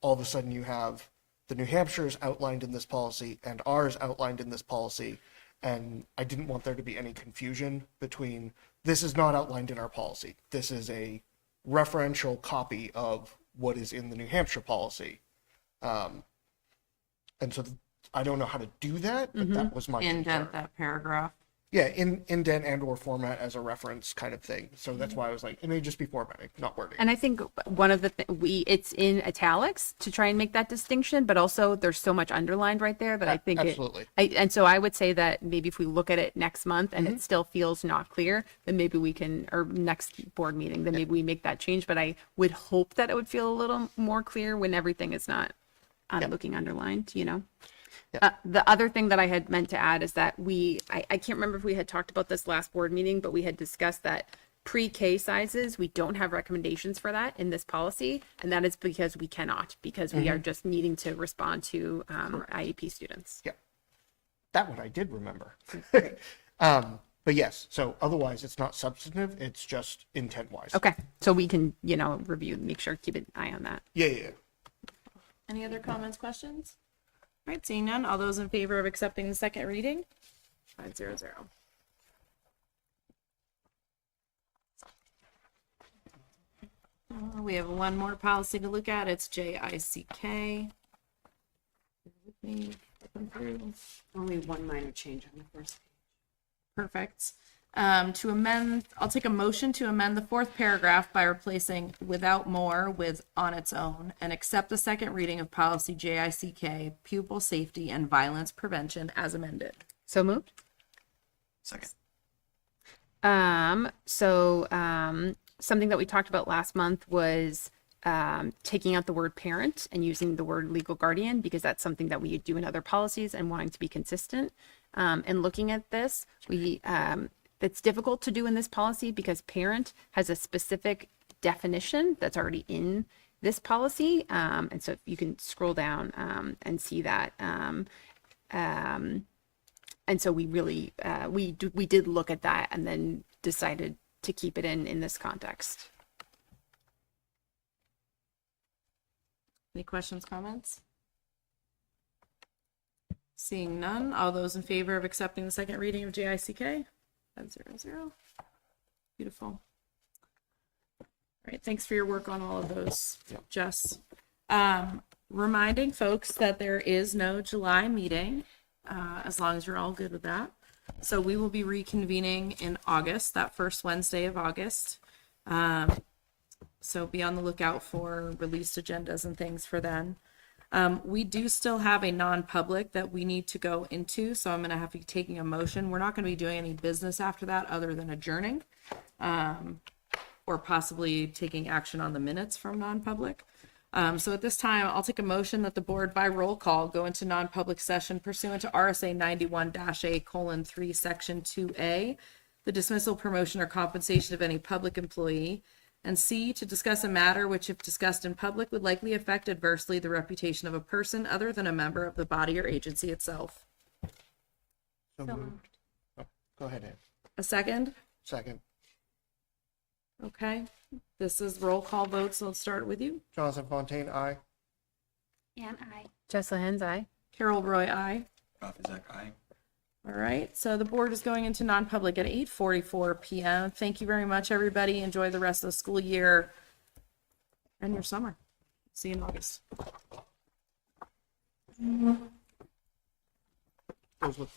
All of a sudden you have the New Hampshire's outlined in this policy and ours outlined in this policy. And I didn't want there to be any confusion between this is not outlined in our policy. This is a referential copy of what is in the New Hampshire policy. And so I don't know how to do that, but that was my Indent concern. that paragraph. Yeah, indent and or format as a reference kind of thing. So that's why I was like, it may just be formatting, not wording. And I think one of the it's in italics to try and make that distinction, but also there's so much underlined right there that I think Absolutely. And so I would say that maybe if we look at it next month and it still feels not clear, then maybe we can, or next board meeting, then maybe we make that change. But I would hope that it would feel a little more clear when everything is not looking underlined, you know? The other thing that I had meant to add is that I can't remember if we had talked about this last board meeting, but we had discussed that pre-K sizes, we don't have recommendations for that in this policy. And that is because we cannot, because we are just needing to respond to IEP students. Yeah. That one I did remember. But yes, so otherwise it's not substantive, it's just intent wise. Okay. So we can, review, make sure, keep an eye on that. Yeah. Any other comments, questions? All right, seeing none, all those in favor of accepting the second reading? 500. We have one more policy to look at. It's JICK. Only one minor change on the first page. Perfect. To amend, I'll take a motion to amend the fourth paragraph by replacing without more with on its own and accept the second reading of policy JICK, pupil safety and violence prevention as amended. So moved. Second. Something that we talked about last month was taking out the word parent and using the word legal guardian, because that's something that we do in other policies and wanting to be consistent. And looking at this, it's difficult to do in this policy because parent has a specific definition that's already in this policy. And so if you can scroll down and see that. And so we really, we did look at that and then decided to keep it in this context. Any questions, comments? Seeing none, all those in favor of accepting the second reading of JICK? 500. Beautiful. All right, thanks for your work on all of those, Jess. Reminding folks that there is no July meeting, as long as you're all good with that. So we will be reconvening in August, that first Wednesday of August. So be on the lookout for released agendas and things for then. We do still have a non-public that we need to go into, so I'm going to have to be taking a motion. We're not going to be doing any business after that other than adjourning, or possibly taking action on the minutes from non-public. So at this time, I'll take a motion that the board by roll call go into non-public session pursuant to RSA 91-A:3, Section 2A, the dismissal, promotion, or compensation of any public employee, and C, to discuss a matter which, if discussed in public, would likely affect adversely the reputation of a person other than a member of the body or agency itself. So moved. Oh, go ahead, Ed. A second? Second. Okay. This is roll call vote, so let's start with you. Jonathan Fontaine, aye. And I. Jess Lehens, aye. Carol Roy, aye. Zach, aye. All right, so the board is going into non-public at 8:44 p.m. Thank you very much, everybody. Enjoy the rest of the school year and your summer. See you in August. Those look really